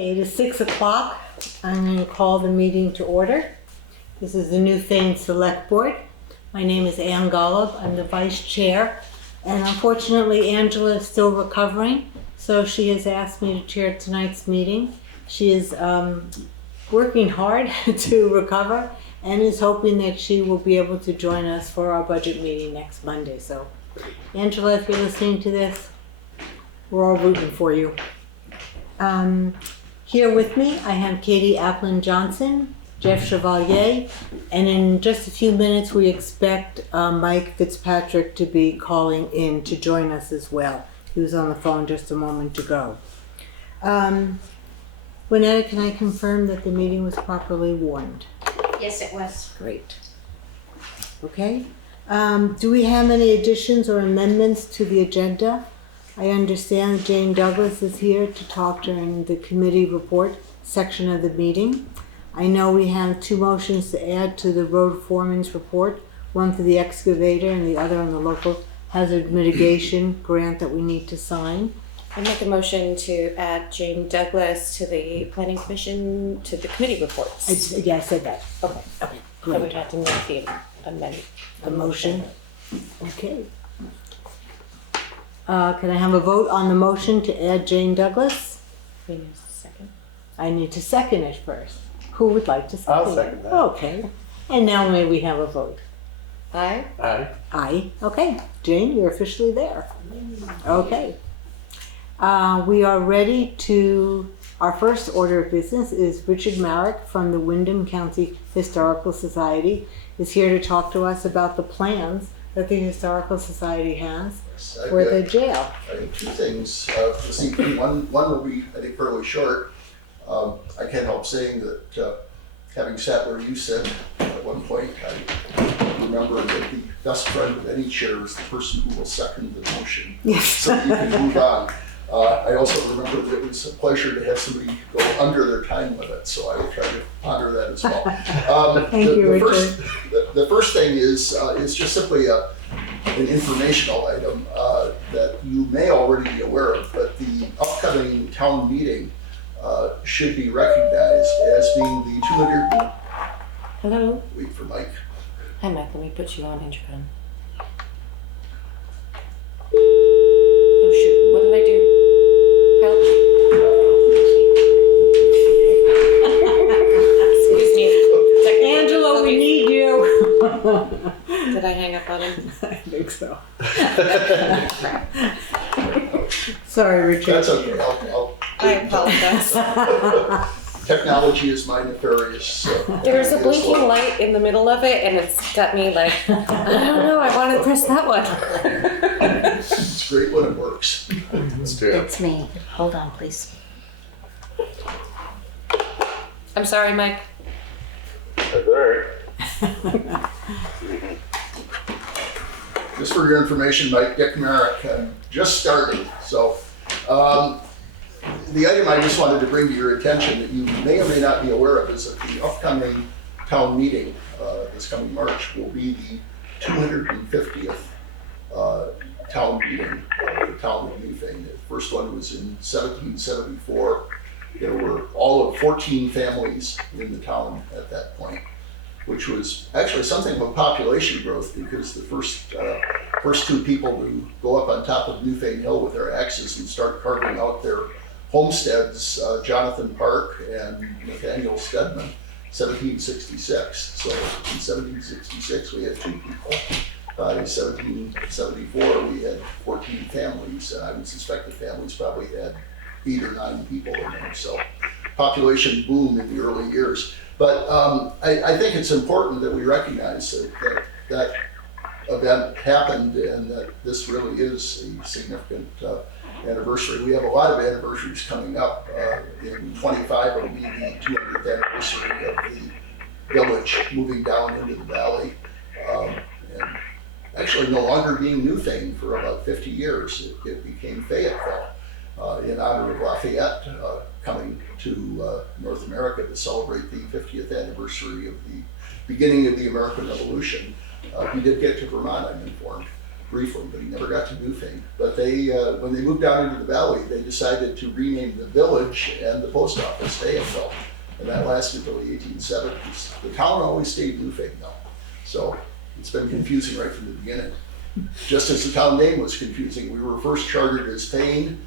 Okay, it is 6 o'clock. I'm going to call the meeting to order. This is the Newfane Selectboard. My name is Ann Golub. I'm the vice chair. And unfortunately, Angela is still recovering, so she has asked me to chair tonight's meeting. She is working hard to recover and is hoping that she will be able to join us for our budget meeting next Monday. So, Angela, if you're listening to this, we're all rooting for you. Here with me, I have Katie Applin-Johnson, Jeff Chevalier, and in just a few minutes we expect Mike Fitzpatrick to be calling in to join us as well. He was on the phone just a moment ago. Winetta, can I confirm that the meeting was properly warned? Yes, it was. Great. Okay. Do we have any additions or amendments to the agenda? I understand Jane Douglas is here to talk during the committee report section of the meeting. I know we have two motions to add to the road foreman's report, one for the excavator and the other on the local hazard mitigation grant that we need to sign. I make a motion to add Jane Douglas to the Planning Commission, to the committee reports. Yeah, I said that. Okay. Okay, So we great. had to make the motion. Okay. Can I have a vote on the motion to add Jane Douglas? We need a second. I need to second it first. Who would like to second it? I'll second that. Okay. And now may we have a vote? Aye. Aye. Aye. Okay. Jane, you're officially there. Okay. We are ready to, our first order of business is Richard Marek from the Windham County Historical Society is here to talk to us about the plans that the Historical Society has for the jail. I have two things this evening. One will be, I think, fairly short. I can't help saying that having sat where you sit at one point, I remember that the best friend of any chair is the person who will second the motion. Yes. So you can move on. I also remember that it was a pleasure to have somebody go under their time limit, so I will try to honor that as well. Thank you, Richard. The first thing is just simply an informational item that you may already be aware of, but the upcoming town meeting should be recognized as being the 200. Hello. Wait for Mike. Hi, Mike. Let me put you on intercom. Oh shoot! What did I do? Help. Excuse me. Angela, we need you. Did I hang up on him? I think so. Sorry, Richard. That's okay. I apologize. Technology is my nefarious. There's a blinking light in the middle of it, and it's got me like, I don't know, I want to press that one. It's great when it works. Let's do it. It's me. Hold on, please. I'm sorry, Mike. That's all right. Just for your information, Mike, Dick Marek, just started. So the item I just wanted to bring to your attention that you may or may not be aware of is that the upcoming town meeting this coming March will be the 250th town meeting of the town of Newfane. The first one was in 1774. There were all of 14 families in the town at that point, which was actually something of a population growth because the first two people to go up on top of Newfane Hill with their axes and start carving out their homesteads, Jonathan Park and Nathaniel Stedman, 1766. So in 1766 we had two people. By 1774 we had 14 families, and I would suspect the families probably had 8 or 9 people in them. So population boom in the early years. But I think it's important that we recognize that event happened and that this really is a significant anniversary. We have a lot of anniversaries coming up. In 25 it'll be the 200th anniversary of the village moving down into the valley. And actually no longer being Newfane for about 50 years. It became Fayetteville in honor of Lafayette coming to North America to celebrate the 50th anniversary of the beginning of the American Revolution. He did get to Vermont, I'm informed. briefly, but he never got to Newfane. But they, when they moved down into the valley, they decided to rename the village and the post office Fayetteville, and that lasted until the 1870s. The town always stayed Newfane though, so it's been confusing right from the beginning. Just as the town name was confusing, we were first chartered as Fane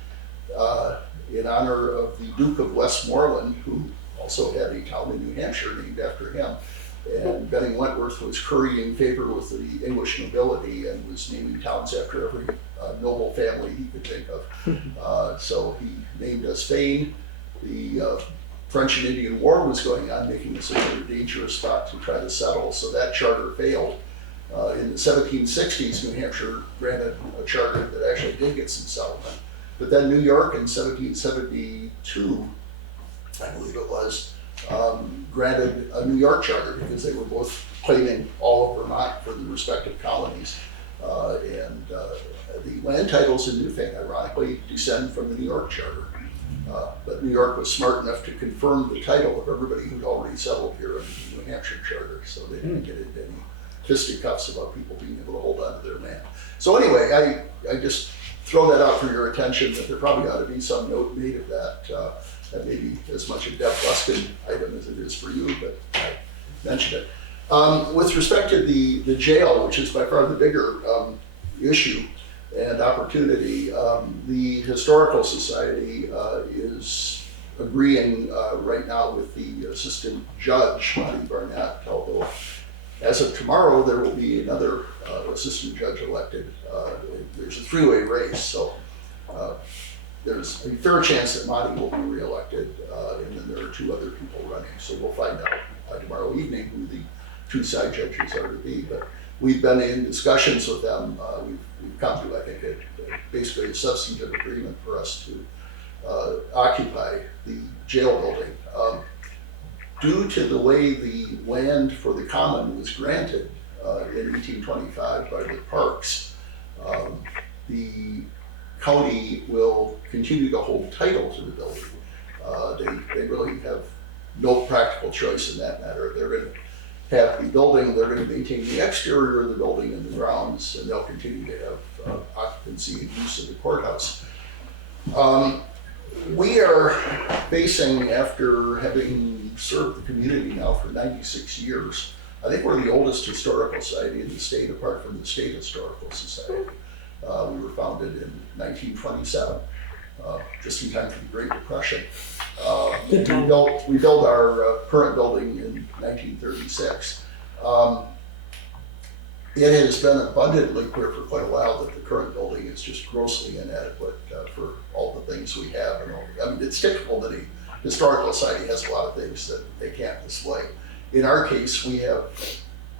in honor of the Duke of Westmoreland, who also had a town in New Hampshire named after him. And Benning Wentworth was currying favor with the English nobility and was naming towns after every noble family he could think of. So he named us Fane. The French and Indian War was going on, making this a very dangerous spot to try to settle, so that charter failed. In the 1760s, New Hampshire granted a charter that actually did get some settlement. But then New York in 1772, I believe it was, granted a New York charter because they were both claiming all of Vermont for the respective colonies. And the land titles in Newfane, ironically, descend from the New York charter. But New York was smart enough to confirm the title of everybody who'd already settled here in the New Hampshire charter, so they didn't get into any fisticuffs about people being able to hold on to their land. So anyway, I just throw that out for your attention, that there probably ought to be some note made of that. That may be as much a Deb Luskin item as it is for you, but I mentioned it. With respect to the jail, which is by far the bigger issue and opportunity, the Historical Society is agreeing right now with the Assistant Judge, Monty Barnett, although as of tomorrow, there will be another assistant judge elected. There's a three-way race, so there's a fair chance that Monty will be reelected, and then there are two other people running. So we'll find out tomorrow evening who the two side judges are to be. But we've been in discussions with them. We've come to, I think, basically a substantive agreement for us to occupy the jail building. Due to the way the land for the common was granted in 1825 by the Parks, the county will continue to hold title to the building. They really have no practical choice in that matter. They're going to have the building, they're going to maintain the exterior of the building and the grounds, and they'll continue to have occupancy and use of the courthouse. We are facing, after having served the community now for 96 years, I think we're the oldest historical society in the state, apart from the State Historical Society. We were founded in 1927, just in time for the Great Depression. We built our current building in 1936. It has been abundantly clear for quite a while that the current building is just grossly inadequate for all the things we have. I mean, it's typical that a historical society has a lot of things that they can't display. In our case, we have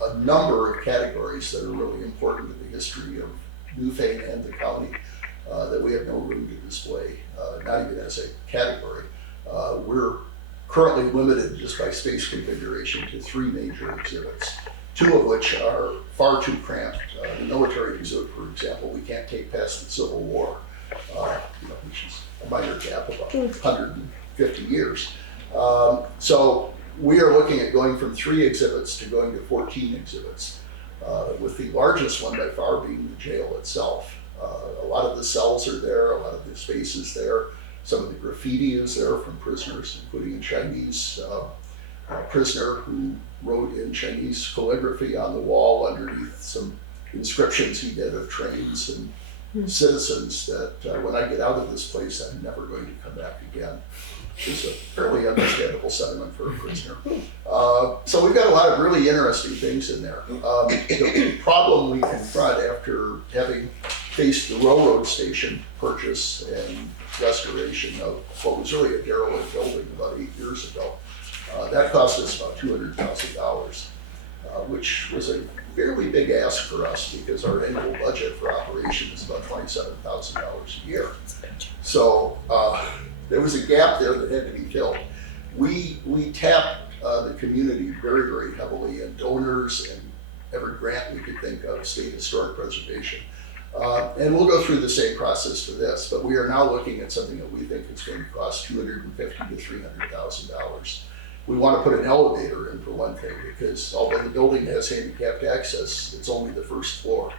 a number of categories that are really important to the history of Newfane and the county that we have no room to display, not even as a category. We're currently limited just by space configuration to 3 major exhibits, 2 of which are far too cramped. The military exhibit, for example, we can't take past the Civil War, which is a minor gap of about 150 years. So we are looking at going from 3 exhibits to going to 14 exhibits, with the largest one by far being the jail itself. A lot of the cells are there, a lot of the space is there, some of the graffiti is there from prisoners, including a Chinese prisoner who wrote in Chinese calligraphy on the wall underneath some inscriptions he did of trains and citizens that when I get out of this place, I'm never going to come back again. It's a fairly understandable sentiment for a prisoner. So we've got a lot of really interesting things in there. The problem we confront after having faced the railroad station purchase and restoration of what was really a derelict building about 8 years ago, that cost us about $200,000, which was a fairly big ask for us because our annual budget for operation is about $27,000 a year. So there was a gap there that had to be filled. We tapped the community very, very heavily, and donors and every grant we could think of, state historic preservation. And we'll go through the same process for this, but we are now looking at something that we think is going to cost $250,000 to $300,000. We want to put an elevator in for one thing, because although the building has handicapped access, it's only the first floor.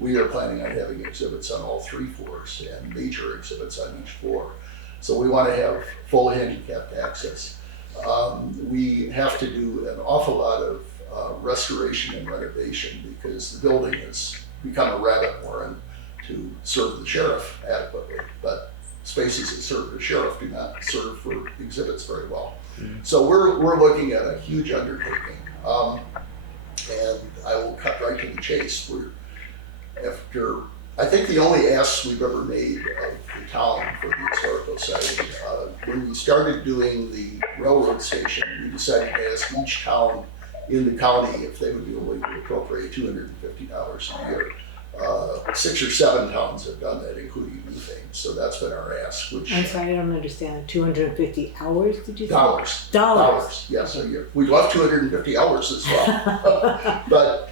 we are planning on having exhibits on all 3 floors and major exhibits on each floor. So we want to have full handicapped access. We have to do an awful lot of restoration and renovation because the building has become a rabbit warren to serve the sheriff adequately, but spaces that serve the sheriff do not serve for exhibits very well. So we're looking at a huge undertaking. And I will cut right to the chase. I think the only asks we've ever made of the town for the historical site, when we started doing the railroad station, we decided to ask each town in the county if they would be willing to appropriate $250 a year. 6 or 7 towns have done that, including Newfane. So that's been our ask. Which I'm sorry, I don't understand. 250 hours, did you say? Dollars, yes, a year. We'd love 250 hours as well. But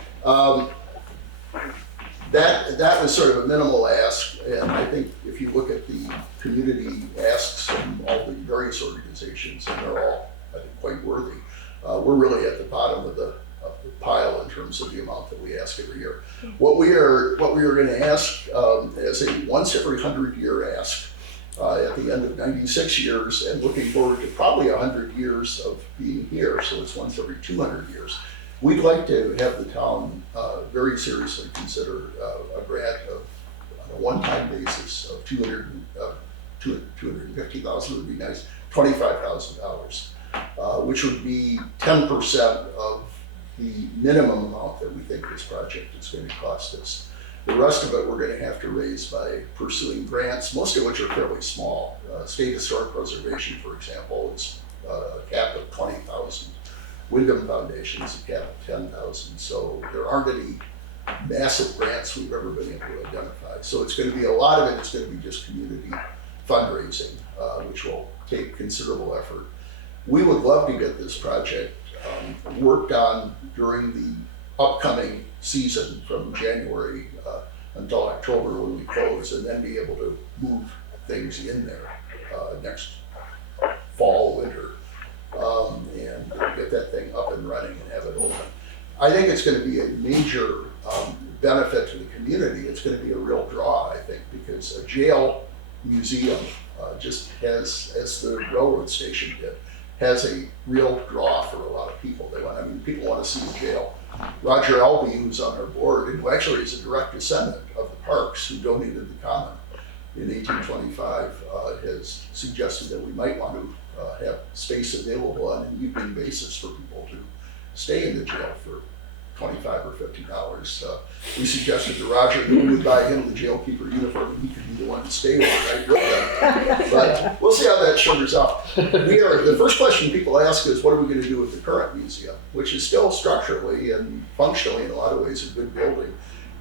that was sort of a minimal ask. And I think if you look at the community asks from all the various organizations, and they're all, I think, quite worthy, we're really at the bottom of the pile in terms of the amount that we ask every year. What we are going to ask as a once every 100-year ask at the end of 96 years, and looking forward to probably 100 years of being here, so it's once every 200 years. We'd like to have the town very seriously consider a grant of, on a one-time basis, of $250,000 would be nice, $25,000, which would be 10% of the minimum amount that we think this project is going to cost us. The rest of it we're going to have to raise by pursuing grants, most of which are fairly small. State Historic Preservation, for example, is a cap of $20,000. Windham Foundation is a cap of $10,000. So there aren't any massive grants we've ever been able to identify. So it's going to be a lot of it. It's going to be just community fundraising, which will take considerable effort. We would love to get this project worked on during the upcoming season from January until October when we close, and then be able to move things in there next fall, winter, and get that thing up and running and have it open. I think it's going to be a major benefit to the community. It's going to be a real draw, I think, because a jail museum just has, as the railroad station did, has a real draw for a lot of people. People want to see the jail. Roger Albee, who's on our board, and who actually is a direct descendant of the Parks, who donated the common in 1825, has suggested that we might want to have space available on an evening basis for people to stay in the jail for $25 or $50. We suggested to Roger that we would buy him the jailkeeper uniform and he could be the one to stay overnight with them. But we'll see how that sugars out. The first question people ask is, what are we going to do with the current museum, which is still structurally and functionally in a lot of ways a good building.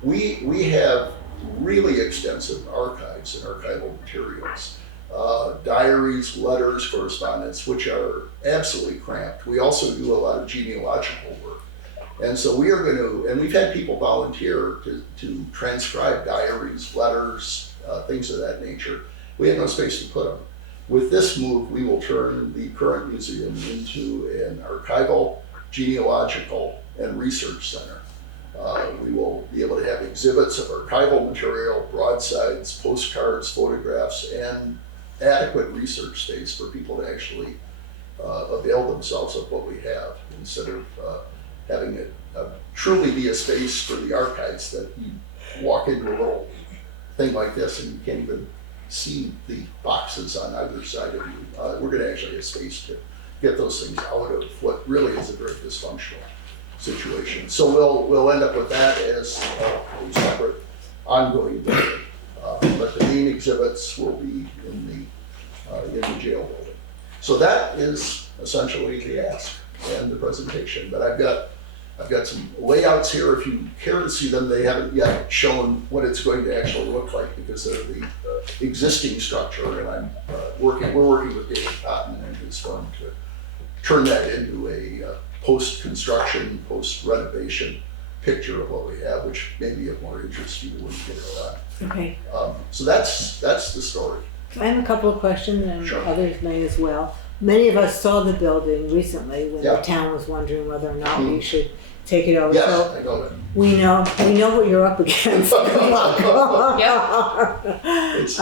We have really extensive archives and archival materials. Diaries, letters, correspondence, which are absolutely cramped. We also do a lot of genealogical work. And so we are going to, and we've had people volunteer to transcribe diaries, letters, things of that nature. We have no space to put them. With this move, we will turn the current museum into an archival, genealogical, and research center. We will be able to have exhibits of archival material, broadsides, postcards, photographs, and adequate research space for people to actually avail themselves of what we have, instead of having it truly be a space for the archives that you walk into a little thing like this and you can't even see the boxes on either side of you. We're going to actually have space to get those things out of what really is a very dysfunctional situation. So we'll end up with that as a separate ongoing building. But the main exhibits will be in the jail building. So that is essentially the ask and the presentation. But I've got some layouts here. If you care to see them, they haven't yet shown what it's going to actually look like because they're the existing structure. And we're working with David Cotton and his firm to turn that into a post-construction, post-renovation picture of what we have, which may be of more interest to you when we get it done. Okay. So that's the story. I have a couple of questions, and Sure. others may as well. Many of us saw the building recently when Yeah. the town was wondering whether or not we should take it over. Yes, So I know that. we know what you're up against. Good luck. It's,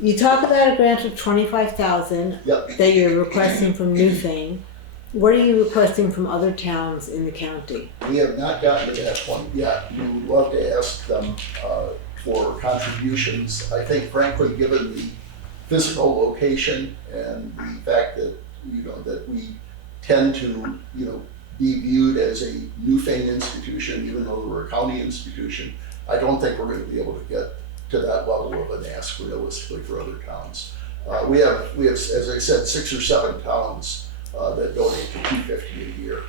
You talk about a grant of $25,000 Yep. that you're requesting from Newfane. What are you requesting from other towns in the county? We have not gotten to that point yet. We would love to ask them for contributions. I think frankly, given the physical location and the fact that, that we tend to, be viewed as a Newfane institution, even though we're a county institution, I don't think we're going to be able to get to that level of an ask realistically for other towns. We have, as I said, 6 or 7 towns that donate to $250 a year.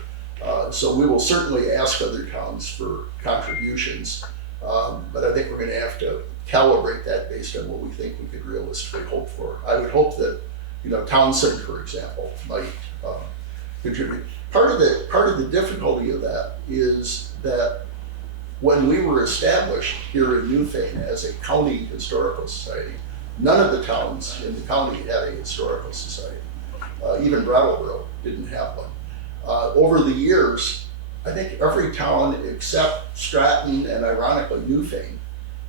So we will certainly ask other towns for contributions, but I think we're going to have to calibrate that based on what we think we could realistically hope for. I would hope that, Townsend, for example, might contribute. Part of the difficulty of that is that when we were established here in Newfane as a county historical society, none of the towns in the county had a historical society. Even Brattleboro didn't have one. Over the years, I think every town except Stratton and ironically Newfane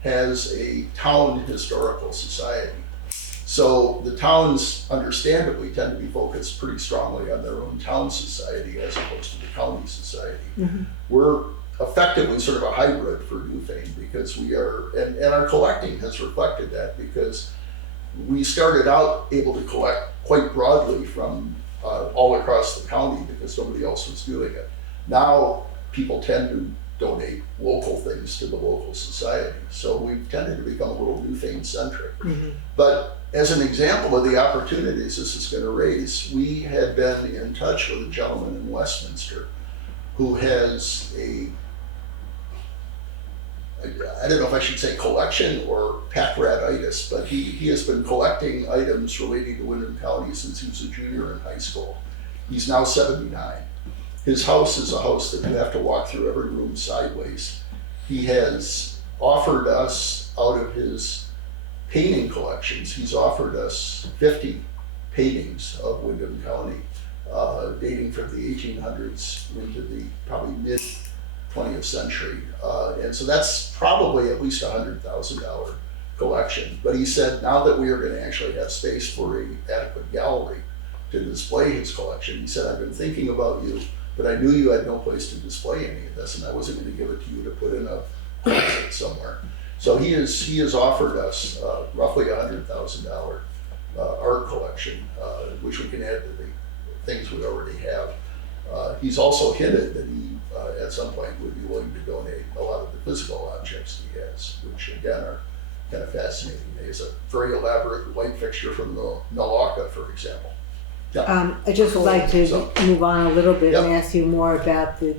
has a town historical society. So the towns understandably tend to be focused pretty strongly on their own town society as opposed to the county society. Mm-hmm. We're effectively sort of a hybrid for Newfane because we are, and our collecting has reflected that because we started out able to collect quite broadly from all across the county because nobody else was doing it. Now people tend to donate local things to the local society. So we've tended to become a little Newfane centric. Mm-hmm. But as an example of the opportunities this is going to raise, we had been in touch with a gentleman in Westminster who has I don't know if I should say collection or pack-ratitis, but he has been collecting items relating to Windham County since he was a junior in high school. He's now 79. His house is a house that you have to walk through every room sideways. He has offered us, out of his painting collections, he's offered us 50 paintings of Windham County, dating from the 1800s into the probably mid 20th century. And so that's probably at least $100,000 collection. But he said now that we are going to actually have space for an adequate gallery to display his collection, he said, I've been thinking about you, but I knew you had no place to display any of this and I wasn't going to give it to you to put in a closet somewhere. So he has offered us roughly $100,000 art collection, which we can add to the things we already have. He's also hinted that he at some point would be willing to donate a lot of the physical objects he has, which again are kind of fascinating. He has a very elaborate light fixture from the Nalaka, for example. Yeah. I just would like to move on a little bit and Yep. ask you more about the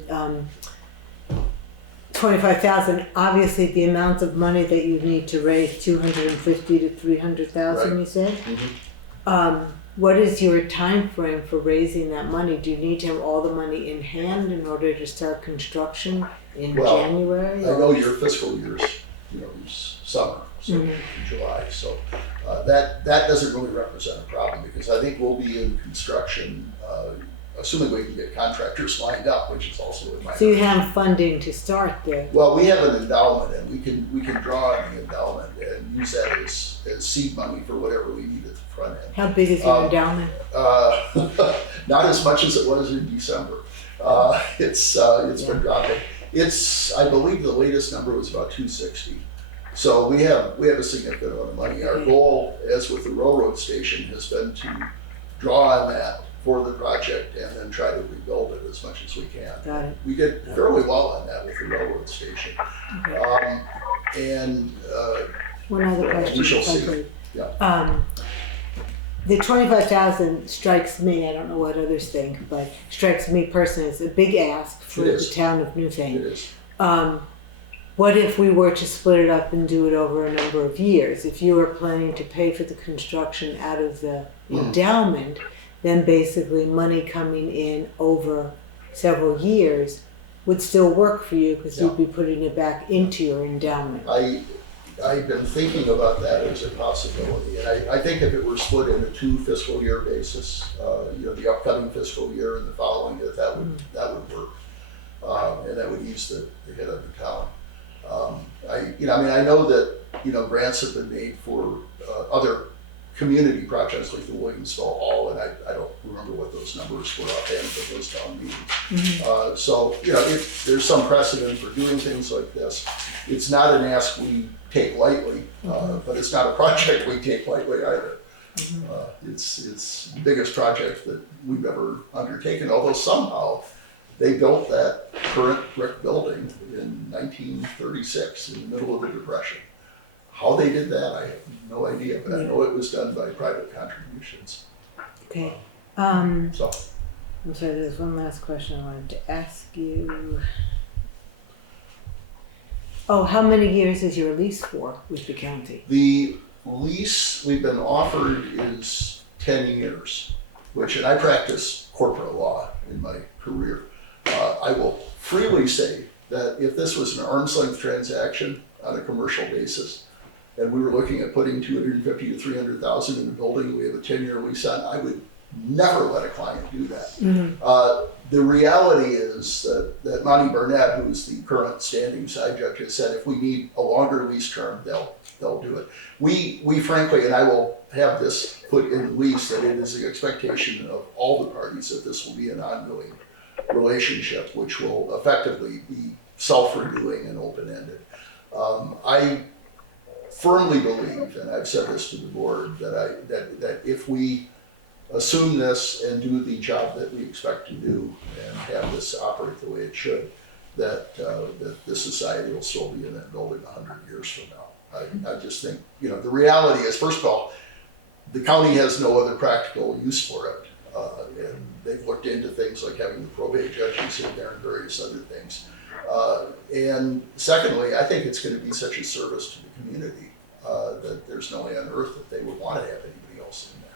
$25,000. Obviously, the amount of money that you need to raise, $250,000 to $300,000, Right. you said. Mm-hmm. What is your time frame for raising that money? Do you need to have all the money in hand in order to start construction in Well, January? I know your fiscal year's, is summer, so Mhm. July. So that doesn't really represent a problem because I think we'll be in construction, assuming we can get contractors lined up, which is also in my. So you have funding to start there. Well, we have an endowment, and we can draw on the endowment and use that as seed money for whatever we need at the front end. How big is your endowment? Not as much as it was in December. It's been dropping. I believe the latest number was about 260. So we have a significant amount of money. Our goal, as with the railroad station, has been to draw on that for the project and then try to rebuild it as much as we can. Got it. We did fairly well on that with the railroad station. One other question. we shall if I see. could. Yeah. The $25,000 strikes me, I don't know what others think, but strikes me personally as a big ask for It the is. town of It Newfane. is. What if we were to split it up and do it over a number of years? If you were planning to pay for the construction out of the endowment, then basically money coming in over several years would still work for you because you'd be putting it back into your endowment. I've been thinking about that as a possibility, and I think if it were split into 2 fiscal year basis, the upcoming fiscal year and the following year, that would work. and that would ease the hit of the town. I know that, grants have been made for other community projects like the Williamsville Hall, and I don't remember what those numbers were offhand for those town meetings. So, if there's some precedent for doing things like this, it's not an ask we take lightly, but it's not a project we take lightly either. It's the biggest project that we've ever undertaken, although somehow they built that current brick building in 1936 in the middle of the Depression. How they did that, I have no idea, but I know it was done by private contributions. Okay. So, I'm sorry, there's one last question I wanted to ask you. Oh, how many years is your lease for with the county? the lease we've been offered is 10 years, and I practice corporate law in my career. I will freely say that if this was an arm's length transaction on a commercial basis, and we were looking at putting $250,000 to $300,000 in a building we have a 10-year lease on, I would never let a client do that. The reality is that Monty Burnett, who is the current standing side judge, has said if we need a longer lease term, they'll do it. We frankly, and I will have this put in the lease, that it is the expectation of all the parties that this will be an ongoing relationship, which will effectively be self-renewing and open-ended. I firmly believe, and I've said this to the board, that if we assume this and do the job that we expect to do and have this operate the way it should, that this society will still be in that building 100 years from now. I just think, the reality is, first of all, the county has no other practical use for it. And they've looked into things like having the probate judges in there and various other things. And secondly, I think it's going to be such a service to the community that there's no way on earth that they would want to have anybody else in there.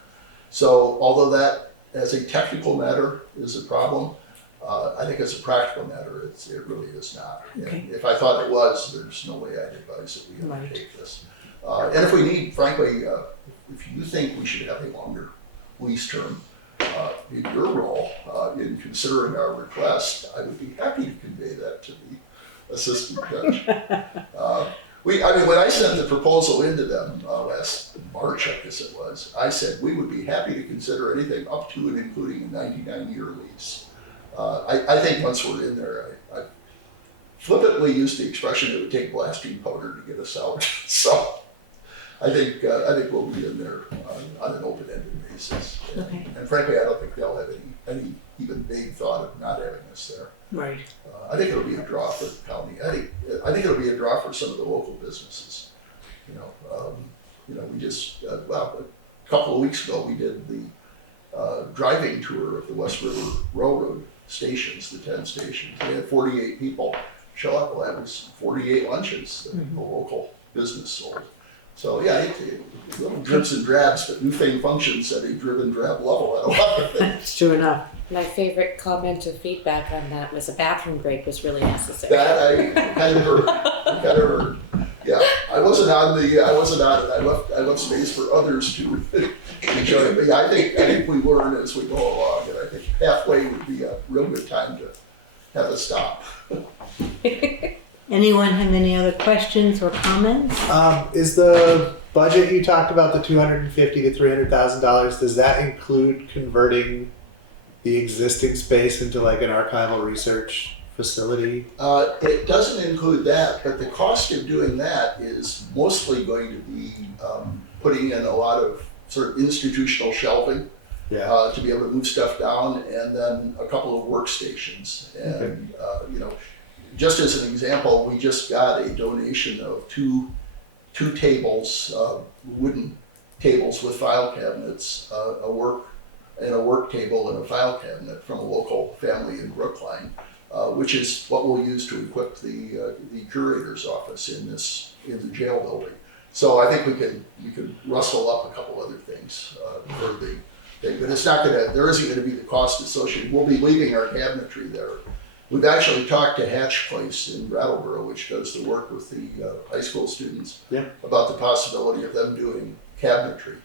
So although that as a technical matter is a problem, I think as a practical matter, it really is not. Okay. And if I thought it was, there's no way I'd advise that we undertake this. And if we need, frankly, if you think we should have a longer lease term, in your role, in considering our request, I would be happy to convey that to the assistant judge. When I sent the proposal into them last March, I guess it was, I said we would be happy to consider anything up to and including a 99-year lease. I think once we're in there, I flippantly used the expression it would take blasting powder to get us out. So I think we'll be in there on an open-ended basis. Okay. And frankly, I don't think they'll have any even vague thought of not having us there. Right. I think it'll be a draw for the county. I think it'll be a draw for some of the local businesses. We just a couple of weeks ago we did the driving tour of the West River Railroad stations, the 10 stations. We had 48 people show up. Well, that was 48 lunches that the local business sold. So yeah, little dribs and drabs, but Newfane functions at a drib and drab level at a lot of things. That's true enough. My favorite comment or feedback on that was a bathroom break was really necessary. That I kind of heard. Yeah, I wasn't on it. I left space for others to enjoy it. But yeah, I think we learn as we go along, and I think halfway would be a real good time to have a stop. Anyone have any other questions or comments? Is the budget you talked about, the $250,000 to $300,000, does that include converting the existing space into like an archival research facility? It doesn't include that, but the cost of doing that is mostly going to be putting in a lot of sort of institutional shelving to be able to move stuff down, and then a couple of workstations. And just as an example, we just got a donation of two tables, wooden tables with file cabinets, a work table and a file cabinet from a local family in Brookline, which is what we'll use to equip the curator's office in the jail building. So I think we can rustle up a couple other things for the thing, but there isn't gonna be the cost associated. We'll be leaving our cabinetry there. We've actually talked to Hatch Place in Brattleboro, which does the work with the high school students, about the possibility of them doing cabinetry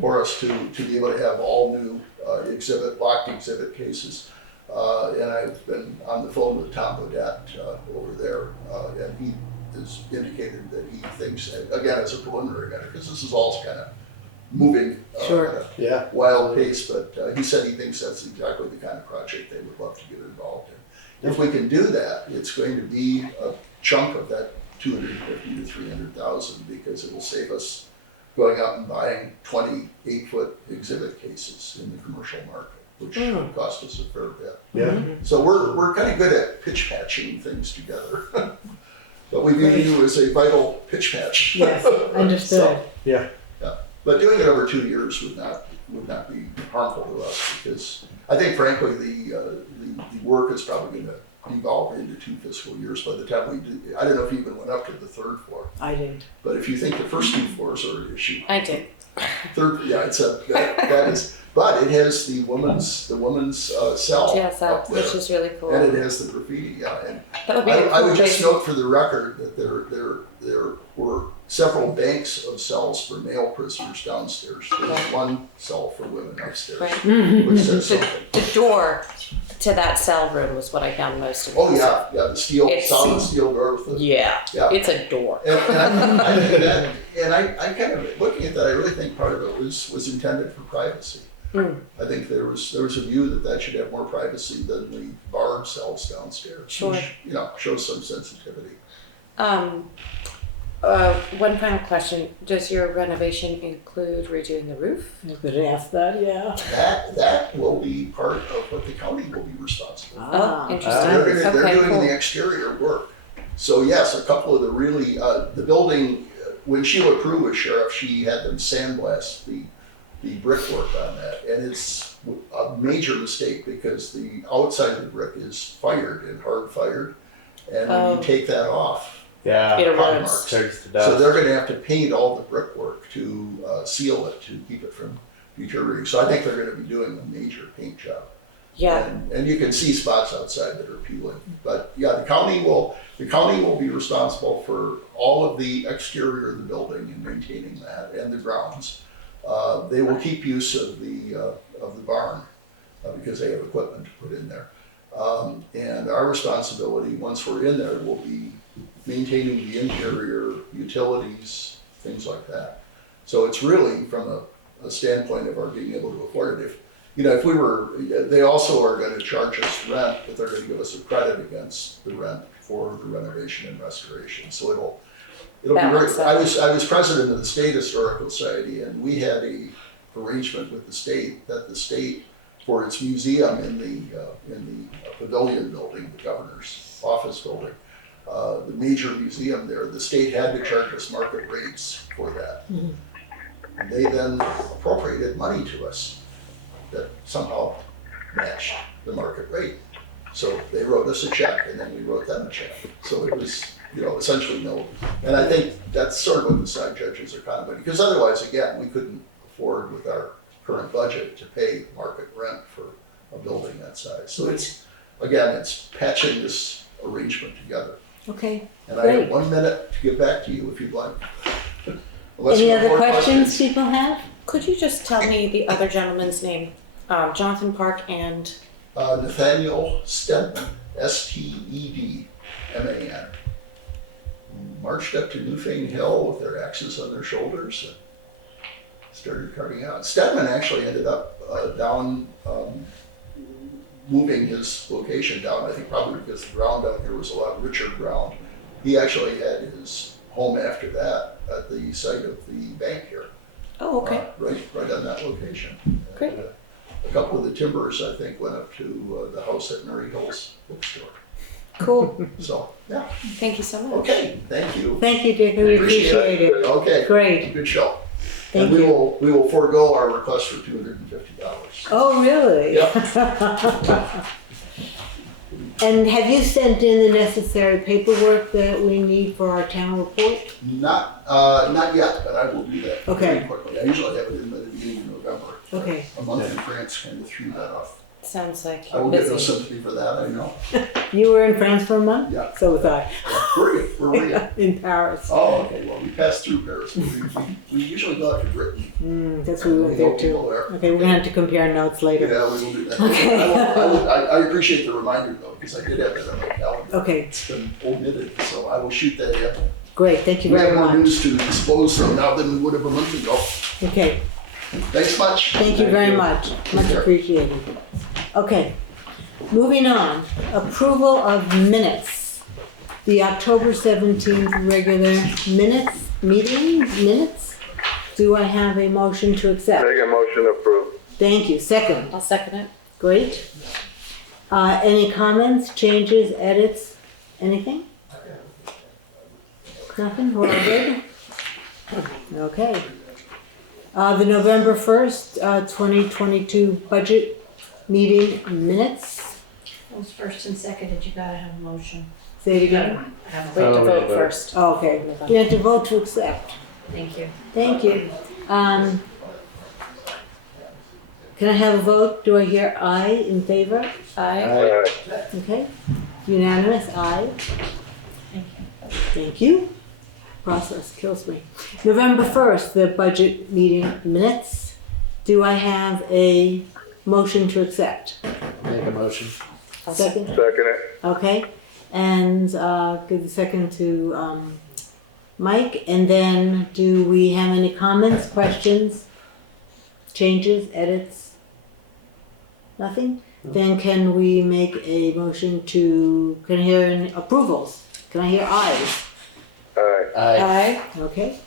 for us to be able to have all new locked exhibit cases. And I've been on the phone with Tom Bodett over there, and he has indicated that he thinks, again, it's a preliminary matter, because this is all kind of moving Sure. at a Yeah. wild pace, but he said he thinks that's exactly the kind of project they would love to get involved in. If we can do that, it's going to be a chunk of that 250 to 300,000, because it will save us going out and buying 28-foot exhibit cases in the commercial market, which would cost us a fair bit. Yeah. So we're kind of good at pitch patching things together. But we view you as a vital pitch patch. Yes, understood. So, Yeah. but doing it over 2 years would not be harmful to us, because I think frankly the work is probably going to devolve into 2 fiscal years by the time we do. I don't know if you even went up to the 3rd floor, I didn't. but if you think the first 2 floors are an issue, I did. third, yeah, it's that is. But it has the woman's cell GSL, up there, which is really cool. and it has the graffiti. Yeah, and That would be a I cool would just place. note for the record that there were several banks of cells for male prisoners downstairs. There's Right. one cell for women upstairs, Right. which says something. The door to that cell room was what I found most Oh impressive. yeah, the steel, It's- solid steel door with the. Yeah, Yeah. it's a door. And I think that, and I kind of, looking at that, I really think part of it was intended for privacy. Mm. I think there was a view that should have more privacy than the barred cells downstairs. Sure. Which, shows some sensitivity. One final question. Does your renovation include redoing the roof? I could ask that, yeah. That will be part of what the county will be responsible for. Oh, interesting. They're Okay, doing cool. the exterior work. So yes, a couple of the really, the building, when Sheila Prue was sheriff, she had them sandblast the brickwork on that. And it's a major mistake, because the outside of the brick is fired and hard fired. And when Oh. you take that off, Yeah. It hot erodes. marks. Turns to So dust. they're gonna have to paint all the brickwork to seal it, to keep it from deteriorating. So I think they're gonna be doing a major paint job. Yeah. And you can see spots outside that are peeling. But yeah, the county will be responsible for all of the exterior of the building and maintaining that, and the grounds. They will keep use of the barn, because they have equipment to put in there. And our responsibility, once we're in there, will be maintaining the interior, utilities, things like that. So it's really from a standpoint of our being able to afford it. If we were, they also are gonna charge us rent, but they're gonna give us a credit against the rent for the renovation and restoration. So it'll be Balance very, out. I was president of the State Historical Society, and we had a arrangement with the state that the state, for its museum in the pavilion building, the governor's office building, the major museum there, the state had to charge us market rates for that. And they then appropriated money to us that somehow matched the market rate. So they wrote us a check, and then we wrote them a check. So it was, essentially no. And I think that's sort of what the side judges are contemplating, because otherwise, again, we couldn't afford with our current budget to pay market rent for a building that size. So it's patching this arrangement together. Okay, And I have great. 1 minute to get back to you if you'd like. Unless Any you have other more questions people have? Could you just tell me the other gentleman's name? Jonathan Park and Nathaniel Stedman, Stedman, marched up to Newfane Hill with their axes on their shoulders and started carving out. Stedman actually ended up moving his location down, I think probably because the ground down here was a lot richer ground. He actually had his home after that at the site of the bank here. oh, okay. Right on that location. Great. And, a couple of the timbers, I think, went up to the house at Mary Hill's bookstore. Cool. So, yeah, Thank you so much. okay, thank you. Thank you, Dick, we appreciate it. Okay, Great. good show. Thank And you. we will forego our request for $250. Oh, really? Yep. And have you sent in the necessary paperwork that we need for our town report? Not yet, but I will do that very Okay. quickly. I usually have it in by the beginning of November. Okay. A month in France kind of threw that off. Sounds like I you're will get no busy. sympathy for that, I know. You were in France for a month? Yeah. So was I. Where were you? In Paris. Oh, okay, well, we passed through Paris. We usually go out to Britain. That's where we went there know people too. there. Okay, we're gonna have to compare notes later. Yeah, we will do that. Okay. I appreciate the reminder though, because I did have that on my calendar. Okay, It's been omitted, so I will shoot that in. great, thank you We very have more much. news to dispose of now than we would have a month ago. Okay, Thanks much. thank you very much, much care. appreciated. Okay, moving on, approval of minutes. The October 17th regular minutes. Do I have a motion to accept? Make a motion to approve. Thank you, second, I'll second it. great. Any comments, changes, edits, anything? Nothing, we're all good? Okay. The November 1st, 2022 budget meeting minutes. Those first and seconded, you gotta have a motion. Say it again. We have to vote first. Oh, okay, you have to vote to accept. Thank you. Thank you. Can I have a vote? Do I hear aye in favor? Aye. Okay, unanimous, aye. Thank you. Thank you. Process kills me. November 1st, the budget meeting minutes. Do I have a motion to accept? Make a motion. I'll Second? Second it. Okay, and give the second to Mike. And then do we have any comments, questions, changes, edits? Nothing? Then can we make a motion to, can I hear any approvals? Can I hear ayes? Aye. Aye. Okay.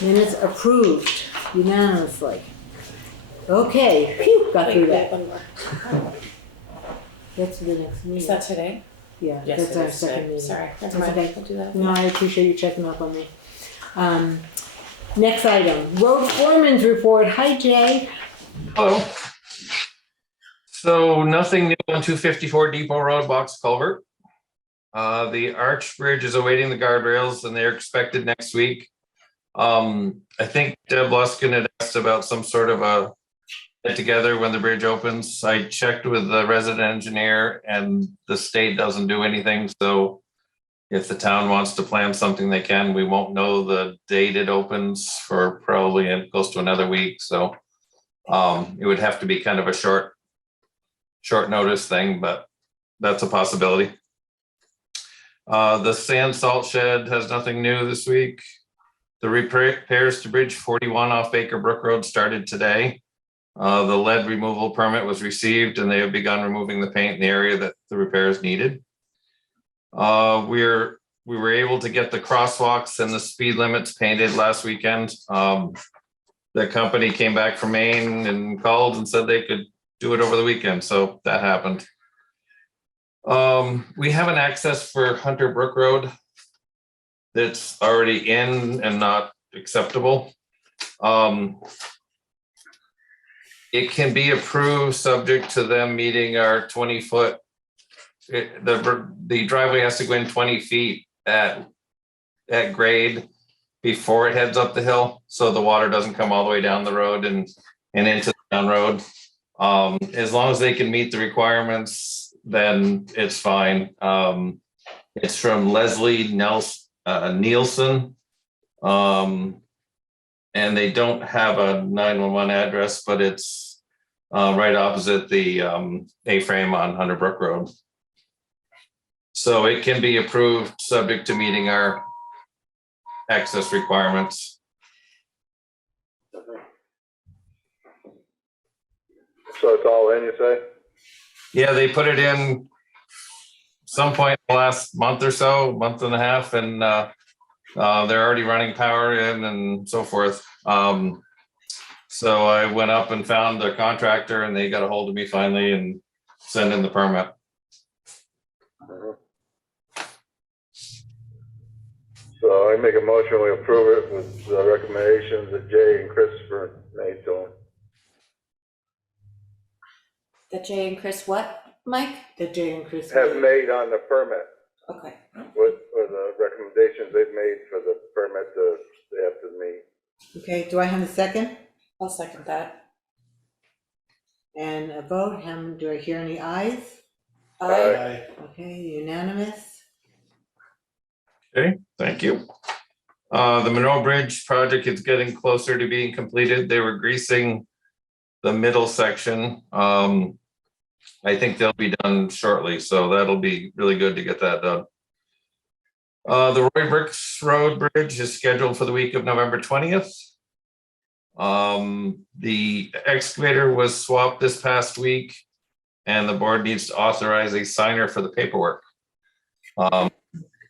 Minutes approved unanimously. Okay, phew, got through Wait, that. one more. That's the next Is meeting. that today? Yeah, Yes, that's it our is second today. meeting. Sorry, never That's mind. okay. I'll do that. No, I appreciate you checking up on me. Next item, road foreman's report. Hi, Jay. Hello. So nothing new on 254 Depot Road box culvert. The arch bridge is awaiting the guardrails and they're expected next week. I think Deb Luskin had asked about some sort of a get together when the bridge opens. I checked with the resident engineer and the state doesn't do anything. So if the town wants to plan something, they can. We won't know the date it opens for probably close to another week. So it would have to be kind of a short notice thing, but that's a possibility. The sand salt shed has nothing new this week. The repairs to Bridge 41 off Baker Brook Road started today. The lead removal permit was received and they have begun removing the paint in the area that the repairs needed. We were able to get the crosswalks and the speed limits painted last weekend. The company came back from Maine and called and said they could do it over the weekend, so that happened. We have an access for Hunter Brook Road that's already in and not acceptable. It can be approved subject to them meeting our 20-foot. The driveway has to go in 20 feet at grade before it heads up the hill, so the water doesn't come all the way down the road and into the down road. As long as they can meet the requirements, then it's fine. It's from Leslie Nielsen. And they don't have a 911 address, but it's right opposite the A-frame on Hunter Brook Road. So it can be approved subject to meeting our access requirements. So it's all in, you say? Yeah, they put it in some point in the last month or so, month and a half, and they're already running power in and so forth. So I went up and found the contractor and they got a hold of me finally and sent in the permit. So I make a motion, we approve it with the recommendations that Jay and Christopher made to them. That Jay and Chris what, Mike? The Jay and Chris. Have made on the permit, Okay. what are the recommendations they've made for the permit they have to meet? Okay, do I have a second? I'll second that. And vote. Do I hear any ayes? Aye. Okay, unanimous. Okay, thank you. The Monroe Bridge project is getting closer to being completed. They were greasing the middle section. I think they'll be done shortly, so that'll be really good to get that done. The Roy Bricks Road Bridge is scheduled for the week of November 20th. The excavator was swapped this past week, and the board needs to authorize a signer for the paperwork.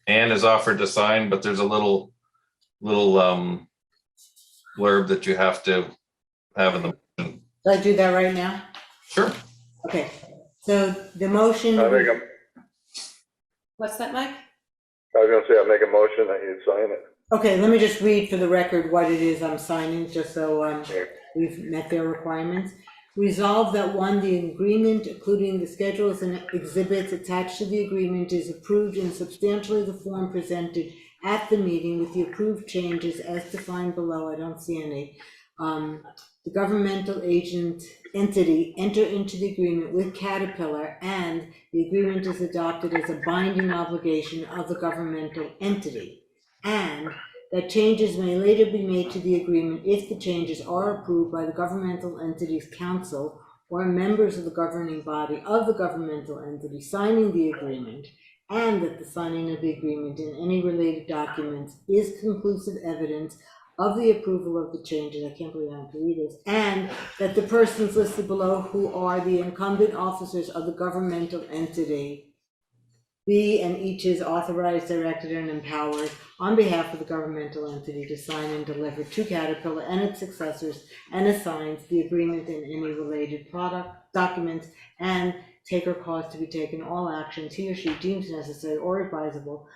Anne has offered to sign, but there's a little blurb that you have to have in the motion. Do I do that right now? Sure. Okay, so the motion. What's that, Mike? I was gonna say, I'll make a motion that you sign it. Okay, let me just read for the record what it is I'm signing, just so we've met their requirements. Resolve that 1, the agreement, including the schedules and exhibits attached to the agreement, is approved in substantially the form presented at the meeting with the approved changes as defined below. I don't see any. The governmental entity enter into the agreement with Caterpillar, and the agreement is adopted as a binding obligation of the governmental entity, and that changes may later be made to the agreement if the changes are approved by the governmental entity's council or members of the governing body of the governmental entity signing the agreement, and that the signing of the agreement and any related documents is conclusive evidence of the approval of the changes. I can't believe I have to read this. And that the persons listed below, who are the incumbent officers of the governmental entity, be and each is authorized, directed, and empowered on behalf of the governmental entity to sign and deliver to Caterpillar and its successors, and assigns the agreement and any related documents, and take or cause to be taken all actions he or she deems necessary or advisable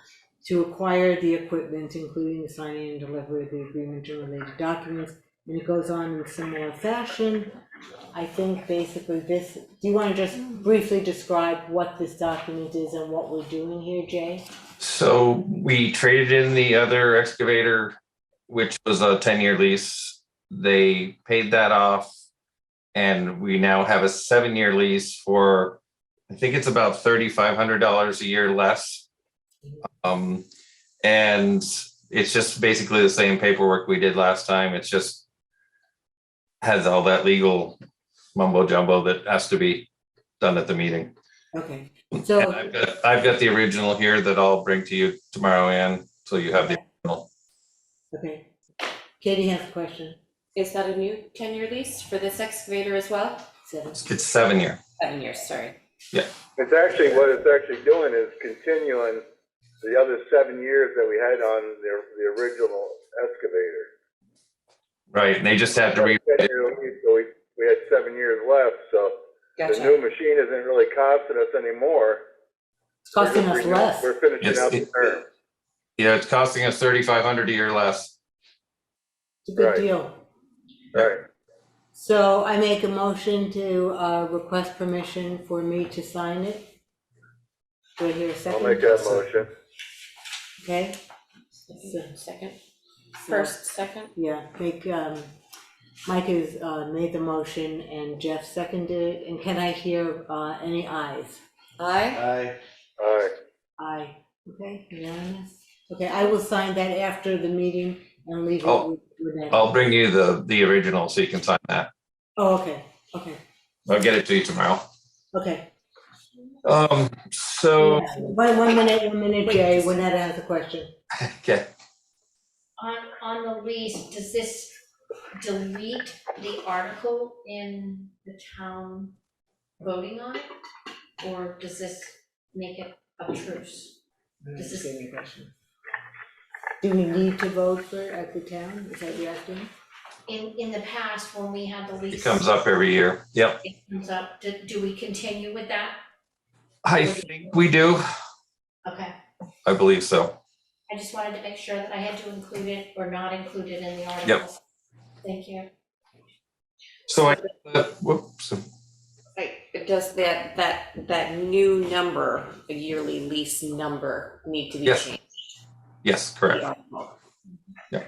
to acquire the equipment, including the signing and delivery of the agreement and related documents. And it goes on in similar fashion. I think basically this, do you want to just briefly describe what this document is and what we're doing here, Jay? So we traded in the other excavator, which was a 10-year lease. They paid that off, and we now have a 7-year lease for, I think it's about $3,500 a year less. And it's just basically the same paperwork we did last time. It's just has all that legal mumbo jumbo that has to be done at the meeting. Okay, so And I've got the original here that I'll bring to you tomorrow, Ann, so you have the original. okay, Katie has a question. Is that a new 10-year lease for this excavator as well? 7. It's 7-year. 7 years, sorry. Yeah. It's actually, what it's actually doing is continuing the other 7 years that we had on the original excavator. Right, and they just have to So we had 7 years left, so the new machine isn't really costing us anymore. It's costing us less. We're finishing out the term. Yeah, it's costing us $3,500 a year less. It's a good Right. deal. Right. So I make a motion to request permission for me to sign it. Do I hear a second? I'll make that motion. Okay. Second. First, second. Yeah, Mike has made the motion and Jeff seconded, and can I hear any ayes? Aye. Aye. Aye. Okay, unanimous. Okay, I will sign that after the meeting and leave it Oh, with that. I'll bring you the original so you can sign that. Oh, okay, okay, I'll get it to you tomorrow. okay. So, Yeah. One minute, Jay, Winetta has a question. okay. On the lease, does this delete the article in the town voting on it? Or does this make it obtruse? Does this- Any question? Do we need to vote for it at the town? Is that what you're asking? In the past, when we had the lease. It comes up every year. Yep. It comes up, do we continue with that? I think we do. Okay, I believe so. I just wanted to make sure that I had to include it or not include it in the article. Thank you. So whoops. Right, it does that new number, a yearly lease number, need to be Yes. changed. Yes, correct. Yeah.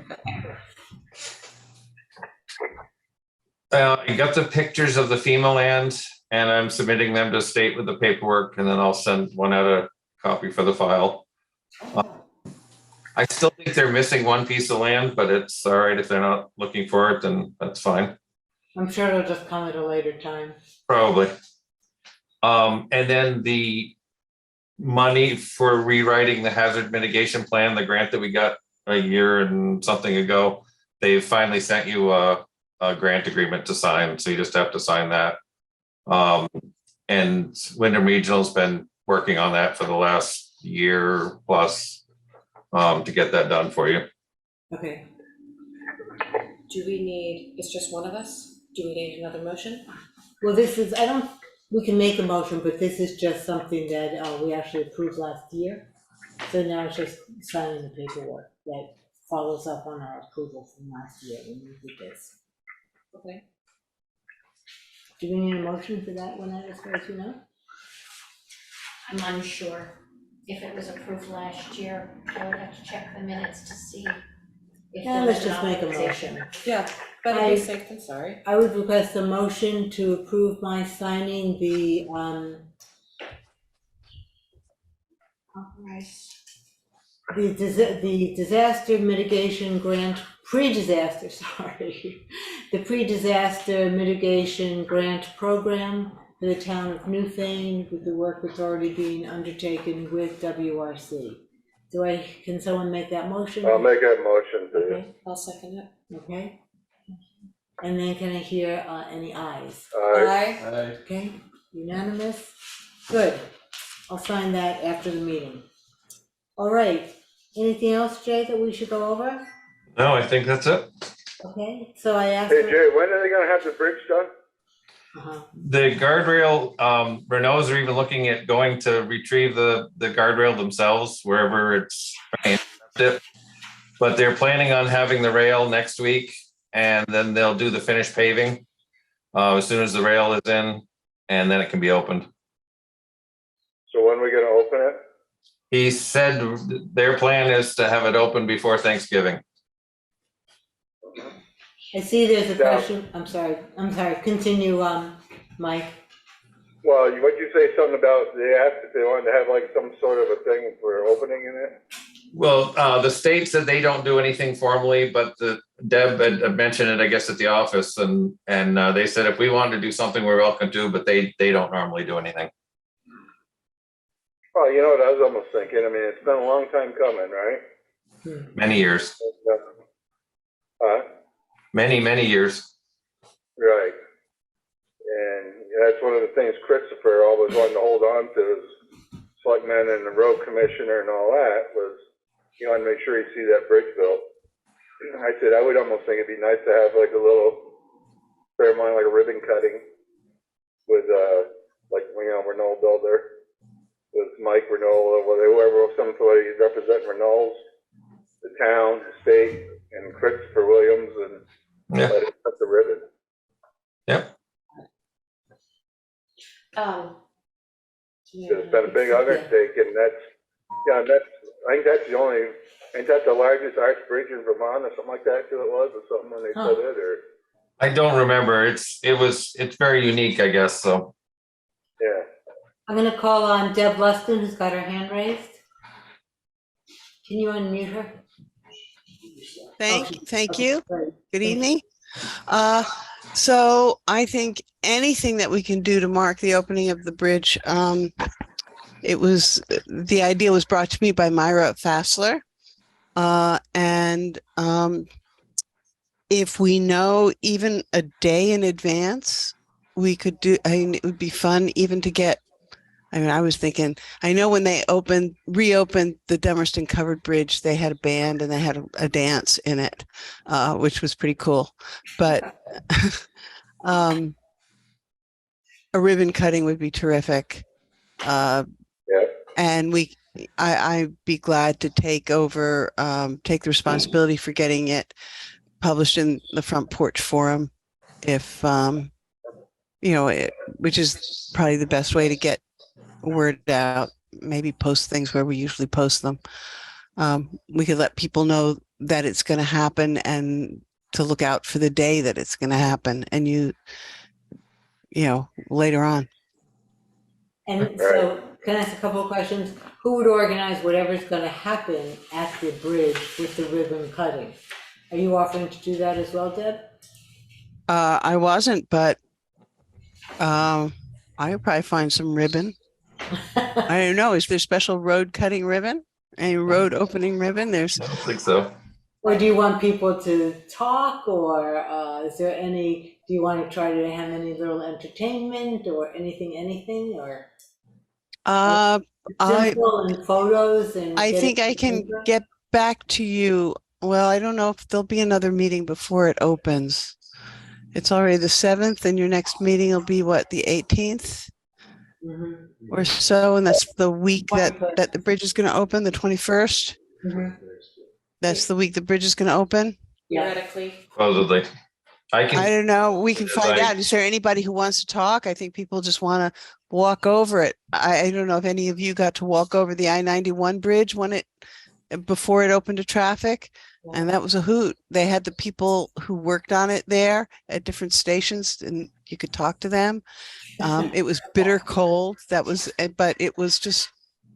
I got the pictures of the FEMA land, and I'm submitting them to state with the paperwork, and then I'll send one out a copy for the file. I still think they're missing one piece of land, but it's all right if they're not looking for it, then that's fine. I'm sure it'll just come at a later time. Probably. And then the money for rewriting the hazard mitigation plan, the grant that we got a year and something ago, they finally sent you a grant agreement to sign, so you just have to sign that. And Windham Regional's been working on that for the last year plus to get that done for you. Okay. Do we need, it's just one of us? Do we need another motion? Well, this is, we can make a motion, but this is just something that we actually approved last year. So now it's just signing the paperwork that follows up on our approval from last year when we did this. Okay. Do we need a motion for that one, as far as you know? I'm unsure if it was approved last year. I would have to check the minutes to see. If Yeah, there let's was an just make a authorization. motion. Yeah, better be safe than sorry. I would request a motion to approve my signing the, the disaster mitigation grant, pre-disaster, sorry. The pre-disaster mitigation grant program for the town of Newfane with the work that's already being undertaken with WRC. Can someone make that motion? I'll make that motion to you. Okay, I'll second it. okay. And then can I hear any ayes? Aye. Okay, unanimous? Good. I'll sign that after the meeting. All right, anything else, Jay, that we should go over? No, I think that's it. Okay, so I asked. Hey Jay, when are they gonna have the bridge done? The guardrail, Renault's are even looking at going to retrieve the guardrail themselves wherever it's it. But they're planning on having the rail next week, and then they'll do the finished paving as soon as the rail is in, and then it can be opened. So when are we gonna open it? He said their plan is to have it open before Thanksgiving. I see there's a Yeah. question, I'm sorry, continue, Mike. Well, what you say something about, they asked if they wanted to have like some sort of a thing for opening in it? Well, the state said they don't do anything formally, but Deb had mentioned it, I guess, at the office, and they said if we wanted to do something, we're welcome to, but they don't normally do anything. Well, you know what I was almost thinking, I mean, it's been a long time coming, right? Many years, Huh? many years. Right. And that's one of the things Christopher always wanted to hold on to, is selectmen and the road commissioner and all that, was he wanted to make sure he'd see that bridge built. I said, I would almost think it'd be nice to have like a little ceremony, like a ribbon cutting with, like, you know, Renault Builder, with Mike Renault, or whoever, somebody representing Renault's, the town, the state, and Christopher Williams, and Yeah. let it cut the ribbon. Yep. It's been a big undertaking, I think that's the only, ain't that the largest arch bridge in Vermont or something like that too it was, or something when they said it, or, I don't remember. It's very unique, I guess. So yeah. I'm gonna call on Deb Luskin, who's got her hand raised. Can you unmute her? Thank you. Great. Good evening. So I think anything that we can do to mark the opening of the bridge, the idea was brought to me by Myra Fassler. And if we know even a day in advance, we could do, it would be fun even to get, I was thinking, I know when they reopened the Dummerston Covered Bridge, they had a band and they had a dance in it, which was pretty cool. But a ribbon cutting would be terrific. And I'd be glad to take the responsibility for getting it published in the Front Porch Forum, if, which is probably the best way to get word out. Maybe post things where we usually post them. We could let people know that it's going to happen and to look out for the day that it's going to happen. And later on. And so, can I ask a couple of questions? Who would organize whatever's gonna happen at the bridge with the ribbon cutting? Are you offering to do that as well, Deb? I wasn't, but I could probably find some ribbon. I don't know. Is there special road cutting ribbon? Any road opening ribbon? There's. I don't think so. Or do you want people to talk, or is there any, do you want to try to have any little entertainment or anything, or simple and photos and? I think I can get back to you. Well, I don't know if there'll be another meeting before it opens. It's already the 7th, and your next meeting will be what, the 18th or so, and that's the week that the bridge is going to open, the 21st. That's the week the bridge is going to open. Theoretically. Supposedly. I don't know. We can find out. Is there anybody who wants to talk? I think people just want to walk over it. I don't know if any of you got to walk over the I-91 bridge before it opened to traffic. And that was a hoot. They had the people who worked on it there at different stations, and you could talk to them. It was bitter cold. But it was just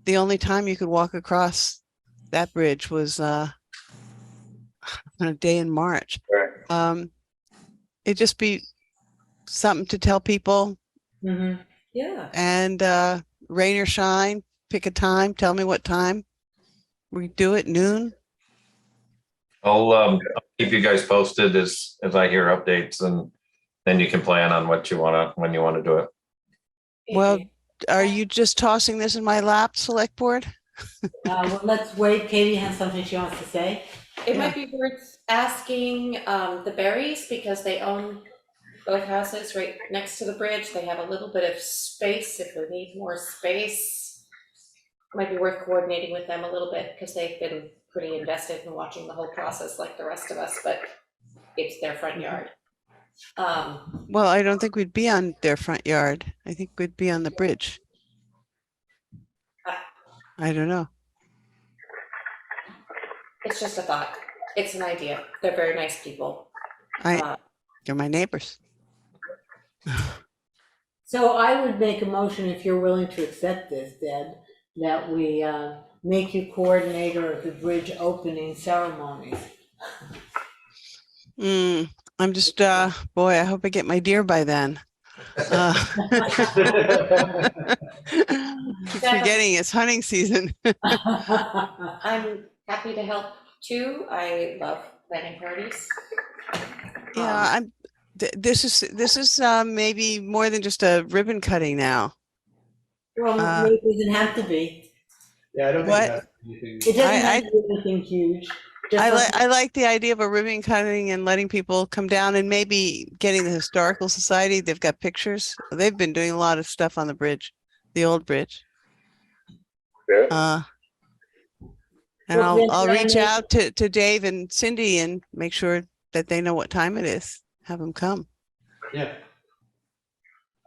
the only time you could walk across that bridge was on a day in March. It'd just be something to tell people. Yeah. And rain or shine, pick a time. Tell me what time we do it. Noon. I'll keep you guys posted as I hear updates, and then you can plan on when you want to do it. Well, are you just tossing this in my lap, select board? Well, let's wait. Katie has something she wants to say. It might be worth asking the Berries, because they own both houses right next to the bridge. They have a little bit of space if we need more space. Might be worth coordinating with them a little bit, because they've been pretty invested in watching the whole process like the rest of us, but it's their front yard. Well, I don't think we'd be on their front yard. I think we'd be on the bridge. I don't know. It's just a thought. It's an idea. They're very nice people. They're my neighbors. So I would make a motion, if you're willing to accept this, Deb, that we make you coordinator of the bridge opening ceremonies. I'm just, boy, I hope I get my deer by then. Keep forgetting it's hunting season. I'm happy to help too. I love planning parties. Yeah, this is maybe more than just a ribbon cutting now. Well, maybe it doesn't have to be. Yeah, I don't What? think that's anything. It doesn't have to be anything huge. I like the idea of a ribbon cutting and letting people come down, and maybe getting the historical society. They've got pictures. They've been doing a lot of stuff on the bridge, the old bridge. Yeah. And I'll reach out to Dave and Cindy and make sure that they know what time it is. Have them come. Yeah.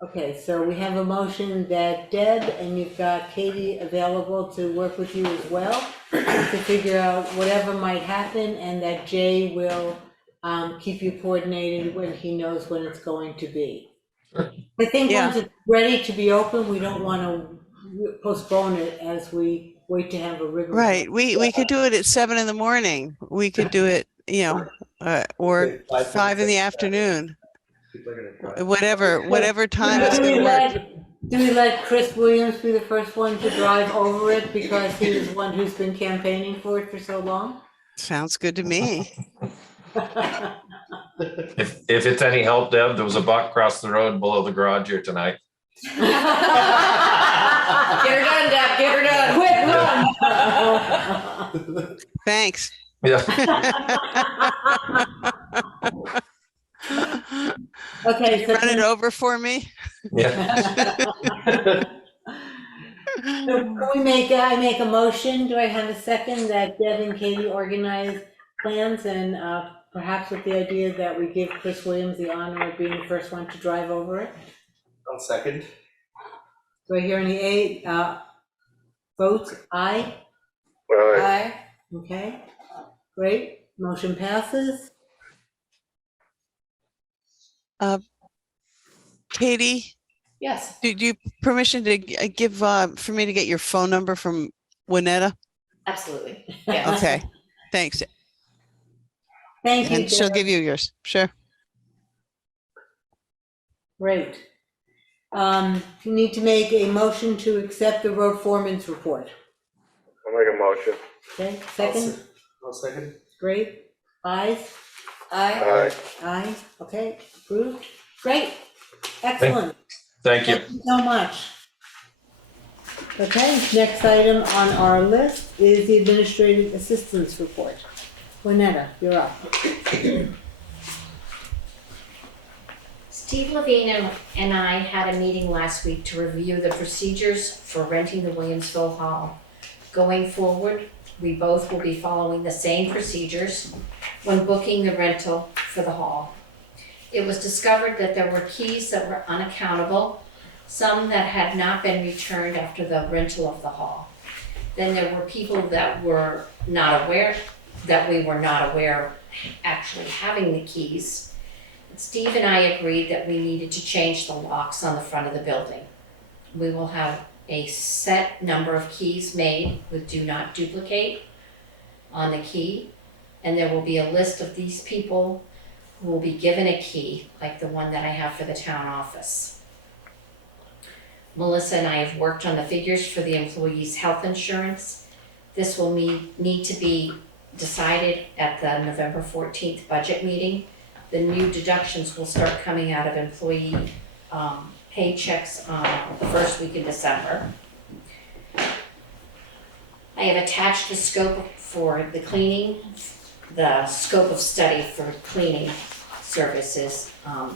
Okay, so we have a motion that Deb, and you've got Katie available to work with you as well to figure out whatever might happen, and that Jay will keep you coordinated when he knows when it's going to be. I think once it's ready to be open, we don't want to postpone it as we wait to have a ribbon. Right. We could do it at 7 a.m. We could do it, or 5 p.m. Whatever time it's going to work. Do we let Chris Williams be the first one to drive over it, because he was one who's been campaigning for it for so long? Sounds good to me. If it's any help, Deb, there was a buck across the road below the garage here tonight. Get her done, Deb. Get her done. Quick run! Thanks. Yeah. Okay, so Run it over for me. Yeah. can I make a motion? Do I have a second that Deb and Katie organize plans, and perhaps with the idea that we give Chris Williams the honor of being the first one to drive over it? I'll second. Do I hear any votes? Aye? Bye. Okay, great. Motion passes. Katie, Yes, do you permission to give, for me to get your phone number from Winetta? absolutely. Yes. Okay, thanks. Thank you, And she'll Deb. give you yours. Sure. Great. You need to make a motion to accept the road foreman's report. I'll make a motion. Okay, second? I'll second. Great. Ayes? I, Aye. Okay, approved. Great. Excellent. Thank you. Thank you so much. Okay, next item on our list is the administrative assistance report. Winetta, you're up. Steve Levine and I had a meeting last week to review the procedures for renting the Williamsville Hall. Going forward, we both will be following the same procedures when booking the rental for the hall. It was discovered that there were keys that were unaccountable, some that had not been returned after the rental of the hall. Then there were people that were not aware, that we were not aware of actually having the keys. Steve and I agreed that we needed to change the locks on the front of the building. We will have a set number of keys made with do not duplicate on the key, and there will be a list of these people who will be given a key, like the one that I have for the town office. Melissa and I have worked on the figures for the employees' health insurance. This will need to be decided at the November 14th budget meeting. The new deductions will start coming out of employee paychecks the first week in December. I have attached the scope for the cleaning, the scope of study for cleaning services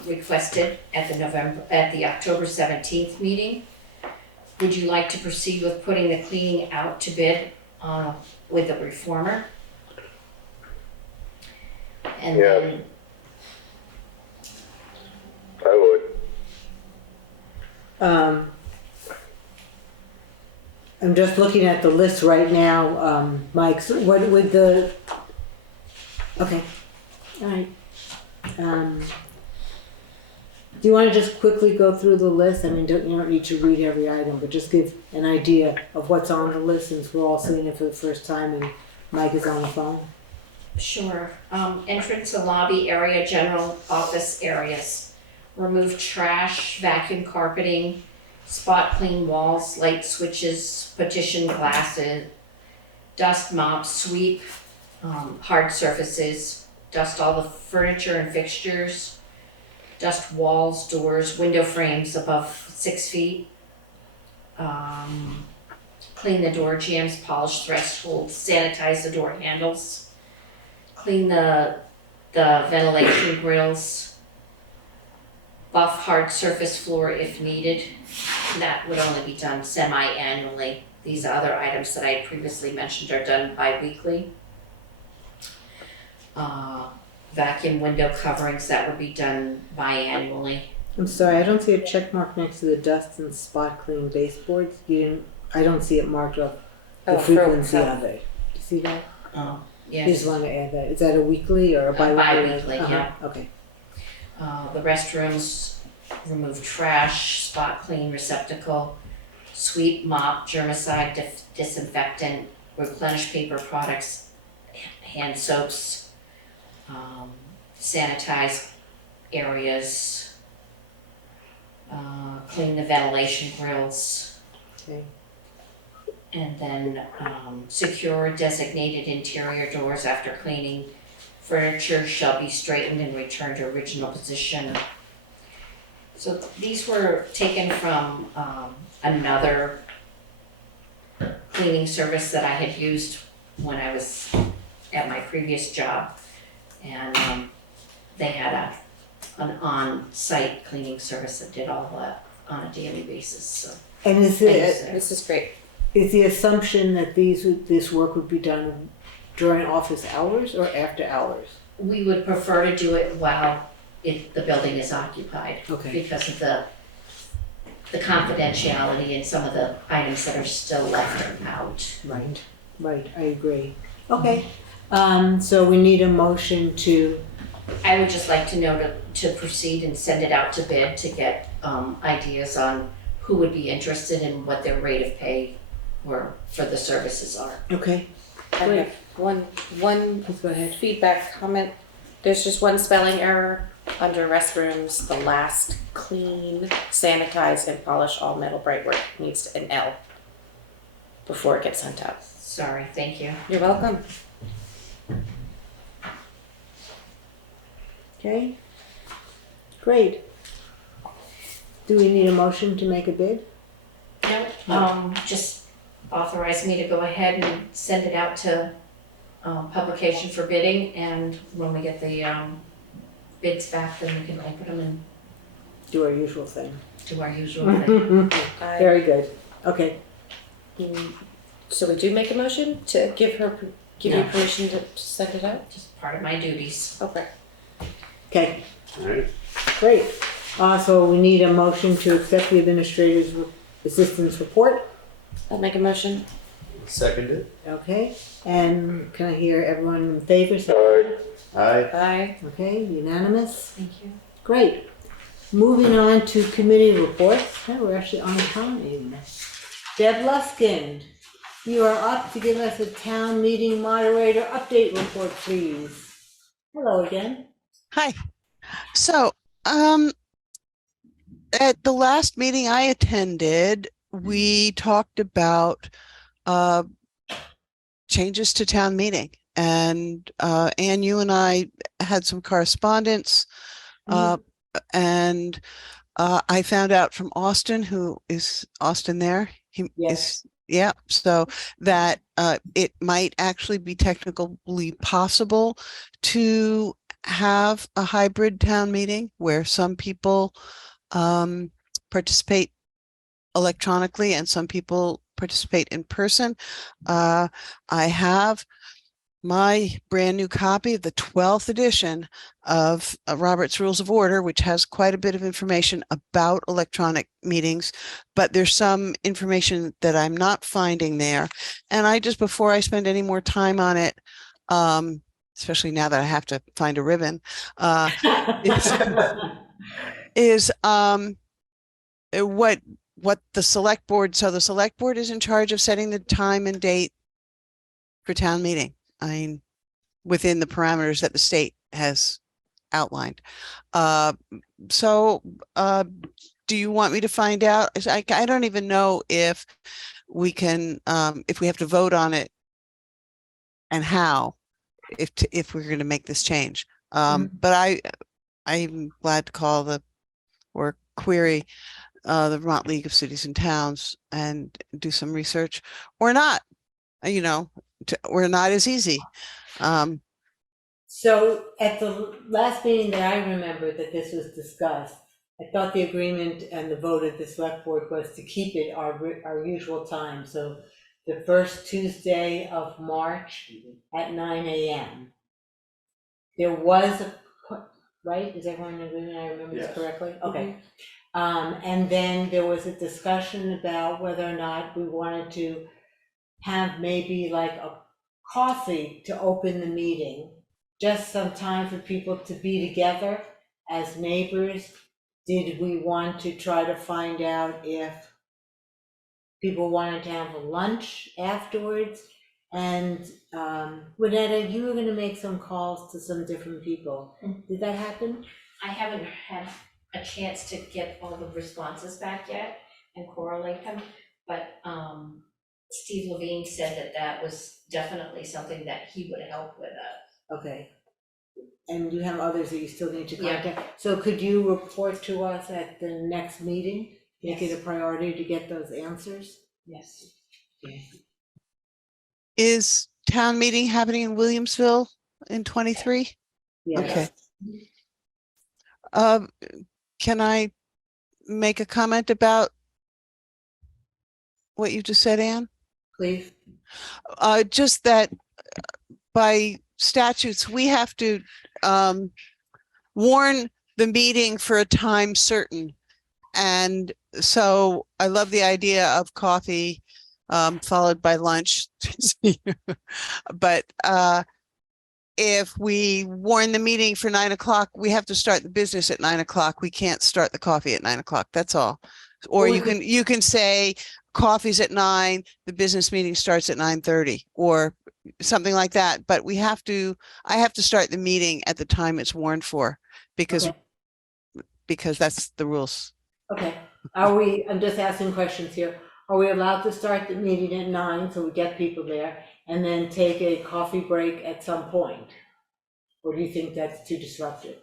requested at the October 17th meeting. Would you like to proceed with putting the cleaning out to bid with the reformer? And Yes. then I would. I'm just looking at the list right now, Mike, so what would the, okay, all right. Do you want to just quickly go through the list? I mean, you don't need to read every item, but just give an idea of what's on the list since we're all seeing it for the first time and Mike is on the phone. Sure. Entrance to lobby area, general office areas. Remove trash, vacuum carpeting, spot clean walls, light switches, partition glasses, dust mop, sweep, hard surfaces, dust all the furniture and fixtures, dust walls, doors, window frames above 6 feet, clean the door jambs, polish thresholds, sanitize the door handles, clean the ventilation grills, buff hard surface floor if needed. That would only be done semi-annually. These other items that I had previously mentioned are done bi-weekly. Vacuum window coverings, that would be done biannually. I'm sorry, I don't see a check mark next to the dust and spot clean baseboards. I don't see it marked up the frequency of it. Do you see that? Oh, You yes. just want to add that. Is that a weekly or a bi-weekly? Bi-weekly, yeah. Okay. The restrooms, remove trash, spot clean receptacle, sweep, mop, germicide, disinfectant, replenish paper products, hand soaps, sanitize areas, clean the ventilation grills. Okay. And then secure designated interior doors after cleaning. Furniture shall be straightened and returned to original position. So these were taken from another cleaning service that I had used when I was at my previous job. And they had an on-site cleaning service that did all that on a daily basis, so. And is this is great. the assumption that this work would be done during office hours or after hours? We would prefer to do it while the building is occupied. Okay. Because of the confidentiality and some of the items that are still left out. Right, I agree. Okay, so we need a motion to, I would just like to know to proceed and send it out to bid to get ideas on who would be interested and what their rate of pay or for the services are. Okay, I Great. have one please go ahead. feedback comment. There's just one spelling error under restrooms. The last clean, sanitize, and polish all metal brightwork needs an L before it gets sent out. Sorry, thank you. You're welcome. Okay, great. Do we need a motion to make a bid? No, just authorize me to go ahead and send it out to publication for bidding, and when we get the bids back, then we can open them and Do our usual thing. do our usual thing. Very good. Okay, So we do make a motion to give you No. permission to send it out? Just part of my duties. Okay. okay, All right. great. So we need a motion to accept the administrator's assistance report. I'll make a motion. Second it. Okay, and can I hear everyone in favor? Say Aye. Aye. Aye. okay, unanimous. Thank you. Great. Moving on to committee reports. Oh, we're actually on time. Deb Luskin, you are up to give us a town meeting moderator update report, please. Hello again. Hi. So, at the last meeting I attended, we talked about changes to town meeting, and Ann, you and I had some correspondence, and I found out from Austin, who is Austin there? He Yes. is, yeah. So that it might actually be technically possible to have a hybrid town meeting where some people participate electronically and some people participate in person. I have my brand new copy of the 12th edition of Robert's Rules of Order, which has quite a bit of information about electronic meetings, but there's some information that I'm not finding there. And I just, before I spend any more time on it, especially now that I have to find a ribbon, is what the select board, so the select board is in charge of setting the time and date for town meeting. I mean, within the parameters that the state has outlined. Do you want me to find out? I don't even know if we can, if we have to vote on it and how, if we're going to make this change. But I'm glad to call or query the Vermont League of Cities and Towns and do some research, or not, or not as easy. So at the last meeting that I remember that this was discussed, I thought the agreement and the vote of the select board was to keep it our usual time. So the first Tuesday of March at 9 a.m. There was right? Is everyone in agreement? I remember this Yes. correctly? Okay. And then there was a discussion about whether or not we wanted to have maybe like a coffee to open the meeting, just some time for people to be together as neighbors. Did we want to try to find out if people wanted to have a lunch afterwards? And Winetta, you were going to make some calls to some different people. Did that happen? I haven't had a chance to get all the responses back yet and correlate them, but Steve Levine said that was definitely something that he would help with. Okay. And you have others that you still need to Yeah. contact. So could you report to us at the next meeting? Make it Yes. a priority to get those answers? Yes. Is town meeting happening in Williamsville in 23? Yes. Okay. Can I make a comment about what you just said, Anne? Please. Just that by statutes, we have to warn the meeting for a time certain. And so I love the idea of coffee followed by lunch. But if we warn the meeting for 9 o'clock, we have to start the business at 9 o'clock. We can't start the coffee at 9 o'clock. That's all. Or Or we you can say coffee's at 9, the business meeting starts at 9:30 or something like that. But I have to start the meeting at the time it's warned for because Okay. that's the rules. Okay, I'm just asking questions here. Are we allowed to start the meeting at 9 so we get people there and then take a coffee break at some point? Or do you think that's too disruptive?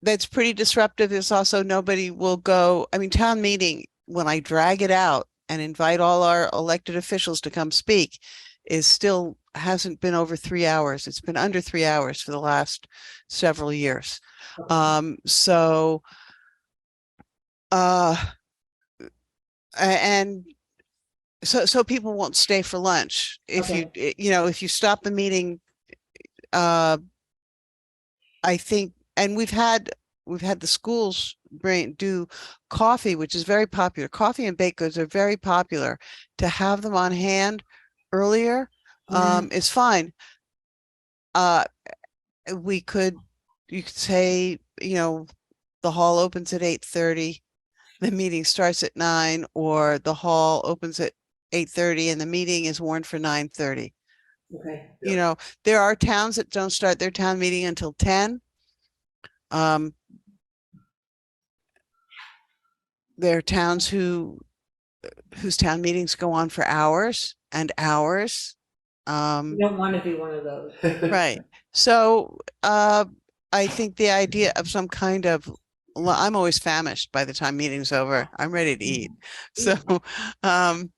That's pretty disruptive. There's also nobody will go. I mean, town meeting, when I drag it out and invite all our elected officials to come speak, is still hasn't been over 3 hours. It's been under 3 hours for the last several years. So and so people won't stay for lunch if if you stop the meeting. I think, and we've had the schools do coffee, which is very popular. Coffee and baked goods are very popular. To have them on hand earlier is fine. You could say, the hall opens at 8:30, the meeting starts at 9, or the hall opens at 8:30 and the meeting is warned for 9:30. Okay. There are towns that don't start their town meeting until 10. There are towns whose town meetings go on for hours and hours. You don't want to be one of those. Right. So I think the idea of some kind of, I'm always famished by the time meeting's over. I'm ready to eat. So and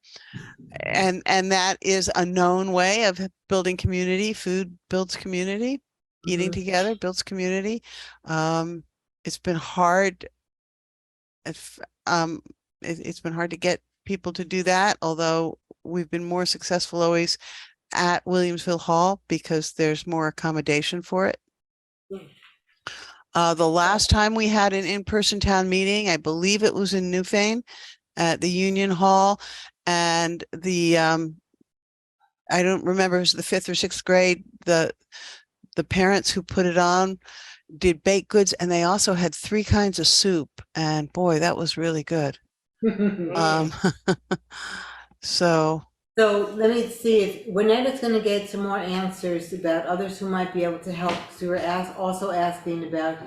that is a known way of building community. Food builds community. Eating together builds community. It's been hard. It's been hard to get people to do that, although we've been more successful always at Williamsville Hall because there's more accommodation for it. The last time we had an in-person town meeting, I believe it was in Newfane at the Union Hall, and I don't remember, it was the 5th or 6th grade. The parents who put it on did baked goods, and they also had 3 kinds of soup, and boy, that was really good. So let me see if Winnetta's going to get some more answers about others who might be able to help. So we're also asking about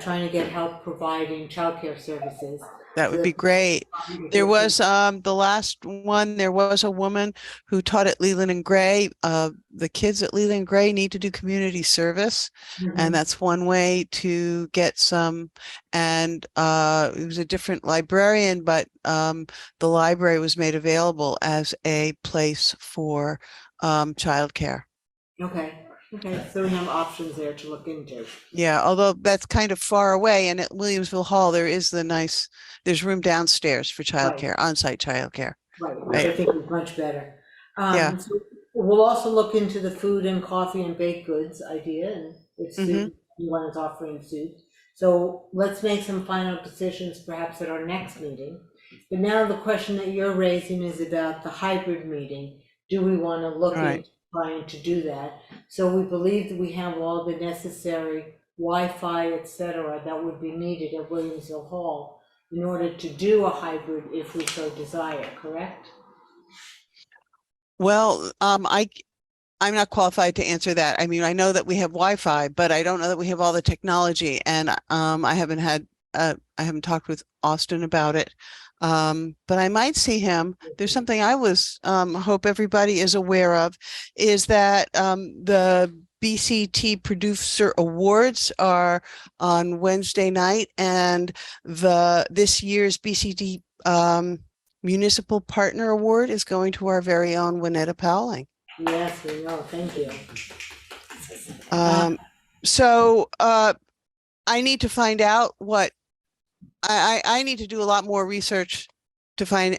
trying to get help providing childcare services. that would be great. There was the last one, there was a woman who taught at Leland and Gray. The kids at Leland and Gray need to do community service, and that's one way to get some. And it was a different librarian, but the library was made available as a place for childcare. Okay, so we have options there to look into. Yeah, although that's kind of far away, and at Williamsville Hall there is there's room downstairs for childcare, on-site childcare. Right, which I think is much better. Yeah. So we'll also look into the food and coffee and baked goods idea, and if anyone is offering soup. So let's make some final decisions perhaps at our next meeting. But now the question that you're raising is about the hybrid meeting. Do we want to look into trying to do that? So we believe that we have all the necessary Wi-Fi, etc., that would be needed at Williamsville Hall in order to do a hybrid if we so desire, correct? Well, I'm not qualified to answer that. I mean, I know that we have Wi-Fi, but I don't know that we have all the technology, and I haven't talked with Austin about it. But I might see him. There's something I hope everybody is aware of, is that the BCT Producer Awards are on Wednesday night, and this year's BCT Municipal Partner Award is going to our very own Winetta Powling. Yes, we know. Thank you. So I need to find out what I need to do a lot more research to find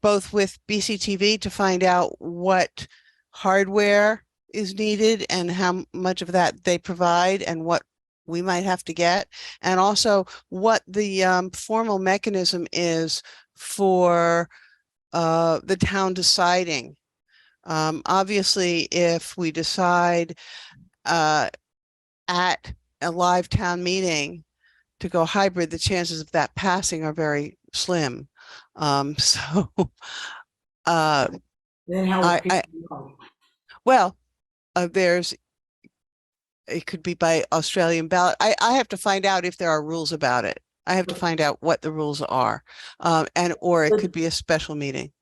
both with BCTV to find out what hardware is needed and how much of that they provide and what we might have to get, and also what the formal mechanism is for the town deciding Obviously, if we decide at a live town meeting to go hybrid, the chances of that passing are very slim. So, Then how I- would people know? well, it could be by Australian ballot. I have to find out if there are rules about it. I have to find out what the rules are. Or it could be a special meeting.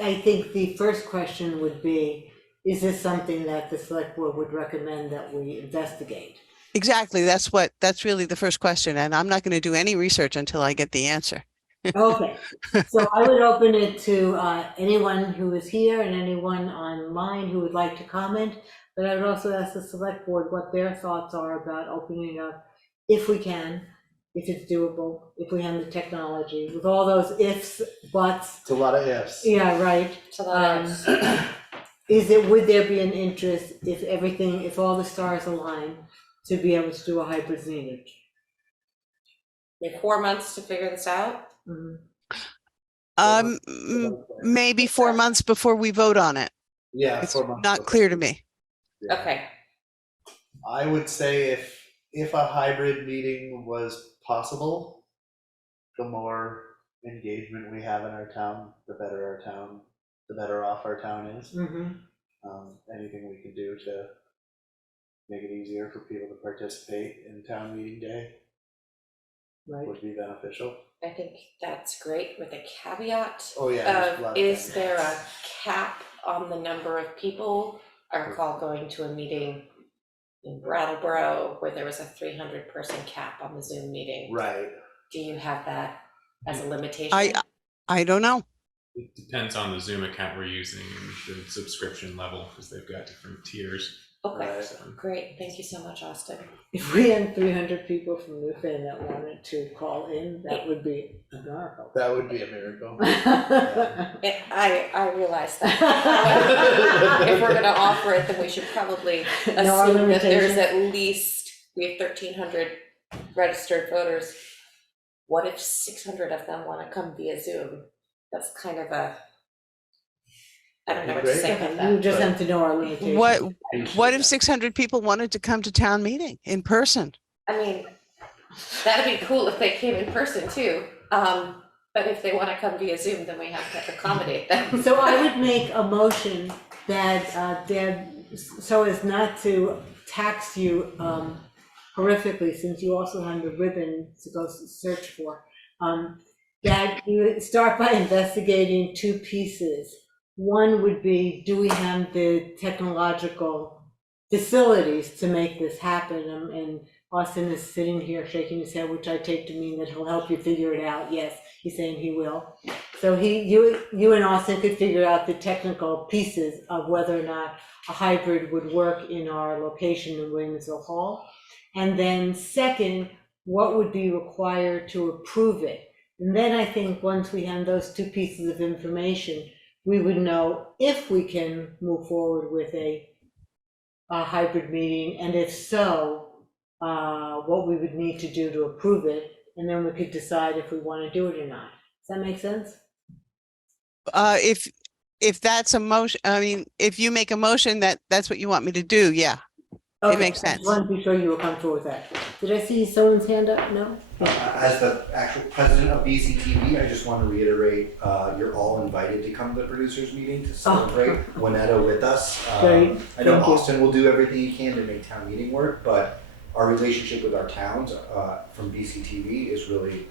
I think the first question would be, is this something that the select board would recommend that we investigate? Exactly. That's really the first question. And I'm not going to do any research until I get the answer. Okay, so I would open it to anyone who is here and anyone online who would like to comment. But I would also ask the select board what their thoughts are about opening up, if we can, if it's doable, if we have the technology, with all those ifs, buts. It's a lot of ifs. Yeah, right. It's a lot of- Would there be an interest if all the stars align to be able to do a hybrid meeting? We have 4 months to figure this out. Maybe 4 months before we vote on it. Yeah, It's 4 months. not clear to me. Yeah. Okay, I would say if a hybrid meeting was possible, the more engagement we have in our town, the better off our town is. Anything we can do to make it easier for people to participate in town meeting day Right. would be beneficial. I think that's great with a caveat Oh yeah. there's a lot of, of is things. there a cap on the number of people? I recall going to a meeting in Brattleboro where there was a 300-person cap on the Zoom meeting. Right. Do you have that as a limitation? I don't know. It depends on the Zoom account we're using and the subscription level, because they've got different tiers. Okay, Right. great, thank you so much, Austin. If we had 300 people from Newfane that wanted to call in, that would be a miracle. That would be a miracle. I realize that. If we're gonna offer it, then we should probably No assume that there's limitation. at least, we have 1,300 registered voters. What if 600 of them wanna come via Zoom? That's kind of a, I don't know what to say about You that. just have to know our limitations. What if 600 people wanted to come to town meeting in person? I mean, that'd be cool if they came in person too. But if they wanna come via Zoom, then we have to accommodate them. So I would make a motion that, Deb, so as not to tax you horrifically, since you also have the ribbon to go search for, that you start by investigating two pieces. One would be, do we have the technological facilities to make this happen? And Austin is sitting here shaking his head, which I take to mean that he'll help you figure it out. Yes, he's saying he will. So you and Austin could figure out the technical pieces of whether or not a hybrid would work in our location in Williamsville Hall. And then second, what would be required to approve it? And then I think once we have those two pieces of information, we would know if we can move forward with a hybrid meeting, and if so, what we would need to do to approve it, and then we could decide if we want to do it or not. Does that make sense? If that's a motion, I mean, if you make a motion that's what you want me to do, yeah. Okay, makes I sense. just wanted to be sure you were comfortable with that. Did I see someone's hand up? No? As the actual president of BCTV, I just want to reiterate, you're all invited to come to the producers meeting to celebrate Winnetka with us. Great, I know thank you. Austin will do everything he can to make town meeting work, but our relationship with our towns from BCTV is really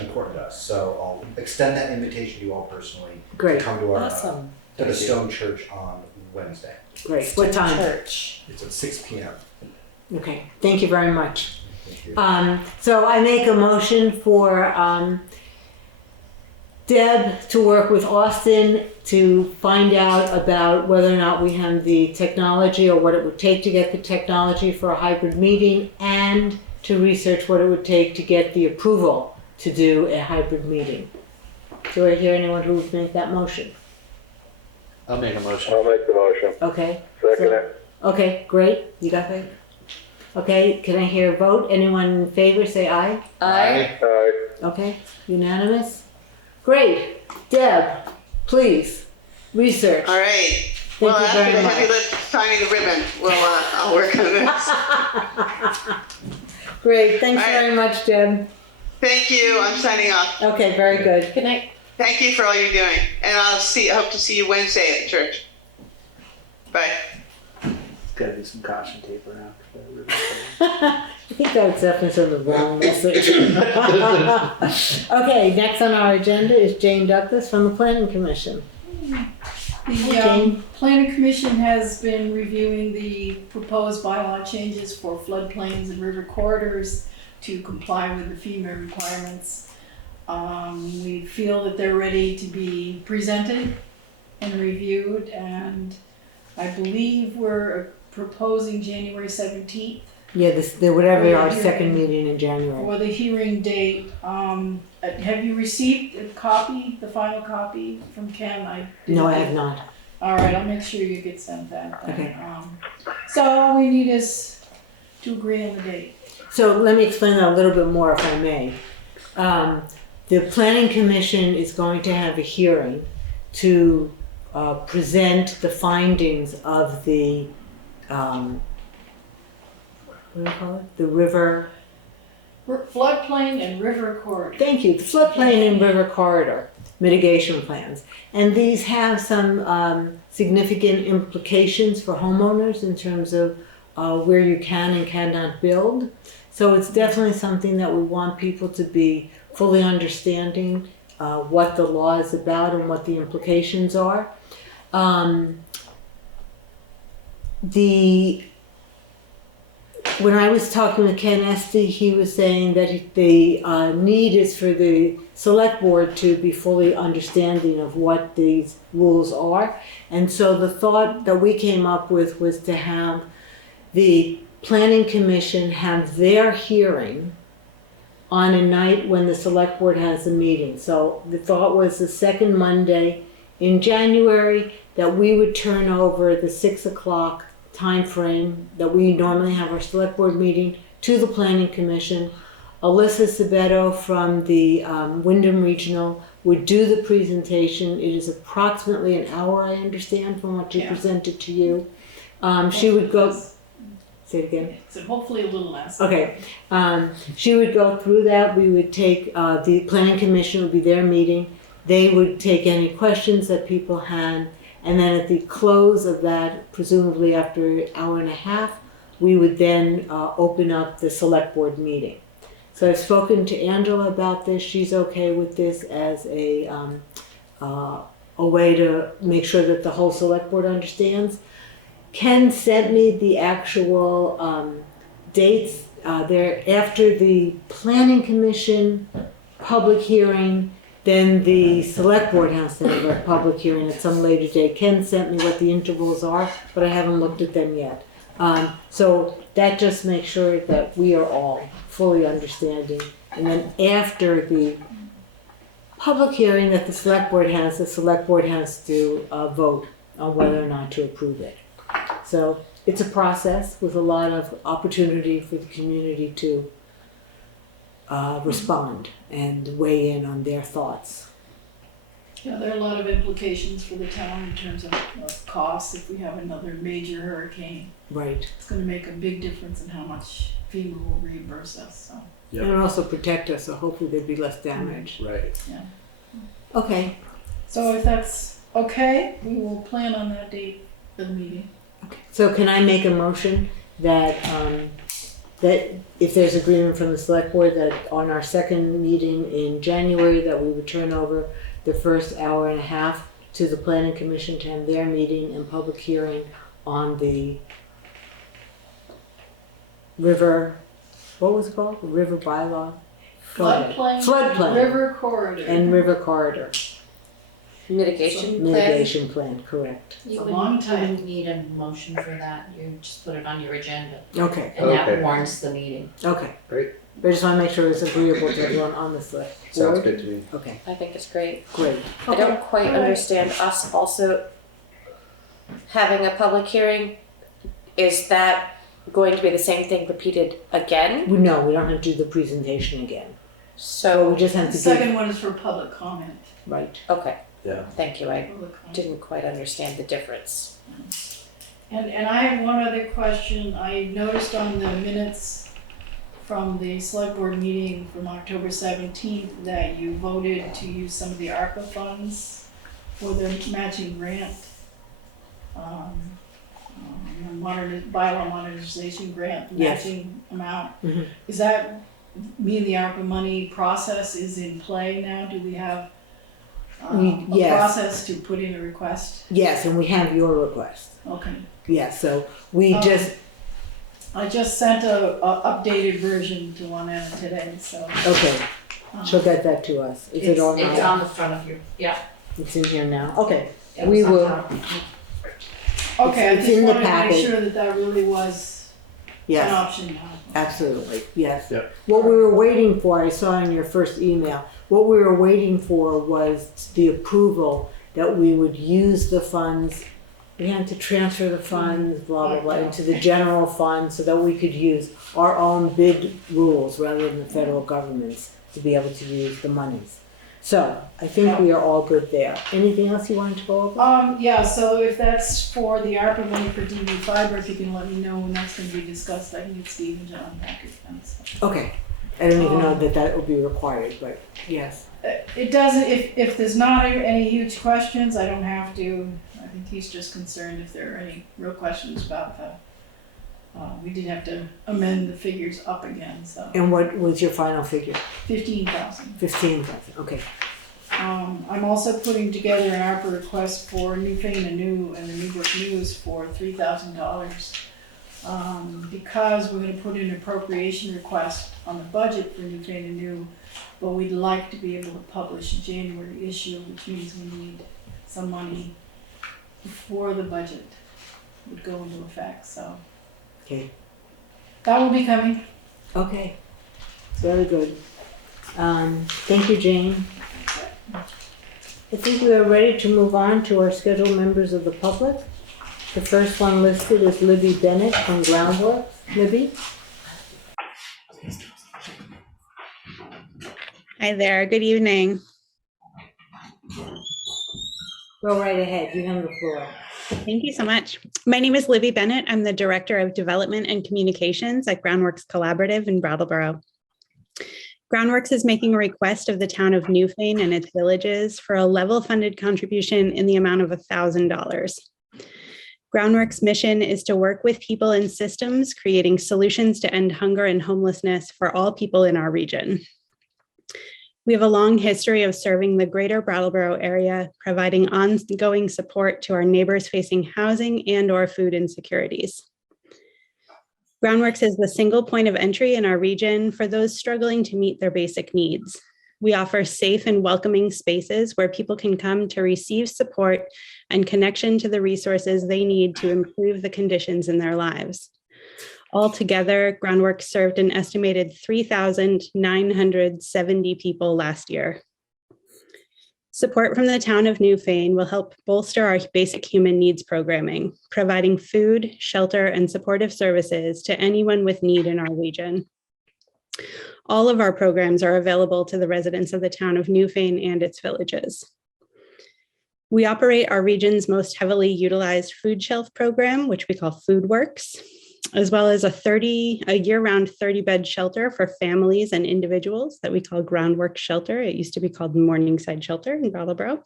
important to us. So I'll extend that invitation to you all personally to Great, come to our Awesome. to the Stone Church on Wednesday. great. What time? Church. It's at 6 p.m. Okay, thank you very much. Thank you. So I make a motion for Deb to work with Austin to find out about whether or not we have the technology or what it would take to get the technology for a hybrid meeting, and to research what it would take to get the approval to do a hybrid meeting. Do I hear anyone who would make that motion? I'll make a motion. I'll make the motion. Okay. Second it. Okay, great. You got that? Okay, can I hear a vote? Anyone in favor, say aye. Aye. Aye. Okay, unanimous? Great. Deb, please, research. All right. Well, you after very the heavy much. lift finding the ribbon, I'll work on this. Great, thanks All right. very much, Deb. Thank you. I'm signing off. Okay, very good. Good night. Thank you for all you're doing. And hope to see you Wednesday at church. Bye. Gotta do some caution tape around. I think that was definitely sort of the wrong message. Okay, next on our agenda is Jane Douglas from the Planning Commission. The Jane? Planning Commission has been reviewing the proposed bylaw changes for floodplains and river corridors to comply with the FEMA requirements. We feel that they're ready to be presented and reviewed, and I believe we're proposing January 17th Yeah, whatever Oh, our yeah. second meeting in January. for the hearing date. Have you received a copy, the final copy from Ken? No, I have not. All right, I'll make sure you get sent that then. Okay. So all we need is to agree on the date. So let me explain that a little bit more, if I may. The Planning Commission is going to have a hearing to present the findings of the, what do you call it? The river, Floodplain and river corridor. thank you, the floodplain and river corridor mitigation plans. And these have some significant implications for homeowners in terms of where you can and cannot build. So it's definitely something that we want people to be fully understanding what the law is about and what the implications are. When I was talking with Ken Esty, he was saying that the need is for the select board to be fully understanding of what these rules are. And so the thought that we came up with was to have the Planning Commission have their hearing on a night when the select board has a meeting. So the thought was the second Monday in January that we would turn over the 6 o'clock time frame that we normally have our select board meeting to the Planning Commission. Alyssa Sabeto from the Windham Regional would do the presentation. It is approximately an hour, I understand, from what you presented to you. She would go, say it again. So hopefully a little less. Okay, she would go through that. We would take, the Planning Commission would be their meeting. They would take any questions that people had. And then at the close of that, presumably after an hour and a half, we would then open up the select board meeting. So I've spoken to Angela about this. She's okay with this as a way to make sure that the whole select board understands. Ken sent me the actual dates. They're after the Planning Commission public hearing. Then the select board has to have a public hearing at some later date. Ken sent me what the intervals are, but I haven't looked at them yet. So that just makes sure that we are all fully understanding. And then after the public hearing that the select board has to vote on whether or not to approve it. So it's a process with a lot of opportunity for the community to respond and weigh in on their thoughts. Yeah, there are a lot of implications for the town in terms of costs if we have another major hurricane. Right. It's gonna make a big difference in how much FEMA will reimburse us, so. Yep. And also protect us, so hopefully there'd be less damage. Right. Okay. So if that's okay, we will plan on that date for the meeting. So can I make a motion that that if there's agreement from the select board that on our second meeting in January that we would turn over the first hour and a half to the Planning Commission to have their meeting and public hearing on the river, what was it called? River bylaw? Go ahead. Floodplain. River corridor. And river corridor. Mitigation plan. Mitigation plan, correct. It's a long time. You wouldn't need a motion for that, you just put it on your agenda, Okay, and that Okay. warrants the meeting. okay. Great. But I just want to make sure it's agreeable to everyone on the select board. Sounds good to me. Okay, I think it's great. great. I don't quite understand us also having a public hearing. Is that going to be the same thing repeated again? No, we don't have to do the presentation again. So we So, just have The to second give, one is for public comment. right. okay, Yeah. thank you. I Public comment. didn't quite understand the difference. And I have one other question. I noticed on the minutes from the select board meeting from October 17th that you voted to use some of the ARPA funds for the matching grant. Bylaw modernization grant, Yes. matching amount. Mhm. Does that mean the ARPA money process is in play now? Do we have a Yes. process to put in a request? Yes, and we have your request. Okay. Yes, so we just, I just sent a updated version to Juana today, so. okay, she'll get that to us. Is it all It's now? on the front of you, yeah. It's in here now? Okay, Yeah, we it's on will. top. Okay, I It's just in the wanted to packet. make sure that that really was an Yes, option now. absolutely, yes. Yep. What we were waiting for, I saw in your first email, what we were waiting for was the approval that we would use the funds. We had to transfer the funds, blah, blah, blah, into the general fund so that we could use our own bid rules rather than the federal government's to be able to use the monies. So I think we are all good there. Anything else you wanted to go over? Yeah, so if that's for the ARPA money for DB fiber, if you can let me know when that's gonna be discussed, I can get Steven to unpack it. Okay, I don't even know that that will be required, but yes. It doesn't, if there's not any huge questions, I don't have to. I think he's just concerned if there are any real questions about the, we did have to amend the figures up again, so. And what was your final figure? 15,000. 15,000, okay. I'm also putting together an ARPA request for Newfane and the Newbrook News for $3,000. Because we're gonna put an appropriation request on the budget for Newfane and New, but we'd like to be able to publish a January issue, which means we need some money before the budget would go into effect, so. Okay. That will be coming. Okay, very good. Thank you, Jane. I think we are ready to move on to our scheduled members of the public. The first one listed is Libby Bennett from Groundworks. Libby? Hi there, good evening. Go right ahead, you have the floor. Thank you so much. My name is Libby Bennett. I'm the Director of Development and Communications at Groundworks Collaborative in Brattleboro. Groundworks is making a request of the town of Newfane and its villages for a level funded contribution in the amount of $1,000. Groundworks' mission is to work with people and systems, creating solutions to end hunger and homelessness for all people in our region. We have a long history of serving the greater Brattleboro area, providing ongoing support to our neighbors facing housing and/or food insecurities. Groundworks is the single point of entry in our region for those struggling to meet their basic needs. We offer safe and welcoming spaces where people can come to receive support and connection to the resources they need to improve the conditions in their lives. Altogether, Groundworks served an estimated 3,970 people last year. Support from the town of Newfane will help bolster our basic human needs programming, providing food, shelter, and supportive services to anyone with need in our region. All of our programs are available to the residents of the town of Newfane and its villages. We operate our region's most heavily utilized food shelf program, which we call FoodWorks, as well as a year-round 30-bed shelter for families and individuals that we call Groundworks Shelter. It used to be called Morningside Shelter in Brattleboro.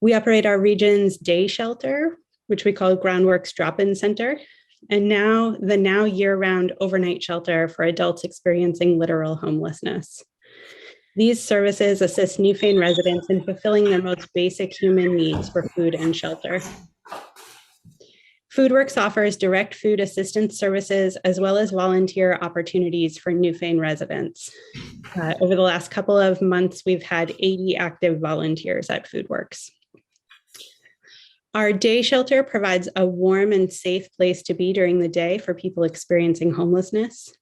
We operate our region's day shelter, which we call Groundworks Drop-In Center, and now the year-round overnight shelter for adults experiencing literal homelessness. These services assist Newfane residents in fulfilling their most basic human needs for food and shelter. FoodWorks offers direct food assistance services as well as volunteer opportunities for Newfane residents. Over the last couple of months, we've had 80 active volunteers at FoodWorks. Our day shelter provides a warm and safe place to be during the day for people experiencing homelessness.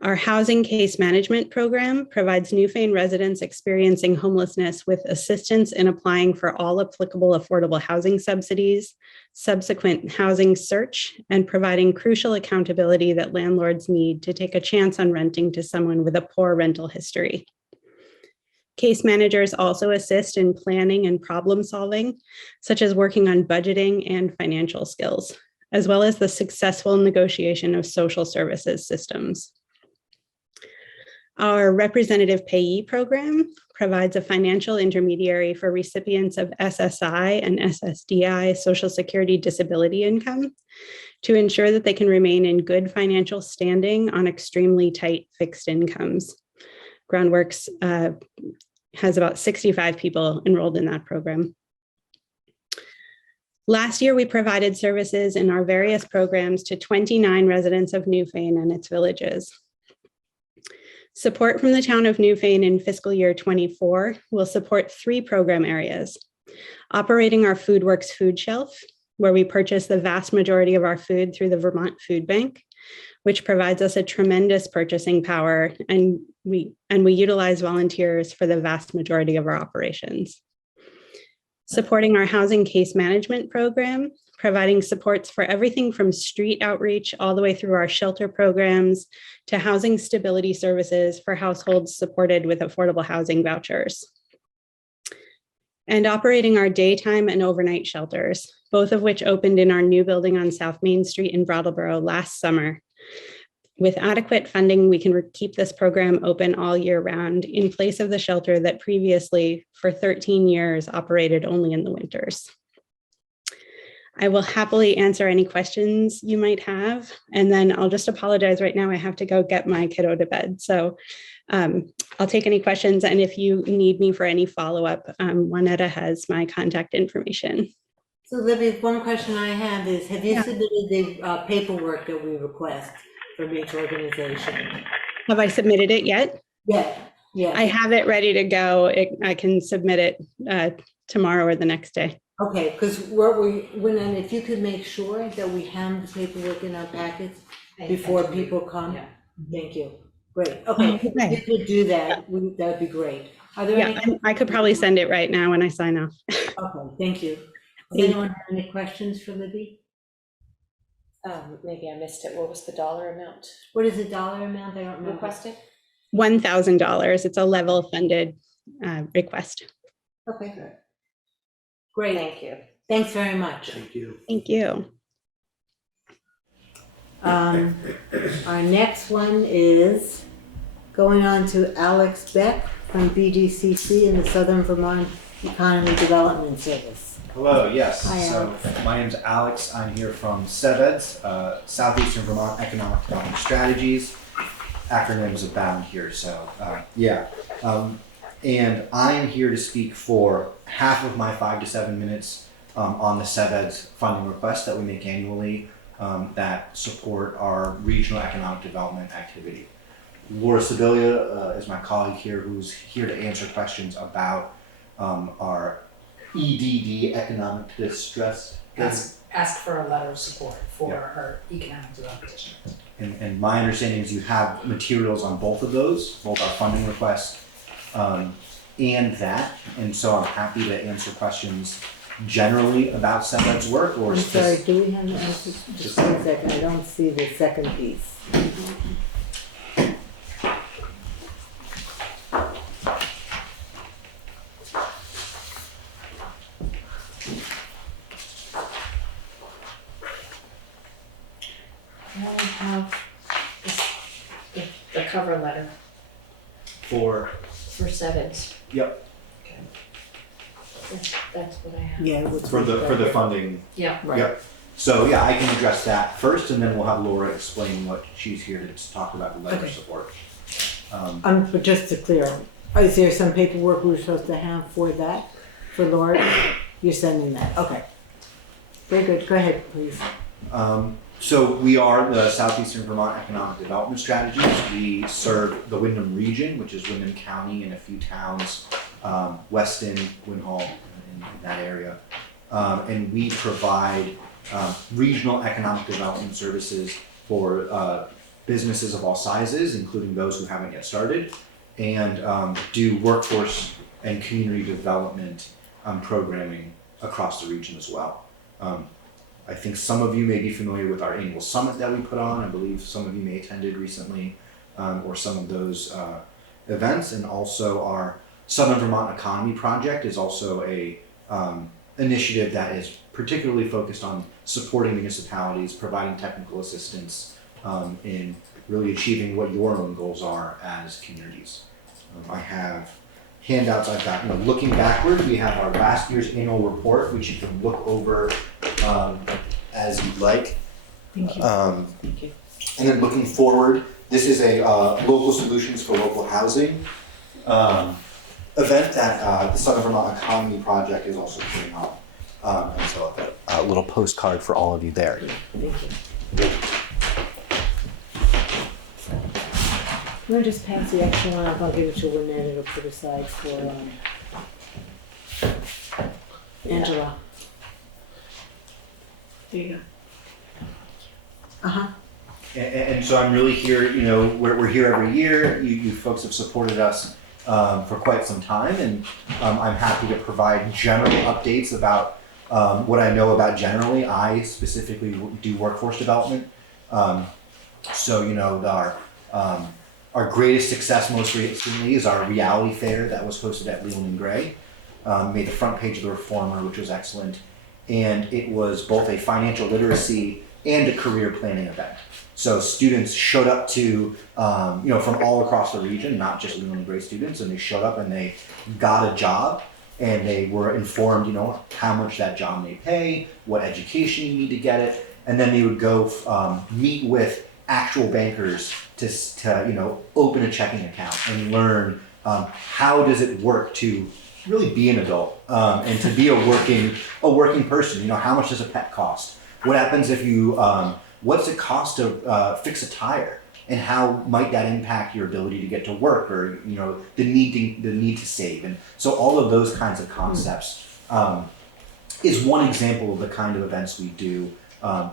Our housing case management program provides Newfane residents experiencing homelessness with assistance in applying for all applicable affordable housing subsidies, subsequent housing search, and providing crucial accountability that landlords need to take a chance on renting to someone with a poor rental history. Case managers also assist in planning and problem solving, such as working on budgeting and financial skills, as well as the successful negotiation of social services systems. Our representative payee program provides a financial intermediary for recipients of SSI and SSDI Social Security disability income to ensure that they can remain in good financial standing on extremely tight fixed incomes. Groundworks has about 65 people enrolled in that program. Last year, we provided services in our various programs to 29 residents of Newfane and its villages. Support from the town of Newfane in fiscal year 24 will support 3 program areas: operating our FoodWorks food shelf, where we purchase the vast majority of our food through the Vermont Food Bank, which provides us a tremendous purchasing power, and we utilize volunteers for the vast majority of our operations. Supporting our housing case management program, providing supports for everything from street outreach all the way through our shelter programs to housing stability services for households supported with affordable housing vouchers. And operating our daytime and overnight shelters, both of which opened in our new building on South Main Street in Brattleboro last summer. With adequate funding, we can keep this program open all year round in place of the shelter that previously, for 13 years, operated only in the winters. I will happily answer any questions you might have, and then I'll just apologize right now. I have to go get my kiddo to bed. So I'll take any questions, and if you need me for any follow-up, Juanetta has my contact information. So Libby, one question I have is, have you submitted the paperwork that we request from each organization? Have I submitted it yet? Yeah. I have it ready to go. I can submit it tomorrow or the next day. Okay, because if you could make sure that we have the paperwork in our packets before people come. Yeah. Thank you. Great. Okay, if you could do that, that would be great. Are there any? I could probably send it right now when I sign off. Okay, thank you. Does anyone have any questions for Libby? Maybe I missed it. What was the dollar amount? What is the dollar amount? I don't remember. Requested? $1,000. It's a level funded request. Okay, good. Great. Thank you. Thanks very much. Thank you. Thank you. Our next one is going on to Alex Beck from BDCC in the Southern Vermont Economy Development Service. Hello, yes. Hi, So my name's Alex. I'm here from SEVEDS, Southeastern Vermont Economic Development Strategies. Acronyms abound here, so and I'm here to speak for half of my 5 to 7 minutes on the SEVEDS funding requests that we make annually that support our regional economic development activity. Sibilia is my colleague here who's here to answer questions about our EDD, economic distress. Ask for a letter of support for our economic development district. And my understanding is you have materials on both of those, both our funding request and that. And so I'm happy to answer questions generally about SEVED's work or I'm sorry, do we have the answer? Just 1 second, I don't see the second piece. I only have the cover letter for SEVEDS. Yep. That's what I have. Yeah. For the funding. Yeah. Right. Yep. So I can address that first, and then we'll have Laura explain what she's here to talk about the letter of support. But just to clear, is there some paperwork we're supposed to have for that, for Laura? You're sending that, okay. Very good, go ahead, please. So we are the Southeastern Vermont Economic Development Strategies. We serve the Windham region, which is Windham County and a few towns, Weston, Windham, in that area. And we provide regional economic development services for businesses of all sizes, including those who haven't yet started, and do workforce and community development programming across the region as well. I think some of you may be familiar with our annual summit that we put on. I believe some of you may have attended recently, or some of those events, and also our Southern Vermont Economy Project is also a initiative that is particularly focused on supporting municipalities, providing technical assistance in really achieving what your own goals are as communities. I have handouts I've got, looking backward, we have our last year's annual report, which you can look over as you'd like. Thank you. Thank you. And then looking forward, this is a local solutions for local housing event that the Southern Vermont Economy Project is also putting on. And so I've got a little postcard for all of you there. Thank you. I'm gonna just pass the extra one up. I'll give it to Lynette. It'll put aside for Angela. There you go. Uh-huh. And so I'm really here, we're here every year. You folks have supported us for quite some time, and I'm happy to provide general updates about what I know about generally. I specifically do workforce development. So, our greatest success most recently is our reality fair that was hosted at Leland and Gray. Made the front page of the Reformer, which was excellent. And it was both a financial literacy and a career planning event. So students showed up to, from all across the region, not just Leland and Gray students, and they showed up and they got a job and they were informed, how much that job may pay, what education you need to get it, and then they would go meet with actual bankers to open a checking account and learn how does it work to really be an adult and to be a working person. How much does a pet cost? What happens if you what's it cost to fix a tire, and how might that impact your ability to get to work, or the need to save? And so all of those kinds of concepts is one example of the kind of events we do.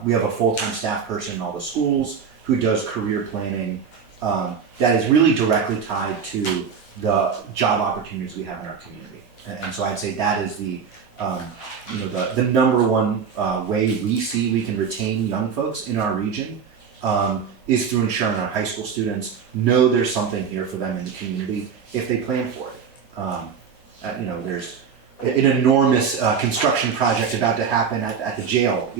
We have a full-time staff person in all the schools who does career planning that is really directly tied to the job opportunities we have in our community. And so I'd say that is the number one way we see we can retain young folks in our region is through ensuring our high school students know there's something here for them in the community if they plan for it. There's an enormous construction project about to happen at the jail,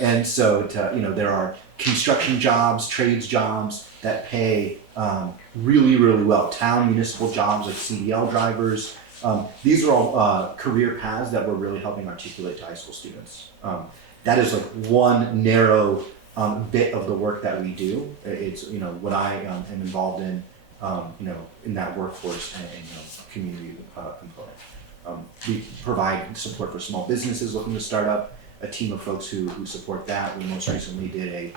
and so there are construction jobs, trades jobs that pay really, really well. Town municipal jobs like CDL drivers. These are all career paths that we're really helping articulate to high school students. That is like one narrow bit of the work that we do. It's what I am involved in, in that workforce and community component. We provide support for small businesses looking to start up, a team of folks who support that. We most recently did a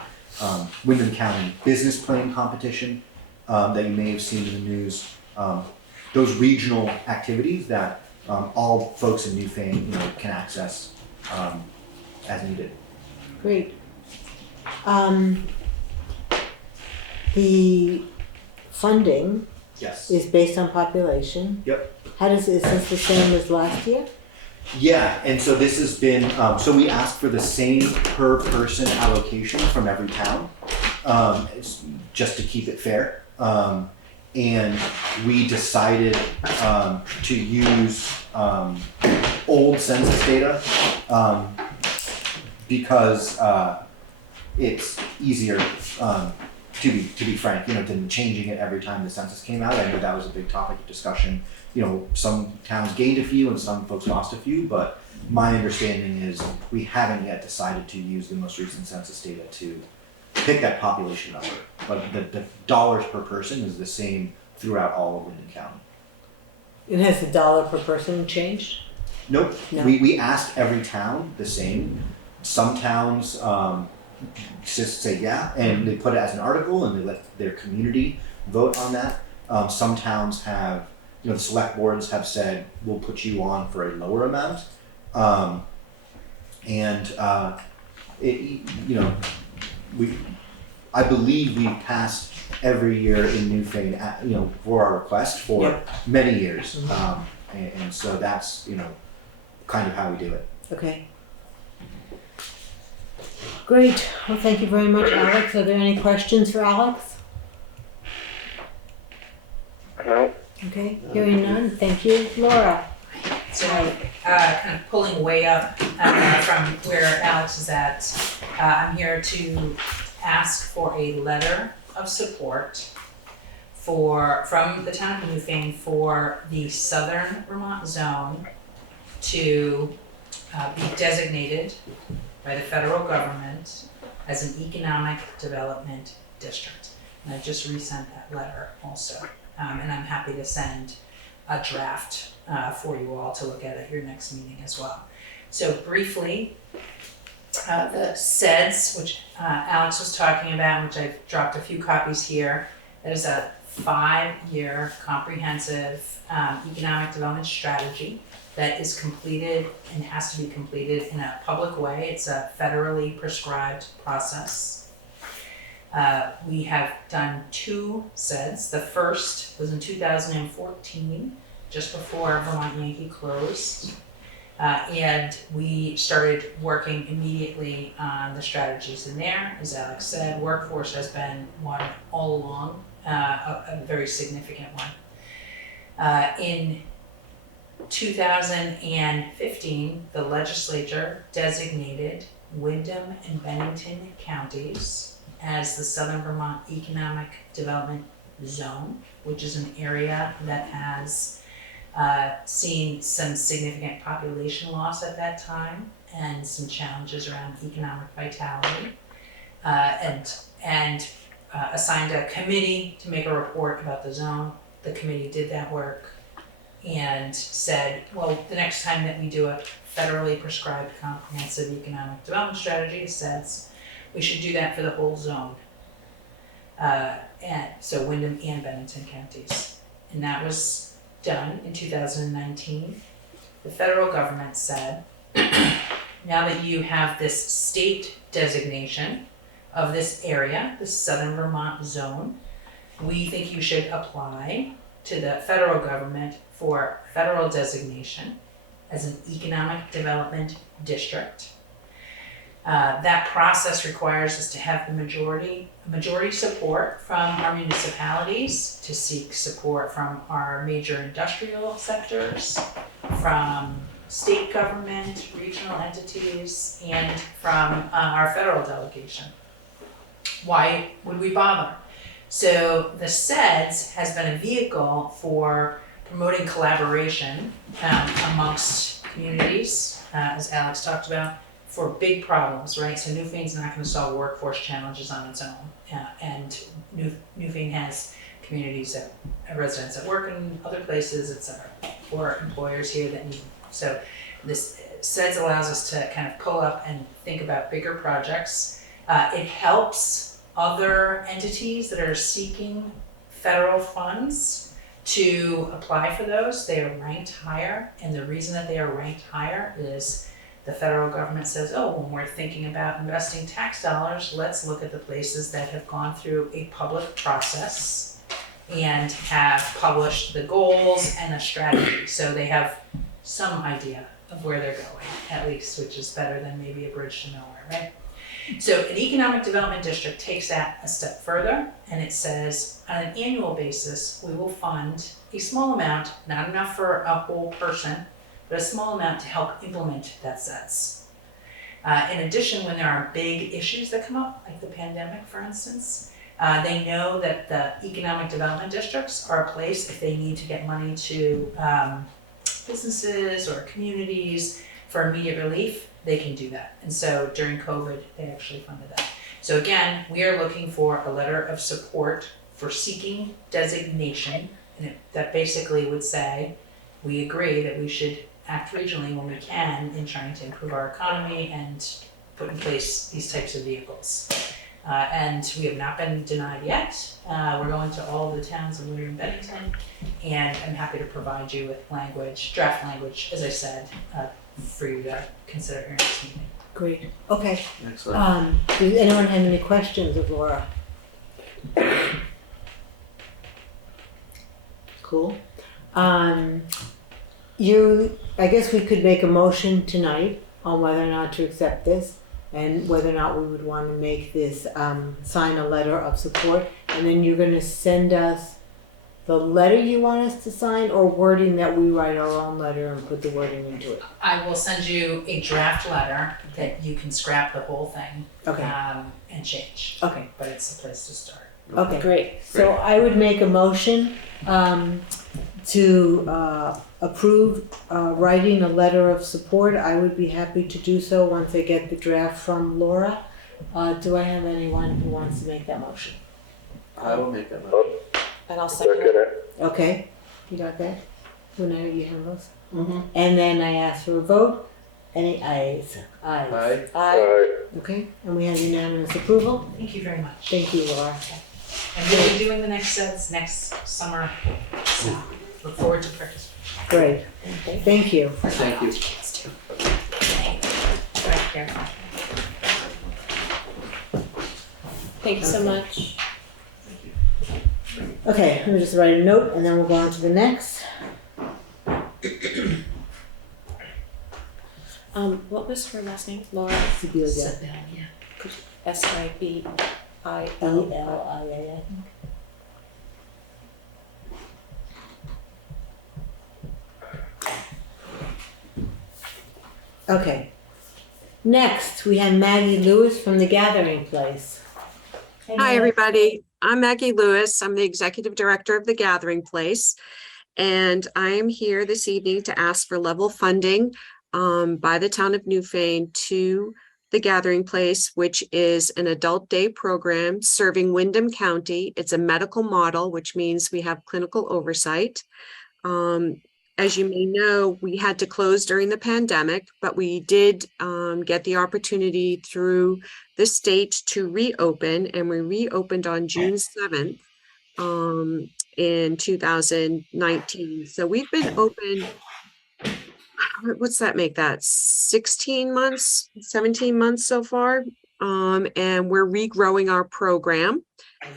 Windham County business plan competition that you may have seen in the news. Those regional activities that all folks in Newfane can access as needed. Great. The funding Yes. is based on population. Yep. Is this the same as last year? Yeah, and so this has been, so we asked for the same per person allocation from every town, just to keep it fair. And we decided to use old census data because it's easier, to be frank, than changing it every time the census came out. I know that was a big topic of discussion. Some towns gained a few and some folks lost a few, but my understanding is we haven't yet decided to use the most recent census data to pick that population number. But the dollars per person is the same throughout all of Windham County. It has the dollar per person changed? Nope. No. We asked every town the same. Some towns just say yeah, and they put it as an article and they let their community vote on that. Some towns have, the select boards have said, we'll put you on for a lower amount. I believe we passed every year in Newfane, for our request for many years. And so that's, kind of how we do it. Okay. Great. Well, thank you very much, Alex. Are there any questions for Alex? No. Okay, hearing none, thank you. Laura? So, kind of pulling way up from where Alex is at, I'm here to ask for a letter of support from the town of Newfane for the southern Vermont zone to be designated by the federal government as an economic development district. And I just resent that letter also, and I'm happy to send a draft for you all to look at your next meeting as well. So briefly, the SEDS, which Alex was talking about, which I've dropped a few copies here, that is a 5-year comprehensive economic development strategy that is completed and has to be completed in a public way. It's a federally prescribed process. We have done 2 SEDS. The first was in 2014, just before Vermont Yankee closed. And we started working immediately on the strategies in there. As Alex said, workforce has been one all along, a very significant one. In 2015, the legislature designated Windham and Bennington counties as the Southern Vermont Economic Development Zone, which is an area that has seen some significant population loss at that time and some challenges around economic vitality, and assigned a committee to make a report about the zone. The committee did that work and said, well, the next time that we do a federally prescribed comprehensive economic development strategy, SEDS, we should do that for the whole zone. And so Windham and Bennington counties. And that was done in 2019. The federal government said, now that you have this state designation of this area, the Southern Vermont zone, we think you should apply to the federal government for federal designation as an economic development district. That process requires us to have the majority support from our municipalities, to seek support from our major industrial sectors, from state government, regional entities, and from our federal delegation. Why would we bother? So the SEDS has been a vehicle for promoting collaboration amongst communities, as Alex talked about, for big problems, right? So Newfane's not going to solve workforce challenges on its own, and Newfane has communities that residents that work in other places, etc., or employers here that need. So this SEDS allows us to kind of pull up and think about bigger projects. It helps other entities that are seeking federal funds to apply for those. They are ranked higher, and the reason that they are ranked higher is the federal government says, oh, when we're thinking about investing tax dollars, let's look at the places that have gone through a public process and have published the goals and a strategy. So they have some idea of where they're going, at least, which is better than maybe a bridge to nowhere, right? So an economic development district takes that a step further, and it says on an annual basis, we will fund a small amount, not enough for a whole person, but a small amount to help implement that SEDS. In addition, when there are big issues that come up, like the pandemic, for instance, they know that the economic development districts are a place, if they need to get money to businesses or communities for immediate relief, they can do that. And so during COVID, they actually funded that. So again, we are looking for a letter of support for seeking designation, and that basically would say, we agree that we should act regionally when we can in trying to improve our economy and put in place these types of vehicles. And we have not been denied yet. We're going to all of the towns in Windham and Bennington, and I'm happy to provide you with draft language, as I said, for you to consider your next meeting. Great, okay. Excellent. Does anyone have any questions of Laura? Cool. I guess we could make a motion tonight on whether or not to accept this, and whether or not we would want to make this, sign a letter of support, and then you're gonna send us the letter you want us to sign, or wording that we write our own letter and put the wording into it? I will send you a draft letter that you can scrap the whole thing. Okay. And change. Okay. But it's a place to start. Okay. Great. So I would make a motion to approve writing a letter of support. I would be happy to do so once I get the draft from Laura. Do I have anyone who wants to make that motion? I will make that motion. And I'll second Second it. it. Okay, you got that? Whenever you have those. Mm-hmm. And then I ask for a vote. Any ayes? Ayes. Aye. Aye. Okay, and we have unanimous approval. Thank you very much. Thank you, Laura. And we'll be doing the next sets next summer. So look forward to participating. Great, thank you. Thank you. Right here. Thank you so much. Okay, let me just write a note and then we'll go on to the next. What was her last name? Laura? Sibilia. Sibilia. Sibilia. Elia. Okay. Next, we have Maggie Lewis from The Gathering Place. Hey, Hi, Maggie. everybody. I'm Maggie Lewis. I'm the Executive Director of The Gathering Place. And I am here this evening to ask for level funding by the town of Newfane to The Gathering Place, which is an adult day program serving Windham County. It's a medical model, which means we have clinical oversight. As you may know, we had to close during the pandemic, but we did get the opportunity through the state to reopen, and we reopened on June 7th in 2019. So we've been open, what's that make that, 16 months, 17 months so far, and we're regrowing our program.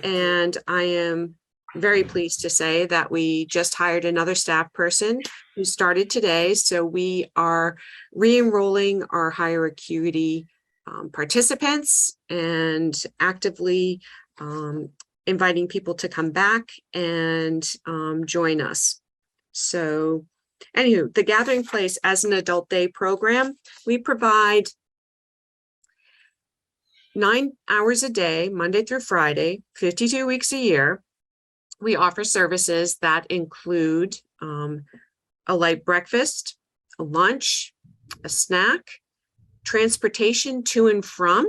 And I am very pleased to say that we just hired another staff person who started today. So we are re-enrolling our higher acuity participants and actively inviting people to come back and join us. So anywho, The Gathering Place as an adult day program, we provide 9 hours a day, Monday through Friday, 52 weeks a year. We offer services that include a light breakfast, a lunch, a snack, transportation to and from.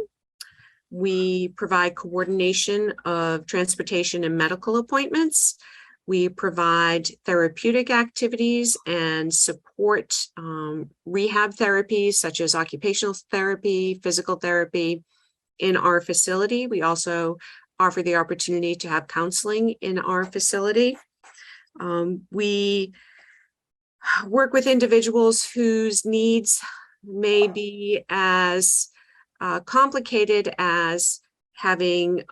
We provide coordination of transportation and medical appointments. We provide therapeutic activities and support rehab therapies such as occupational therapy, physical therapy in our facility. We also offer the opportunity to have counseling in our facility. We work with individuals whose needs may be as complicated as having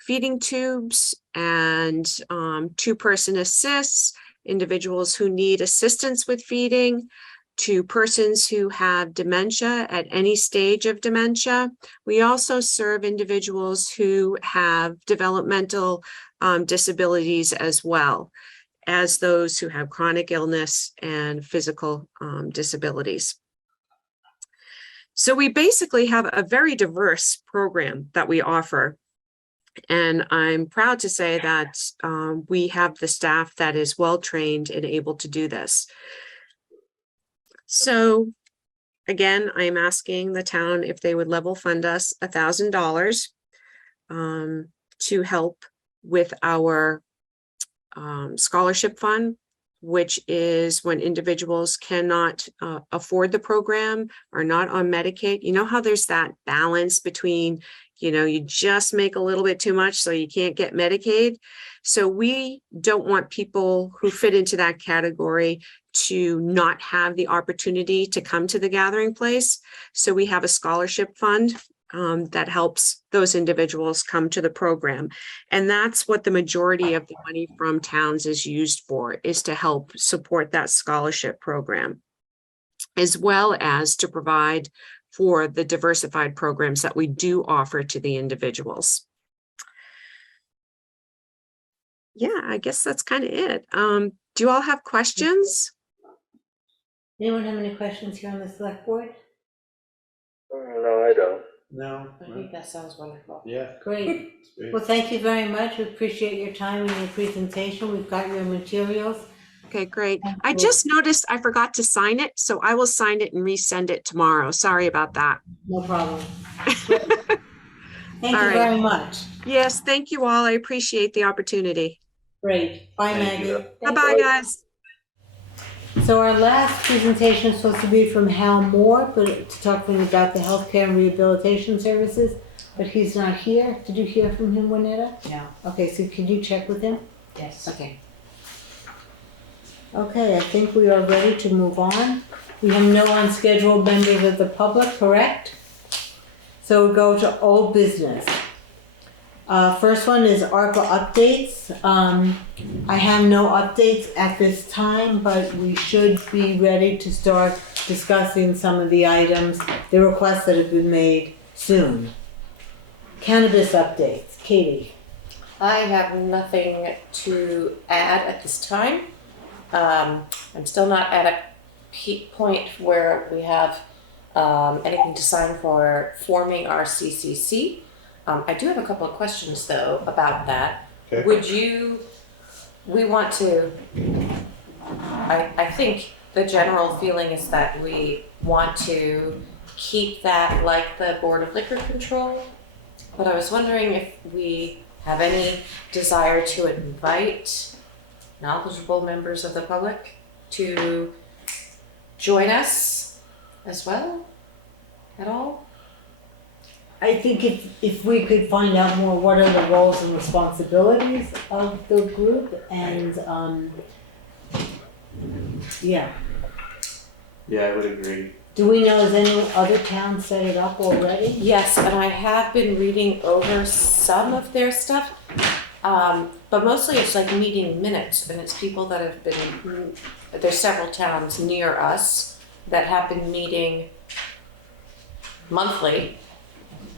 feeding tubes and 2-person assists, individuals who need assistance with feeding, to persons who have dementia at any stage of dementia. We also serve individuals who have developmental disabilities as well as those who have chronic illness and physical disabilities. So we basically have a very diverse program that we offer. And I'm proud to say that we have the staff that is well-trained and able to do this. So again, I am asking the town if they would level fund us $1,000 to help with our scholarship fund, which is when individuals cannot afford the program, are not on Medicaid. You know how there's that balance between, you just make a little bit too much so you can't get Medicaid. So we don't want people who fit into that category to not have the opportunity to come to The Gathering Place. So we have a scholarship fund that helps those individuals come to the program. And that's what the majority of the money from towns is used for, is to help support that scholarship program, as well as to provide for the diversified programs that we do offer to the individuals. yeah, I guess that's kind of it. Do you all have questions? Anyone have any questions here on the select board? No, I don't. No. I think that sounds wonderful. Yeah. Great. Well, thank you very much. We appreciate your time and your presentation. We've got your materials. Okay, great. I just noticed I forgot to sign it, so I will sign it and resend it tomorrow. Sorry about that. No problem. Thank you All right. very much. Yes, thank you all. I appreciate the opportunity. Great. Bye, Thank Maggie. you. Bye-bye, guys. So our last presentation is supposed to be from Hal Moore, but to talking about the healthcare and rehabilitation services, but he's not here. Did you hear from him, Juanetta? No. Okay, so could you check with him? Yes. Okay. Okay, I think we are ready to move on. We have no unscheduled members of the public, correct? So we go to old business. First one is ARPA updates. I have no updates at this time, but we should be ready to start discussing some of the items, the requests that have been made soon. Cannabis updates. Katie. I have nothing to add at this time. I'm still not at a point where we have anything to sign for forming our CCC. I do have a couple of questions though about that. Okay. We want to, I think the general feeling is that we want to keep that like the Board of Liquor Control, but I was wondering if we have any desire to invite knowledgeable members of the public to join us as well at all? I think if we could find out more what are the roles and responsibilities of the group and, yeah. Yeah, I would agree. Do we know, has any other town set it up already? Yes, and I have been reading over some of their stuff, but mostly it's like meeting minutes, and it's people that have been, there's several towns near us that have been meeting monthly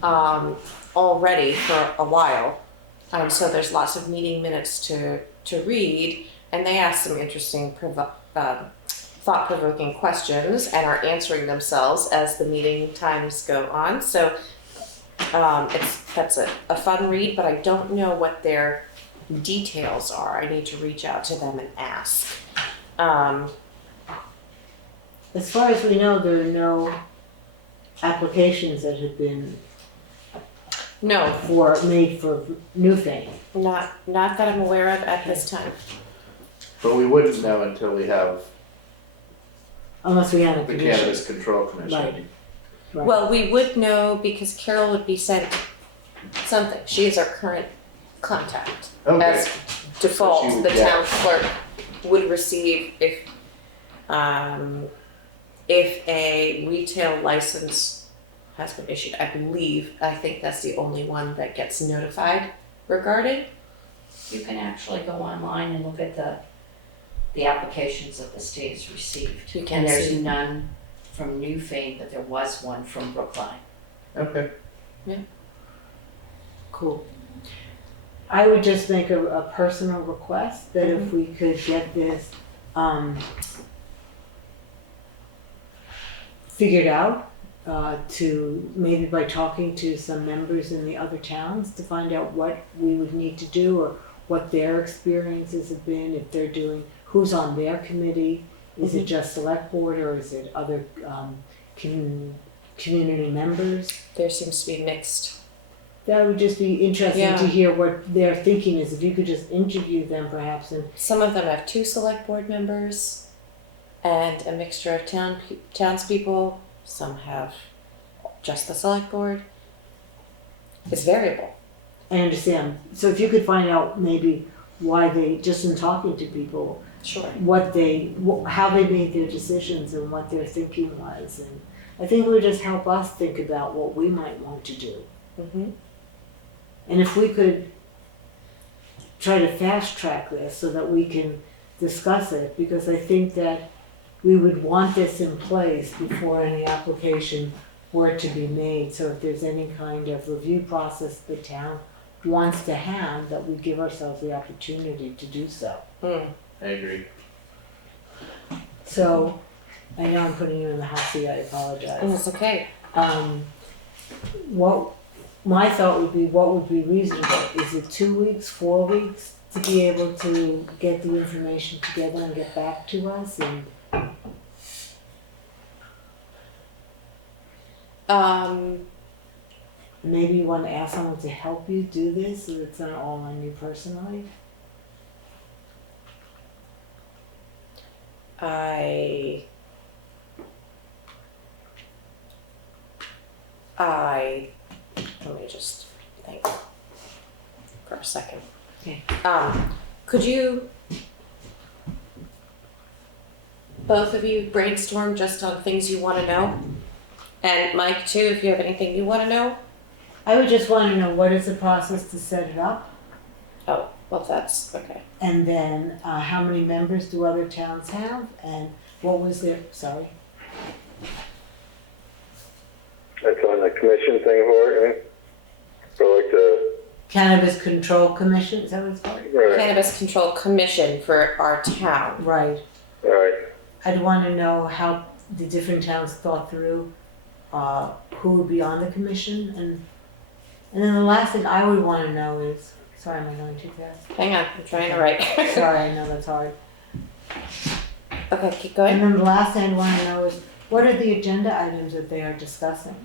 already for a while. So there's lots of meeting minutes to read, and they ask some interesting thought-provoking questions and are answering themselves as the meeting times go on. So that's a fun read, but I don't know what their details are. I need to reach out to them and ask. As far as we know, there are no applications that have been made for Newfane. Not that I'm aware of at this time. But we wouldn't know until we have Unless we have a the commission. Cannabis Control Commission. Right. Well, we would know because Carol would be sent something. She is our current contact. Okay. As default, So she would the get- town clerk would receive if a retail license has been issued. I think that's the only one that gets notified regarding. You can actually go online and look at the applications that the state has received. You can And there's see. none from Newfane, but there was one from Brookline. Okay. Cool. I would just make a personal request that if we could get this figured out, to maybe by talking to some members in the other towns to find out what we would need to do or what their experiences have been, if they're doing, who's on their committee, is it just select board or is it other community members? There seems to be mixed. That would just be interesting Yeah. to hear what their thinking is, if you could just interview them perhaps and Some of them have 2 select board members and a mixture of townspeople. Some have just the select board. It's variable. I understand. So if you could find out maybe why they, just in talking to people, Sure. how they made their decisions and what their thinking was. And I think it would just help us think about what we might want to do. Mm-hmm. And if we could try to fast track this so that we can discuss it, because I think that we would want this in place before any application were to be made. So if there's any kind of review process the town wants to have, that we give ourselves the opportunity to do so. Hmm. I agree. So, I know I'm putting you in the hot seat, I Oh, apologize. it's okay. What, my thought would be, what would be reasonable? Is it 2 weeks, 4 weeks to be able to get the information together and get back to us? And maybe you want to ask someone to help you do this, so it's not all on you personally? Let me just think for a second. Okay. Could you, both of you, brainstorm just on things you want to know? And Mike too, if you have anything you want to know? I would just want to know, what is the process to set it up? Oh, well, that's okay. And then, how many members do other towns have? And what was their, sorry? That's on the commission thing for it, right? For like the, Cannabis Control Commission, is that what it's called? right, Cannabis Control Commission for our town. Right. right. I'd want to know how the different towns thought through, who would be on the commission, and then the last thing I would want to know is, sorry, am I going too fast? Hang on, I'm trying to write. Sorry, I know that's hard. Okay, keep And going. then the last thing I want to know is, what are the agenda items that they are discussing?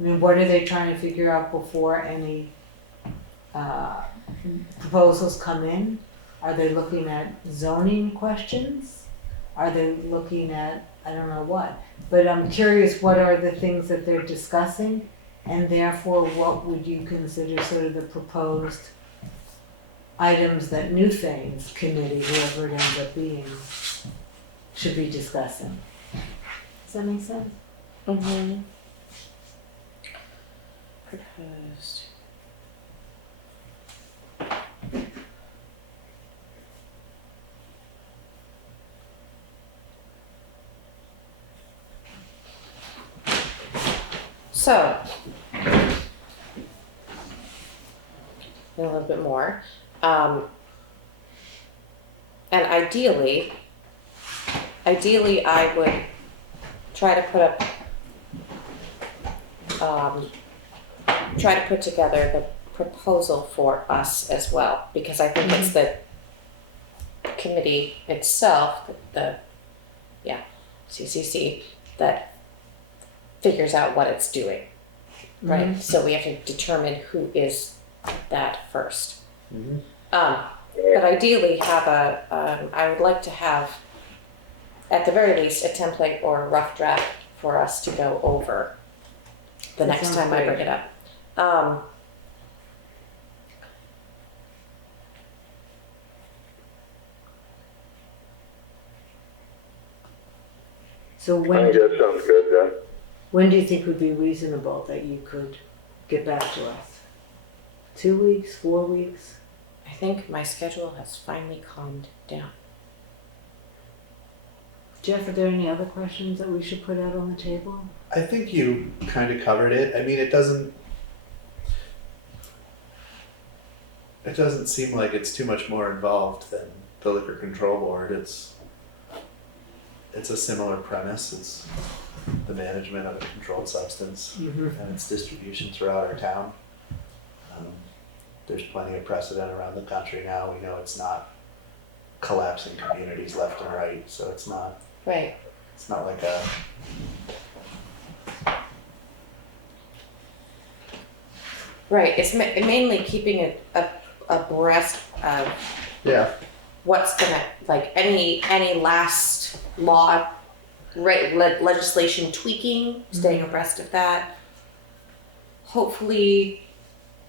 I mean, what are they trying to figure out before any proposals come in? Are they looking at zoning questions? Are they looking at, I don't know what, but I'm curious, what are the things that they're discussing? And therefore, what would you consider sort of the proposed items that Newfane's committee, whoever it ends up being, should be discussing? Does that make sense? Mm-hmm. Proposed. So, a little bit more. And ideally, I would try to put up, try to put together the proposal for us as well, because I think it's the committee itself, the CCC, that figures out what it's doing, right? Mhm. So we have to determine who is that first. Mm-hmm. But ideally have I would like to have, at the very least, a template or a rough draft for us to go over the That next sounds time I great. bring it up. So I when think that sounds good then. do you think would be reasonable that you could get back to us? 2 weeks, 4 weeks? I think my schedule has finally calmed down. Jeff, are there any other questions that we should put out on the table? I think you kind of covered it. I mean, it doesn't seem like it's too much more involved than the Liquor Control Board. It's a similar premise. It's the management of a controlled substance and its distribution throughout our town. There's plenty of precedent around the country now. We know it's not collapsing communities left and right, so it's not Right. like a Right. It's mainly keeping it abreast of what's gonna, like, any last law, legislation tweaking, staying abreast of that. Hopefully,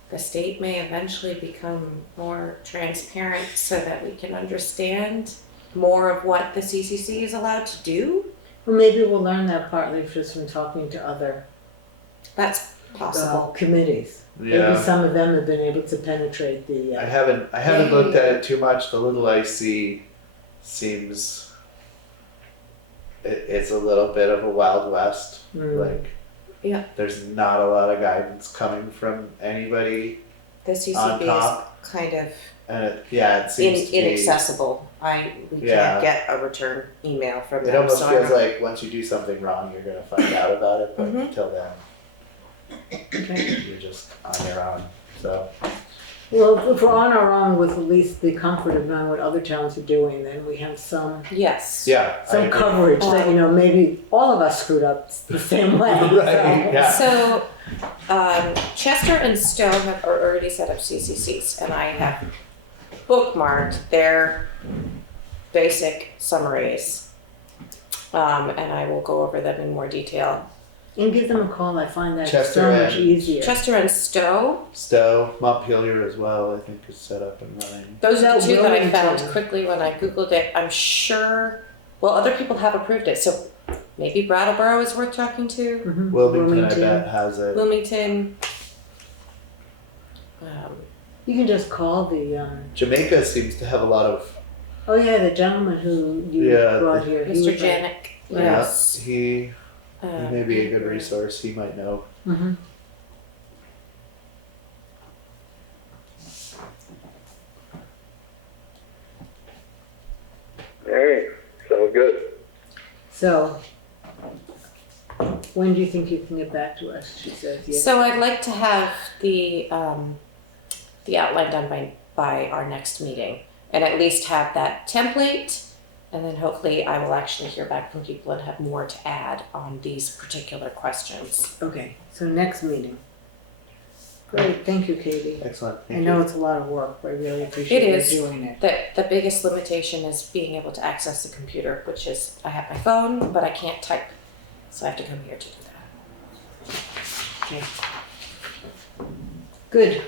the state may eventually become more transparent so that we can understand more of what the CCC is allowed to do. Well, maybe we'll learn that partly just from talking to other That's possible. committees. Maybe some of them have been able to penetrate the. I haven't looked at it too much. The little I see seems it's a little bit of a Wild West. Like Yeah. there's not a lot of guidance coming from anybody The on CCB top. is kind of And it seems to be, inaccessible. We Yeah. can't get a return email from it them, almost so feels I don't. like once you do something wrong, you're gonna find out about it, but Mhm. until then, you're just on your own, so. Well, if we're on our own with at least the comfort of knowing what other towns are doing, then we have some Yes. Yeah. I some agree. coverage that, you know, maybe all of us screwed up the same way. Right, yeah. So, Chester and Stowe have already set up CCCs, and I have bookmarked their basic summaries. And I will go over them in more detail. And give them a call, I find that Chester so much and- easier. Chester and Stowe, Stowe, Montpelier as well, I think is set up and running. those are the two that I found Wilmington. quickly when I Googled it. I'm sure, well, other people have approved it, so maybe Brattleboro is worth talking to. Mhm. Wilmington, I bet, has it. Wilmington. You can just call the, Jamaica seems to have a lot of, oh yeah, the gentleman who you Yeah, brought here. He Mr. was like- Janik. yes, he Uh, may be a good resource, he might know. Mhm. All right, sounds good. So, when do you think you can get back to us? She says, yes. So I'd like to have the outline done by our next meeting, and at least have that template, and then hopefully I will actually hear back from people and have more to add on these particular questions. Okay, so next meeting. Great, thank you, Katie. Excellent, I thank know you. it's a lot of work, but I really appreciate It you is. doing it. The biggest limitation is being able to access the computer, which is, I have my phone, but I can't type, so I have to come here to do that. Okay. Good.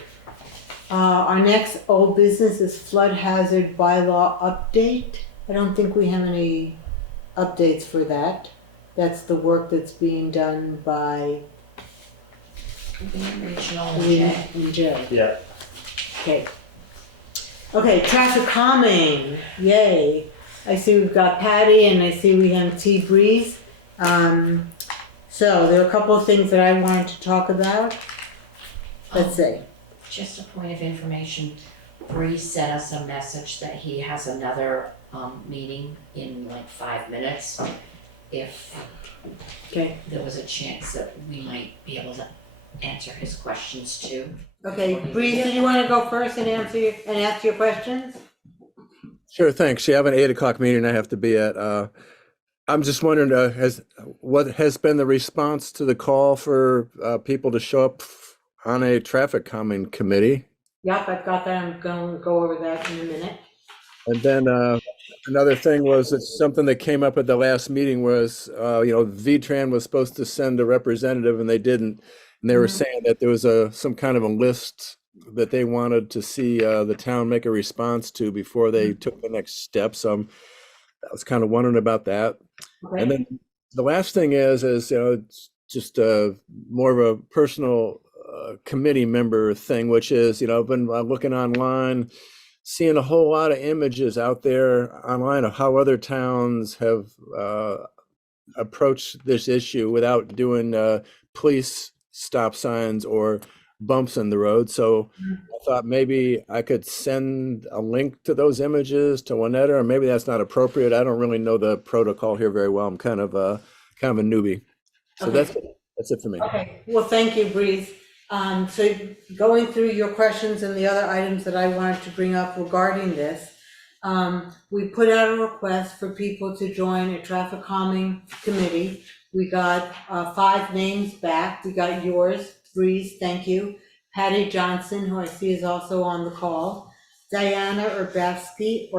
Our next old business is flood hazard bylaw update. I don't think we have any updates for that. That's the work that's being done by Regional Lee J. and Joe. Yeah. Okay. Okay, traffic calming, yay. I see we've got Patty and I see we have T Breeze. So there are a couple of things that I wanted to talk about. Let's see. Just a point of information, Bree sent us a message that he has another meeting in like 5 minutes. If Okay. there was a chance that we might be able to answer his questions too. Okay, Breeze, do you want to go first and ask your questions? Sure, thanks. You have an 8 o'clock meeting I have to be at. I'm just wondering, what has been the response to the call for people to show up on a traffic calming committee? Yep, I've got that. I'm going to go over that in a minute. And then another thing was that something that came up at the last meeting was, VTran was supposed to send a representative and they didn't. And they were saying that there was some kind of a list that they wanted to see the town make a response to before they took the next step. So I was kind of wondering about that. Okay. And then the last thing is it's just more of a personal committee member thing, which is, I've been looking online, seeing a whole lot of images out there online of how other towns have approached this issue without doing police stop signs or bumps in the road. So I thought maybe I could send a link to those images to Juanetta, or maybe that's not appropriate. I don't really know the protocol here very well. I'm kind of a newbie. So Okay. that's it for me. Okay, well, thank you, Breeze. So going through your questions and the other items that I wanted to bring up regarding this, we put out a request for people to join a traffic calming committee. We got 5 names back. We got yours, Breeze, thank you. Patty Johnson, who I see is also on the call. Diana Urbaski,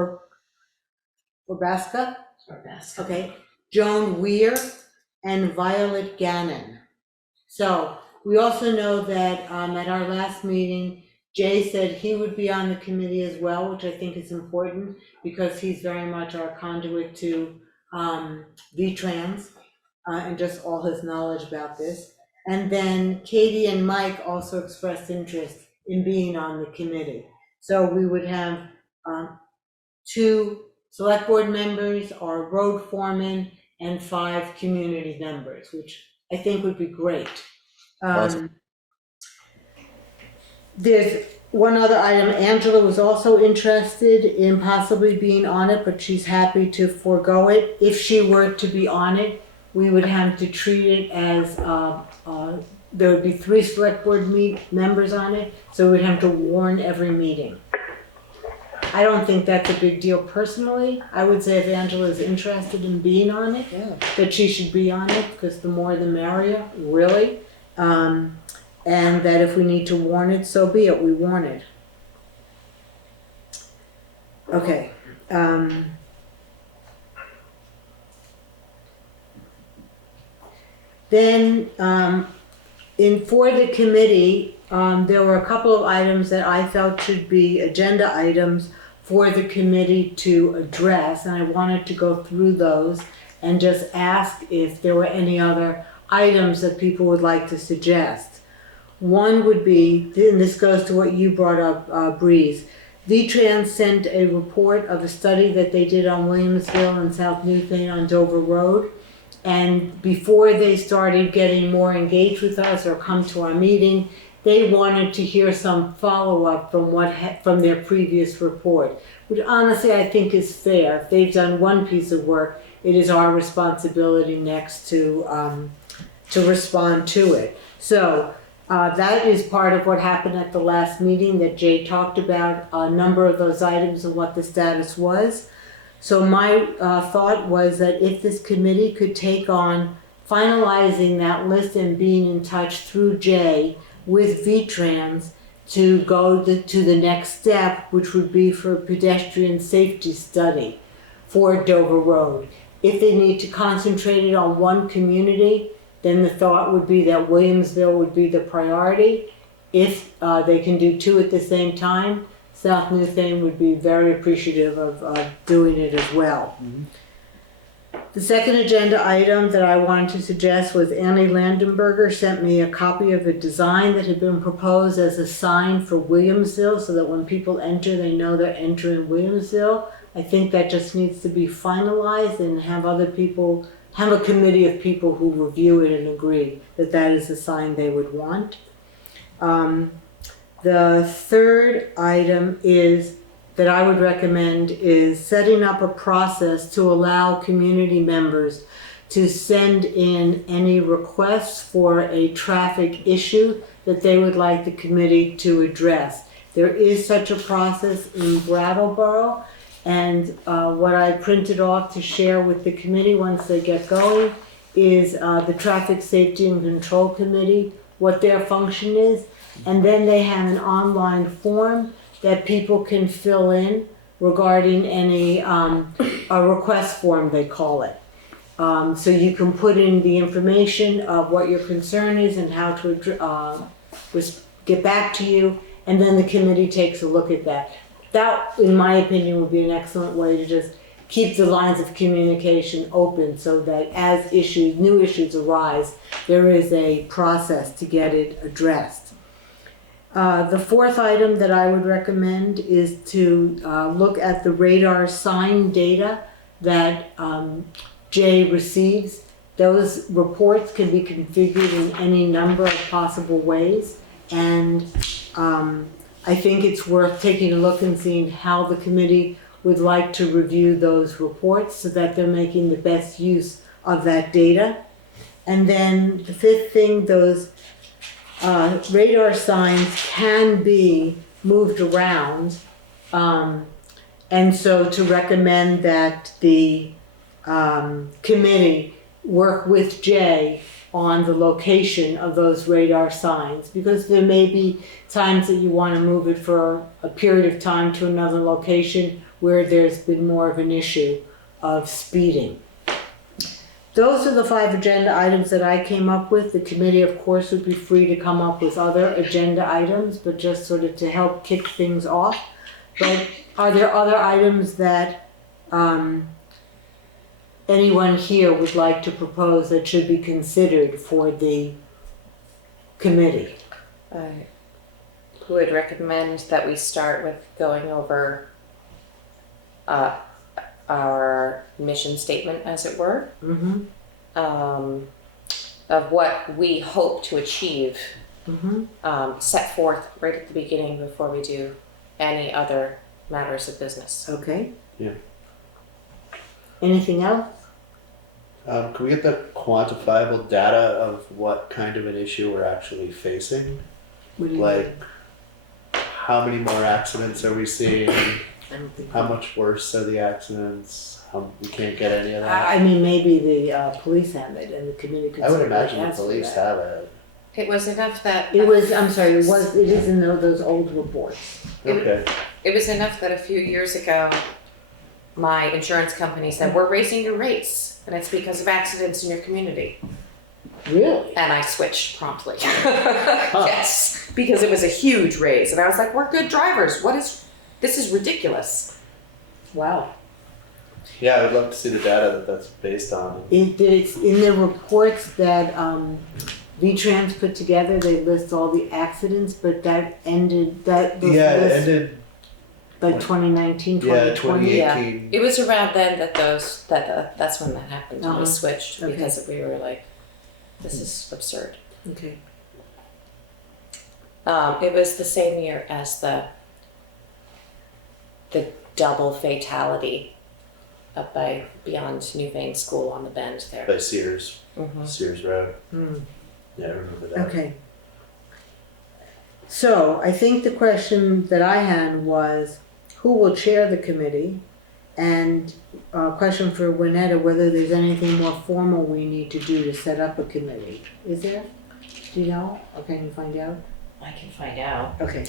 Urbaska? Okay. Joan Weir and Violet Gannon. So we also know that at our last meeting, Jay said he would be on the committee as well, which I think is important because he's very much our conduit to VTrans and just all his knowledge about this. And then Katie and Mike also expressed interest in being on the committee. So we would have 2 select board members, our road foreman, and 5 community members, which I think would be great. Awesome. There's one other item, Angela was also interested in possibly being on it, but she's happy to forego it. If she were to be on it, we would have to treat it as, there would be 3 select board members on it, so we'd have to warn every meeting. I don't think that's a big deal personally. I would say if Angela is interested in being on it, that she should be on it, because the more the merrier, really. And that if we need to warn it, so be it, we warn it. Okay. Then, for the committee, there were a couple of items that I felt should be agenda items for the committee to address, and I wanted to go through those and just ask if there were any other items that people would like to suggest. One would be, and this goes to what you brought up, Breeze. VTrans sent a report of a study that they did on Williamsville and South Newfane on Dover Road. And before they started getting more engaged with us or come to our meeting, they wanted to hear some follow-up from their previous report, which honestly I think is fair. If they've done one piece of work, it is our responsibility next to respond to it. So that is part of what happened at the last meeting that Jay talked about, a number of those items and what the status was. So my thought was that if this committee could take on finalizing that list and being in touch through Jay with VTrans to go to the next step, which would be for a pedestrian safety study for Dover Road. If they need to concentrate it on one community, then the thought would be that Williamsville would be the priority. If they can do 2 at the same time, South Newfane would be very appreciative of doing it as well. Mm-hmm. The second agenda item that I wanted to suggest was Annie Landenberger sent me a copy of a design that had been proposed as a sign for Williamsville so that when people enter, they know they're entering Williamsville. I think that just needs to be finalized and have other people, have a committee of people who review it and agree that that is the sign they would want. The third item is that I would recommend is setting up a process to allow community members to send in any requests for a traffic issue that they would like the committee to address. There is such a process in Brattleboro, and what I printed off to share with the committee once they get going is the Traffic Safety and Control Committee, what their function is, and then they have an online form that people can fill in regarding any, a request form, they call it. So you can put in the information of what your concern is and how to get back to you, and then the committee takes a look at that. That, in my opinion, would be an excellent way to just keep the lines of communication open so that as new issues arise, there is a process to get it addressed. The fourth item that I would recommend is to look at the radar sign data that Jay receives. Those reports can be configured in any number of possible ways, and I think it's worth taking a look and seeing how the committee would like to review those reports so that they're making the best use of that data. And then the fifth thing, those radar signs can be moved around, and so to recommend that the committee work with Jay on the location of those radar signs, because there may be times that you want to move it for a period of time to another location where there's been more of an issue of speeding. Those are the 5 agenda items that I came up with. The committee, of course, would be free to come up with other agenda items, but just sort of to help kick things off. But are there other items that anyone here would like to propose that should be considered for the committee? I would recommend that we start with going over our mission statement, as it were, of what we hope to achieve set forth right at the beginning before we do any other matters of business. Okay. Yeah. Anything else? Can we get the quantifiable data of what kind of an issue we're actually facing? What do you Like, mean? how many more accidents are we seeing? I don't think. How much worse are the accidents? We can't get any of that. I mean, maybe the police have it and the committee could. I would certainly imagine the ask for police that. have it. It was enough that. It was, I'm sorry, it is in those old reports. Okay. It was enough that a few years ago, my insurance company said, we're raising your rates, and it's because of accidents in your community. Really? And I switched promptly. Yes, because it was a huge raise, and I was like, we're good drivers. This is ridiculous. Wow. Yeah, I would love to see the data that's based on. It's in the reports that V-Trans put together, they list all the accidents, but that ended, It ended like 2019, 2020. 2018. It was around then that that's when that happened. When Uh-huh. we switched Okay. because we were like, this is absurd. Okay. It was the same year as the double fatality up by beyond Newfane School on the bend there. By Sears. Mhm. Sears Road. Hmm. Yeah, I remember that. Okay. So I think the question that I had was, who will chair the committee? And a question for Winetta, whether there's anything more formal we need to do to set up a committee. Is there? Do you know? Or can you find out? I can find out. Okay.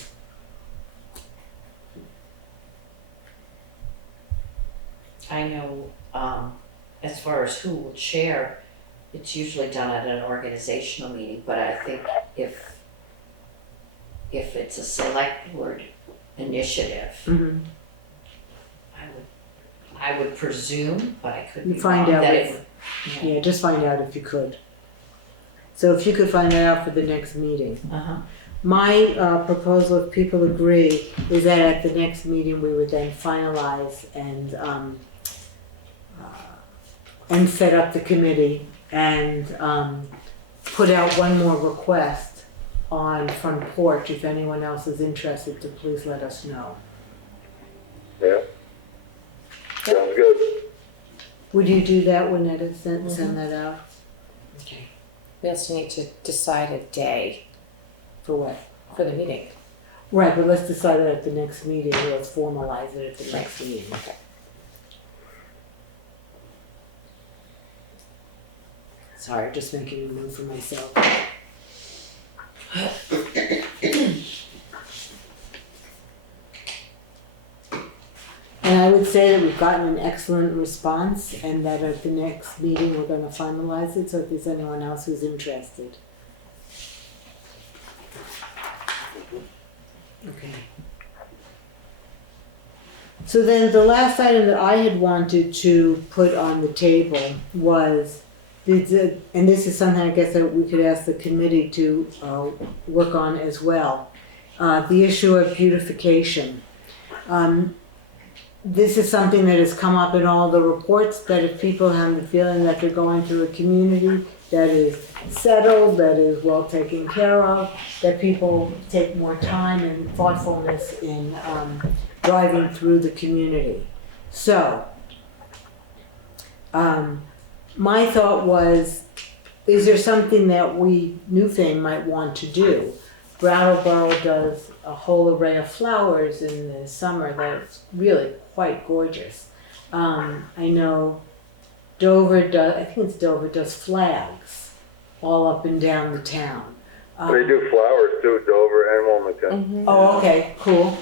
I know, as far as who will chair, it's usually done at an organizational meeting, but I think if it's a select board initiative, Mm-hmm. I would presume, but I could be You find wrong, out that if- it would. Yeah, just find out if you could. So if you could find that out for the next meeting. Uh-huh. My proposal, if people agree, is that at the next meeting, we would then finalize and set up the committee and put out one more request on front porch. If anyone else is interested, to please let us know. Yeah. Sounds good. Would you do that, Winetta, send that out? Okay. We also need to decide a day For what? for the meeting. Right, but let's decide that at the next meeting. Let's formalize it at the next meeting. Okay. Sorry, just making a move for myself. And I would say that we've gotten an excellent response and that at the next meeting, we're gonna finalize it, so if there's anyone else who's interested. Okay. So then the last item that I had wanted to put on the table was, and this is something I guess that we could ask the committee to work on as well, the issue of beautification. This is something that has come up in all the reports, that if people have the feeling that they're going through a community that is settled, that is well taken care of, that people take more time and thoughtfulness in driving through the community. So, my thought was, is there something that we, Newfane, might want to do? Brattleboro does a whole array of flowers in the summer that's really quite gorgeous. I know Dover does, I think it's Dover, does flags all up and down the town. They do flowers too, Dover and Wilmington. Oh, okay, cool.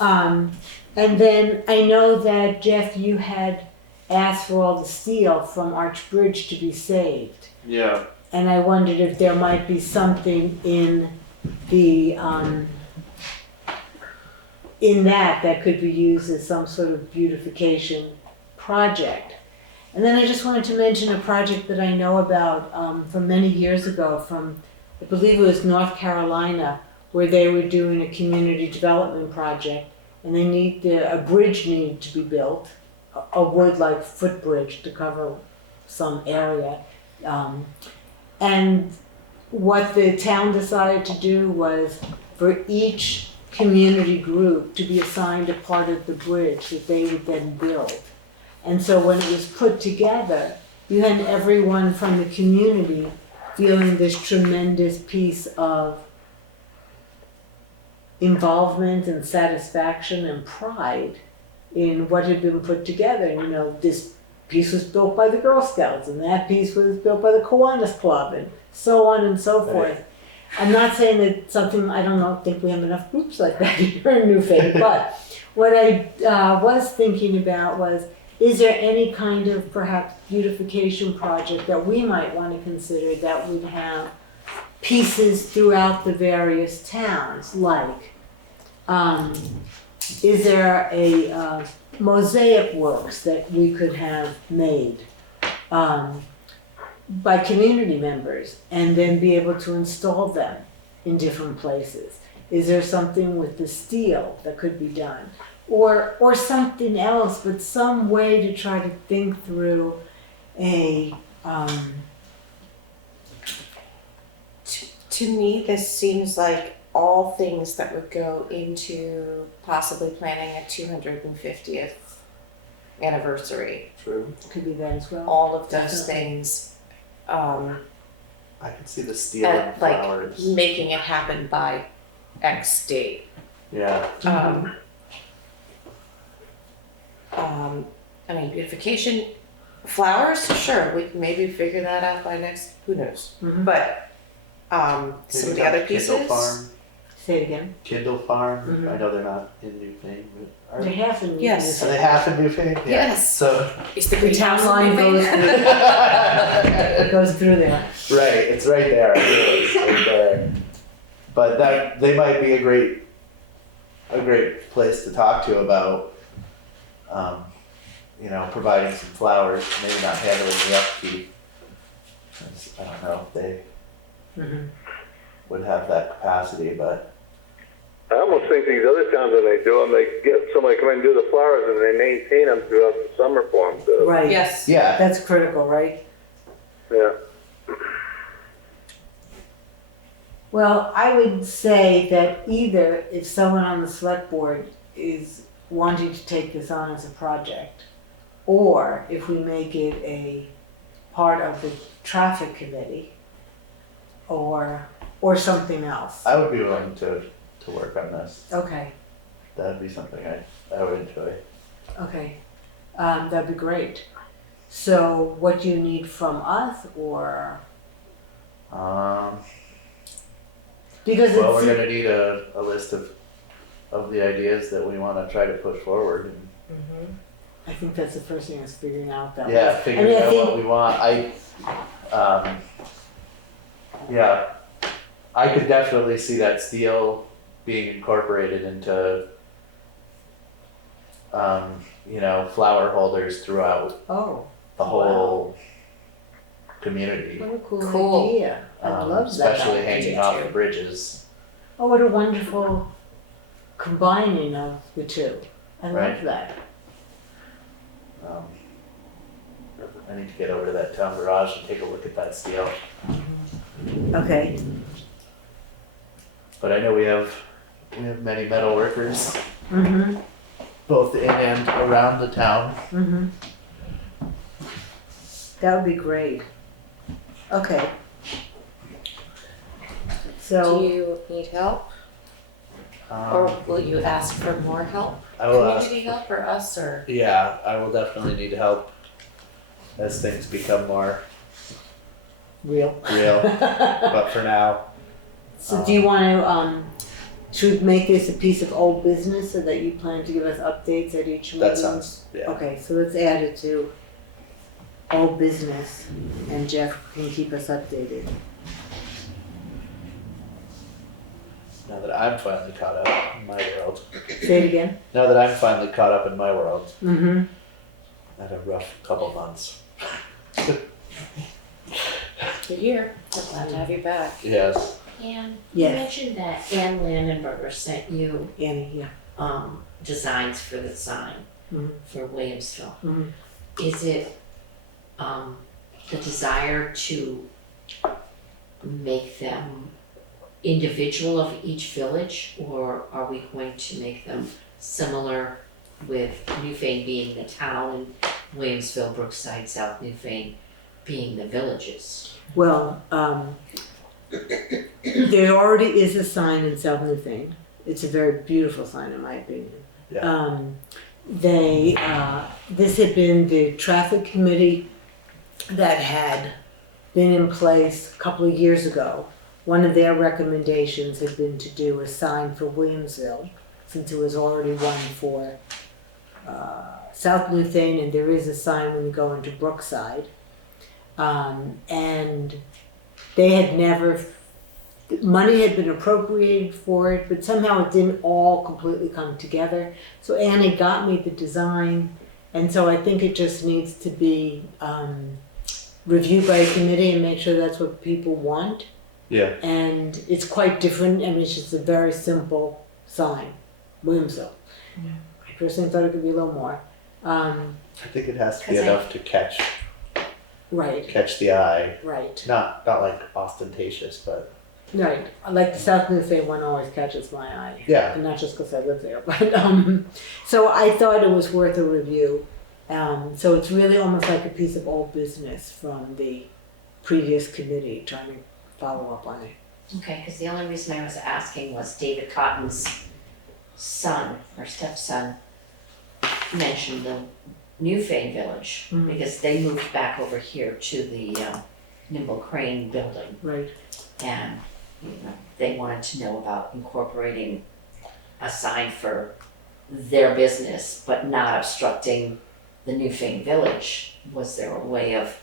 And then I know that, Jeff, you had asked for all the steel from Arch Bridge to be saved. Yeah. And I wondered if there might be something in the, in that could be used as some sort of beautification project. And then I just wanted to mention a project that I know about from many years ago from, I believe it was North Carolina, where they were doing a community development project, and a bridge needed to be built, a wood-like footbridge to cover some area. And what the town decided to do was for each community group to be assigned a part of the bridge that they would then build. And so when it was put together, you had everyone from the community feeling this tremendous piece of involvement and satisfaction and pride in what had been put together. And, you know, this piece was built by the Girl Scouts, and that piece was built by the Kiwanis Club, and so on and so forth. I'm not saying that something, I don't think we have enough groups like that here in Newfane, but what I was thinking about was, is there any kind of perhaps beautification project that we might want to consider that would have pieces throughout the various towns? Like, is there a mosaic works that we could have made by community members and then be able to install them in different places? Is there something with the steel that could be done? Or something else, but some way to try to think through a To me, this seems like all things that would go into possibly planning a 250th anniversary. True. Could be that as well. All of those Definitely. things, I can see the steel and flowers. like making it happen by X date. Yeah. I mean, beautification, flowers, sure, we can maybe figure that out by next, who knows? Mhm. But some of the other pieces. Kindle Farm. Say it again. Kindle Farm. Mhm. I know they're not in Newfane, but are They have to. Yes. Are they half in Newfane? Yeah. Yes. So Is the The greenhouse town line moving? it goes through there. right, it's right there. I realize, right there. But that they might be a great place to talk to about, providing some flowers, maybe not handling the upkeep. 'Cause I don't know if they would have that capacity, but I almost think these other towns, when they do them, they get somebody come in and do the flowers and they maintain them throughout the summer for them too. Right. Yes. yeah, That's critical, right? Yeah. Well, I would say that either if someone on the select board is wanting to take this on as a project, or if we make it a part of the traffic committee, or something else. I would be willing to work on this. Okay, That'd be something I would enjoy. okay. That'd be great. So what do you need from us, or? Because Well, it's, we're gonna need a list of the ideas that we wanna try to push forward and I think that's the first thing is figuring out that. yeah, way. figuring I out think- what we want. I could definitely see that steel being incorporated into flower holders throughout Oh, the whole community. what a cool Cool. idea. I love that. Especially idea. hanging off the bridges. Oh, what a wonderful combining of the two. I love Right. that. I need to get over to that town garage and take a look at that steel. Okay. But I know we have many metal workers, Mm-hmm. both in and around the town. Mm-hmm. That would be great. Okay. Do So, you need help? Or will you ask for more help? I will ask. Community help or us or? Yeah, I will definitely need help as things become more real. real. But for now, So do you want to, should we make this a piece of old business so that you plan to give us updates at each meeting? that sounds, yeah. Okay, so let's add it to old business and Jeff can keep us updated. Now that I'm finally caught up in my world. Say it again? Now that I'm finally caught up in my world. Mm-hmm. Had a rough couple months. You're here. We're glad to have you back. Yes. And Yes. you mentioned that Ann Landenberger sent you Annie, yeah. designs for the sign Mhm. for Williamsville. Mhm. Is it the desire to make them individual of each village, or are we going to make them similar with Newfane being the town and Williamsville, Brookside, South Newfane being the villages? Well, there already is a sign in South Newfane. It's a very beautiful sign in my opinion. Yeah. This had been the traffic committee that had been in place a couple of years ago. One of their recommendations had been to do a sign for Williamsville, since it was already one for South Newfane, and there is a sign when you go into Brookside. And they had never, money had been appropriated for it, but somehow it didn't all completely come together. So Annie got me the design, and so I think it just needs to be reviewed by a committee and make sure that's what people want. Yeah. And it's quite different. I mean, it's just a very simple sign, Williamsville. Yeah. I personally thought it could be a little more. I think it has to be 'Cause enough to catch Right. catch the eye. Right. Not like ostentatious, but Right. Like the South Newfane one always catches my eye. Yeah. And not just because I live there, but so I thought it was worth a review. So it's really almost like a piece of old business from the previous committee trying to follow up on it. Okay, because the only reason I was asking was David Cotton's son or stepson mentioned the Newfane village because they moved back over here to the Nimble Crane building. Right. And they wanted to know about incorporating a sign for their business, but not obstructing the Newfane village. Was there a way of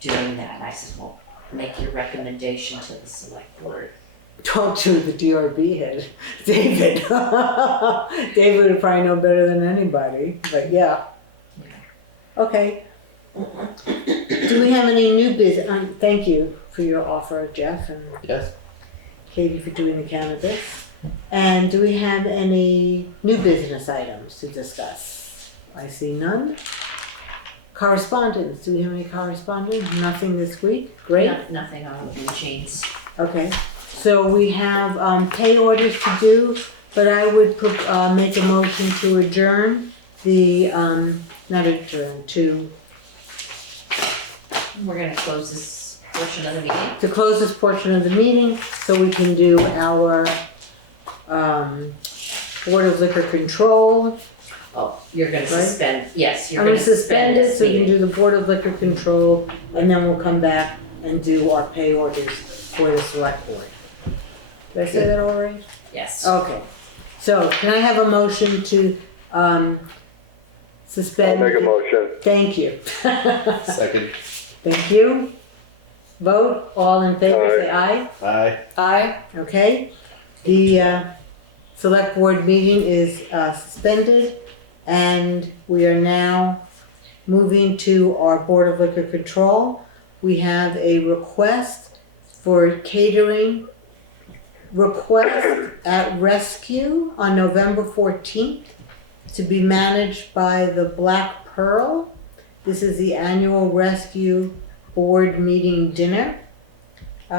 doing that? And I said, well, make your recommendation to the select board. Talk to the DRB head, David. David would probably know better than anybody, but yeah. Okay. Do we have any new business? Thank you for your offer, Jeff, and yes, Katie for doing the cannabis. And do we have any new business items to discuss? I see none. Correspondence. Do we have any correspondence? Nothing this week. Great. Nothing on the chains. Okay. So we have pay orders to do, but I would make a motion to adjourn the, not adjourn, to We're gonna close this portion of the meeting. to close this portion of the meeting so we can do our Board of Liquor Control. Oh, you're gonna Right? suspend, yes, you're I'm gonna gonna suspend it this so we can meeting. do the Board of Liquor Control, and then we'll come back and do our pay orders for the Select Board. Did I say that all right? Yes. Okay. So can I have a motion to suspend? I'll make a motion. Thank you. second. Thank you. Vote, all in favor, say aye. Aye. Aye. Okay. The Select Board meeting is suspended, and we are now moving to our Board of Liquor Control. We have a request for catering request at Rescue on November 14th to be managed by the Black Pearl. This is the annual Rescue Board meeting dinner. Do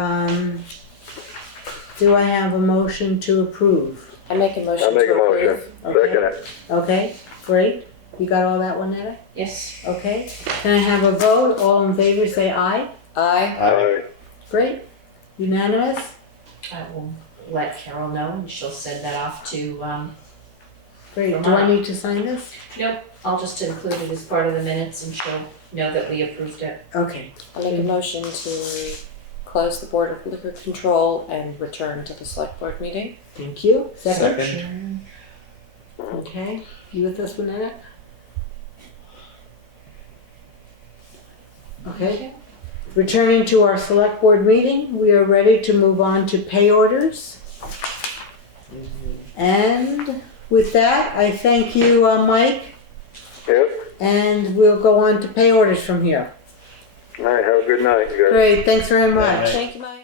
I have a motion to approve? I make a motion I'll make to a motion. approve. Okay. Second it. Okay, great. You got all that one, Netta? Yes. Okay. Can I have a vote? All in favor, say aye. Aye. Aye. Great. Unanimous? I will let Carol know and she'll send that off to, Great. Do I need to sign this? nope, I'll just include it as part of the minutes and she'll know that we approved it. Okay. I'll make a motion to close the Board of Liquor Control and return to the Select Board meeting. Thank you. Second? Second. Okay. You with us, Netta? Okay. Returning to our Select Board meeting, we are ready to move on to pay orders. And with that, I thank you, Mike, Yep. and we'll go on to pay orders from here. All right, have a good night, you guys. Great, thanks very much. Thank you, Mike.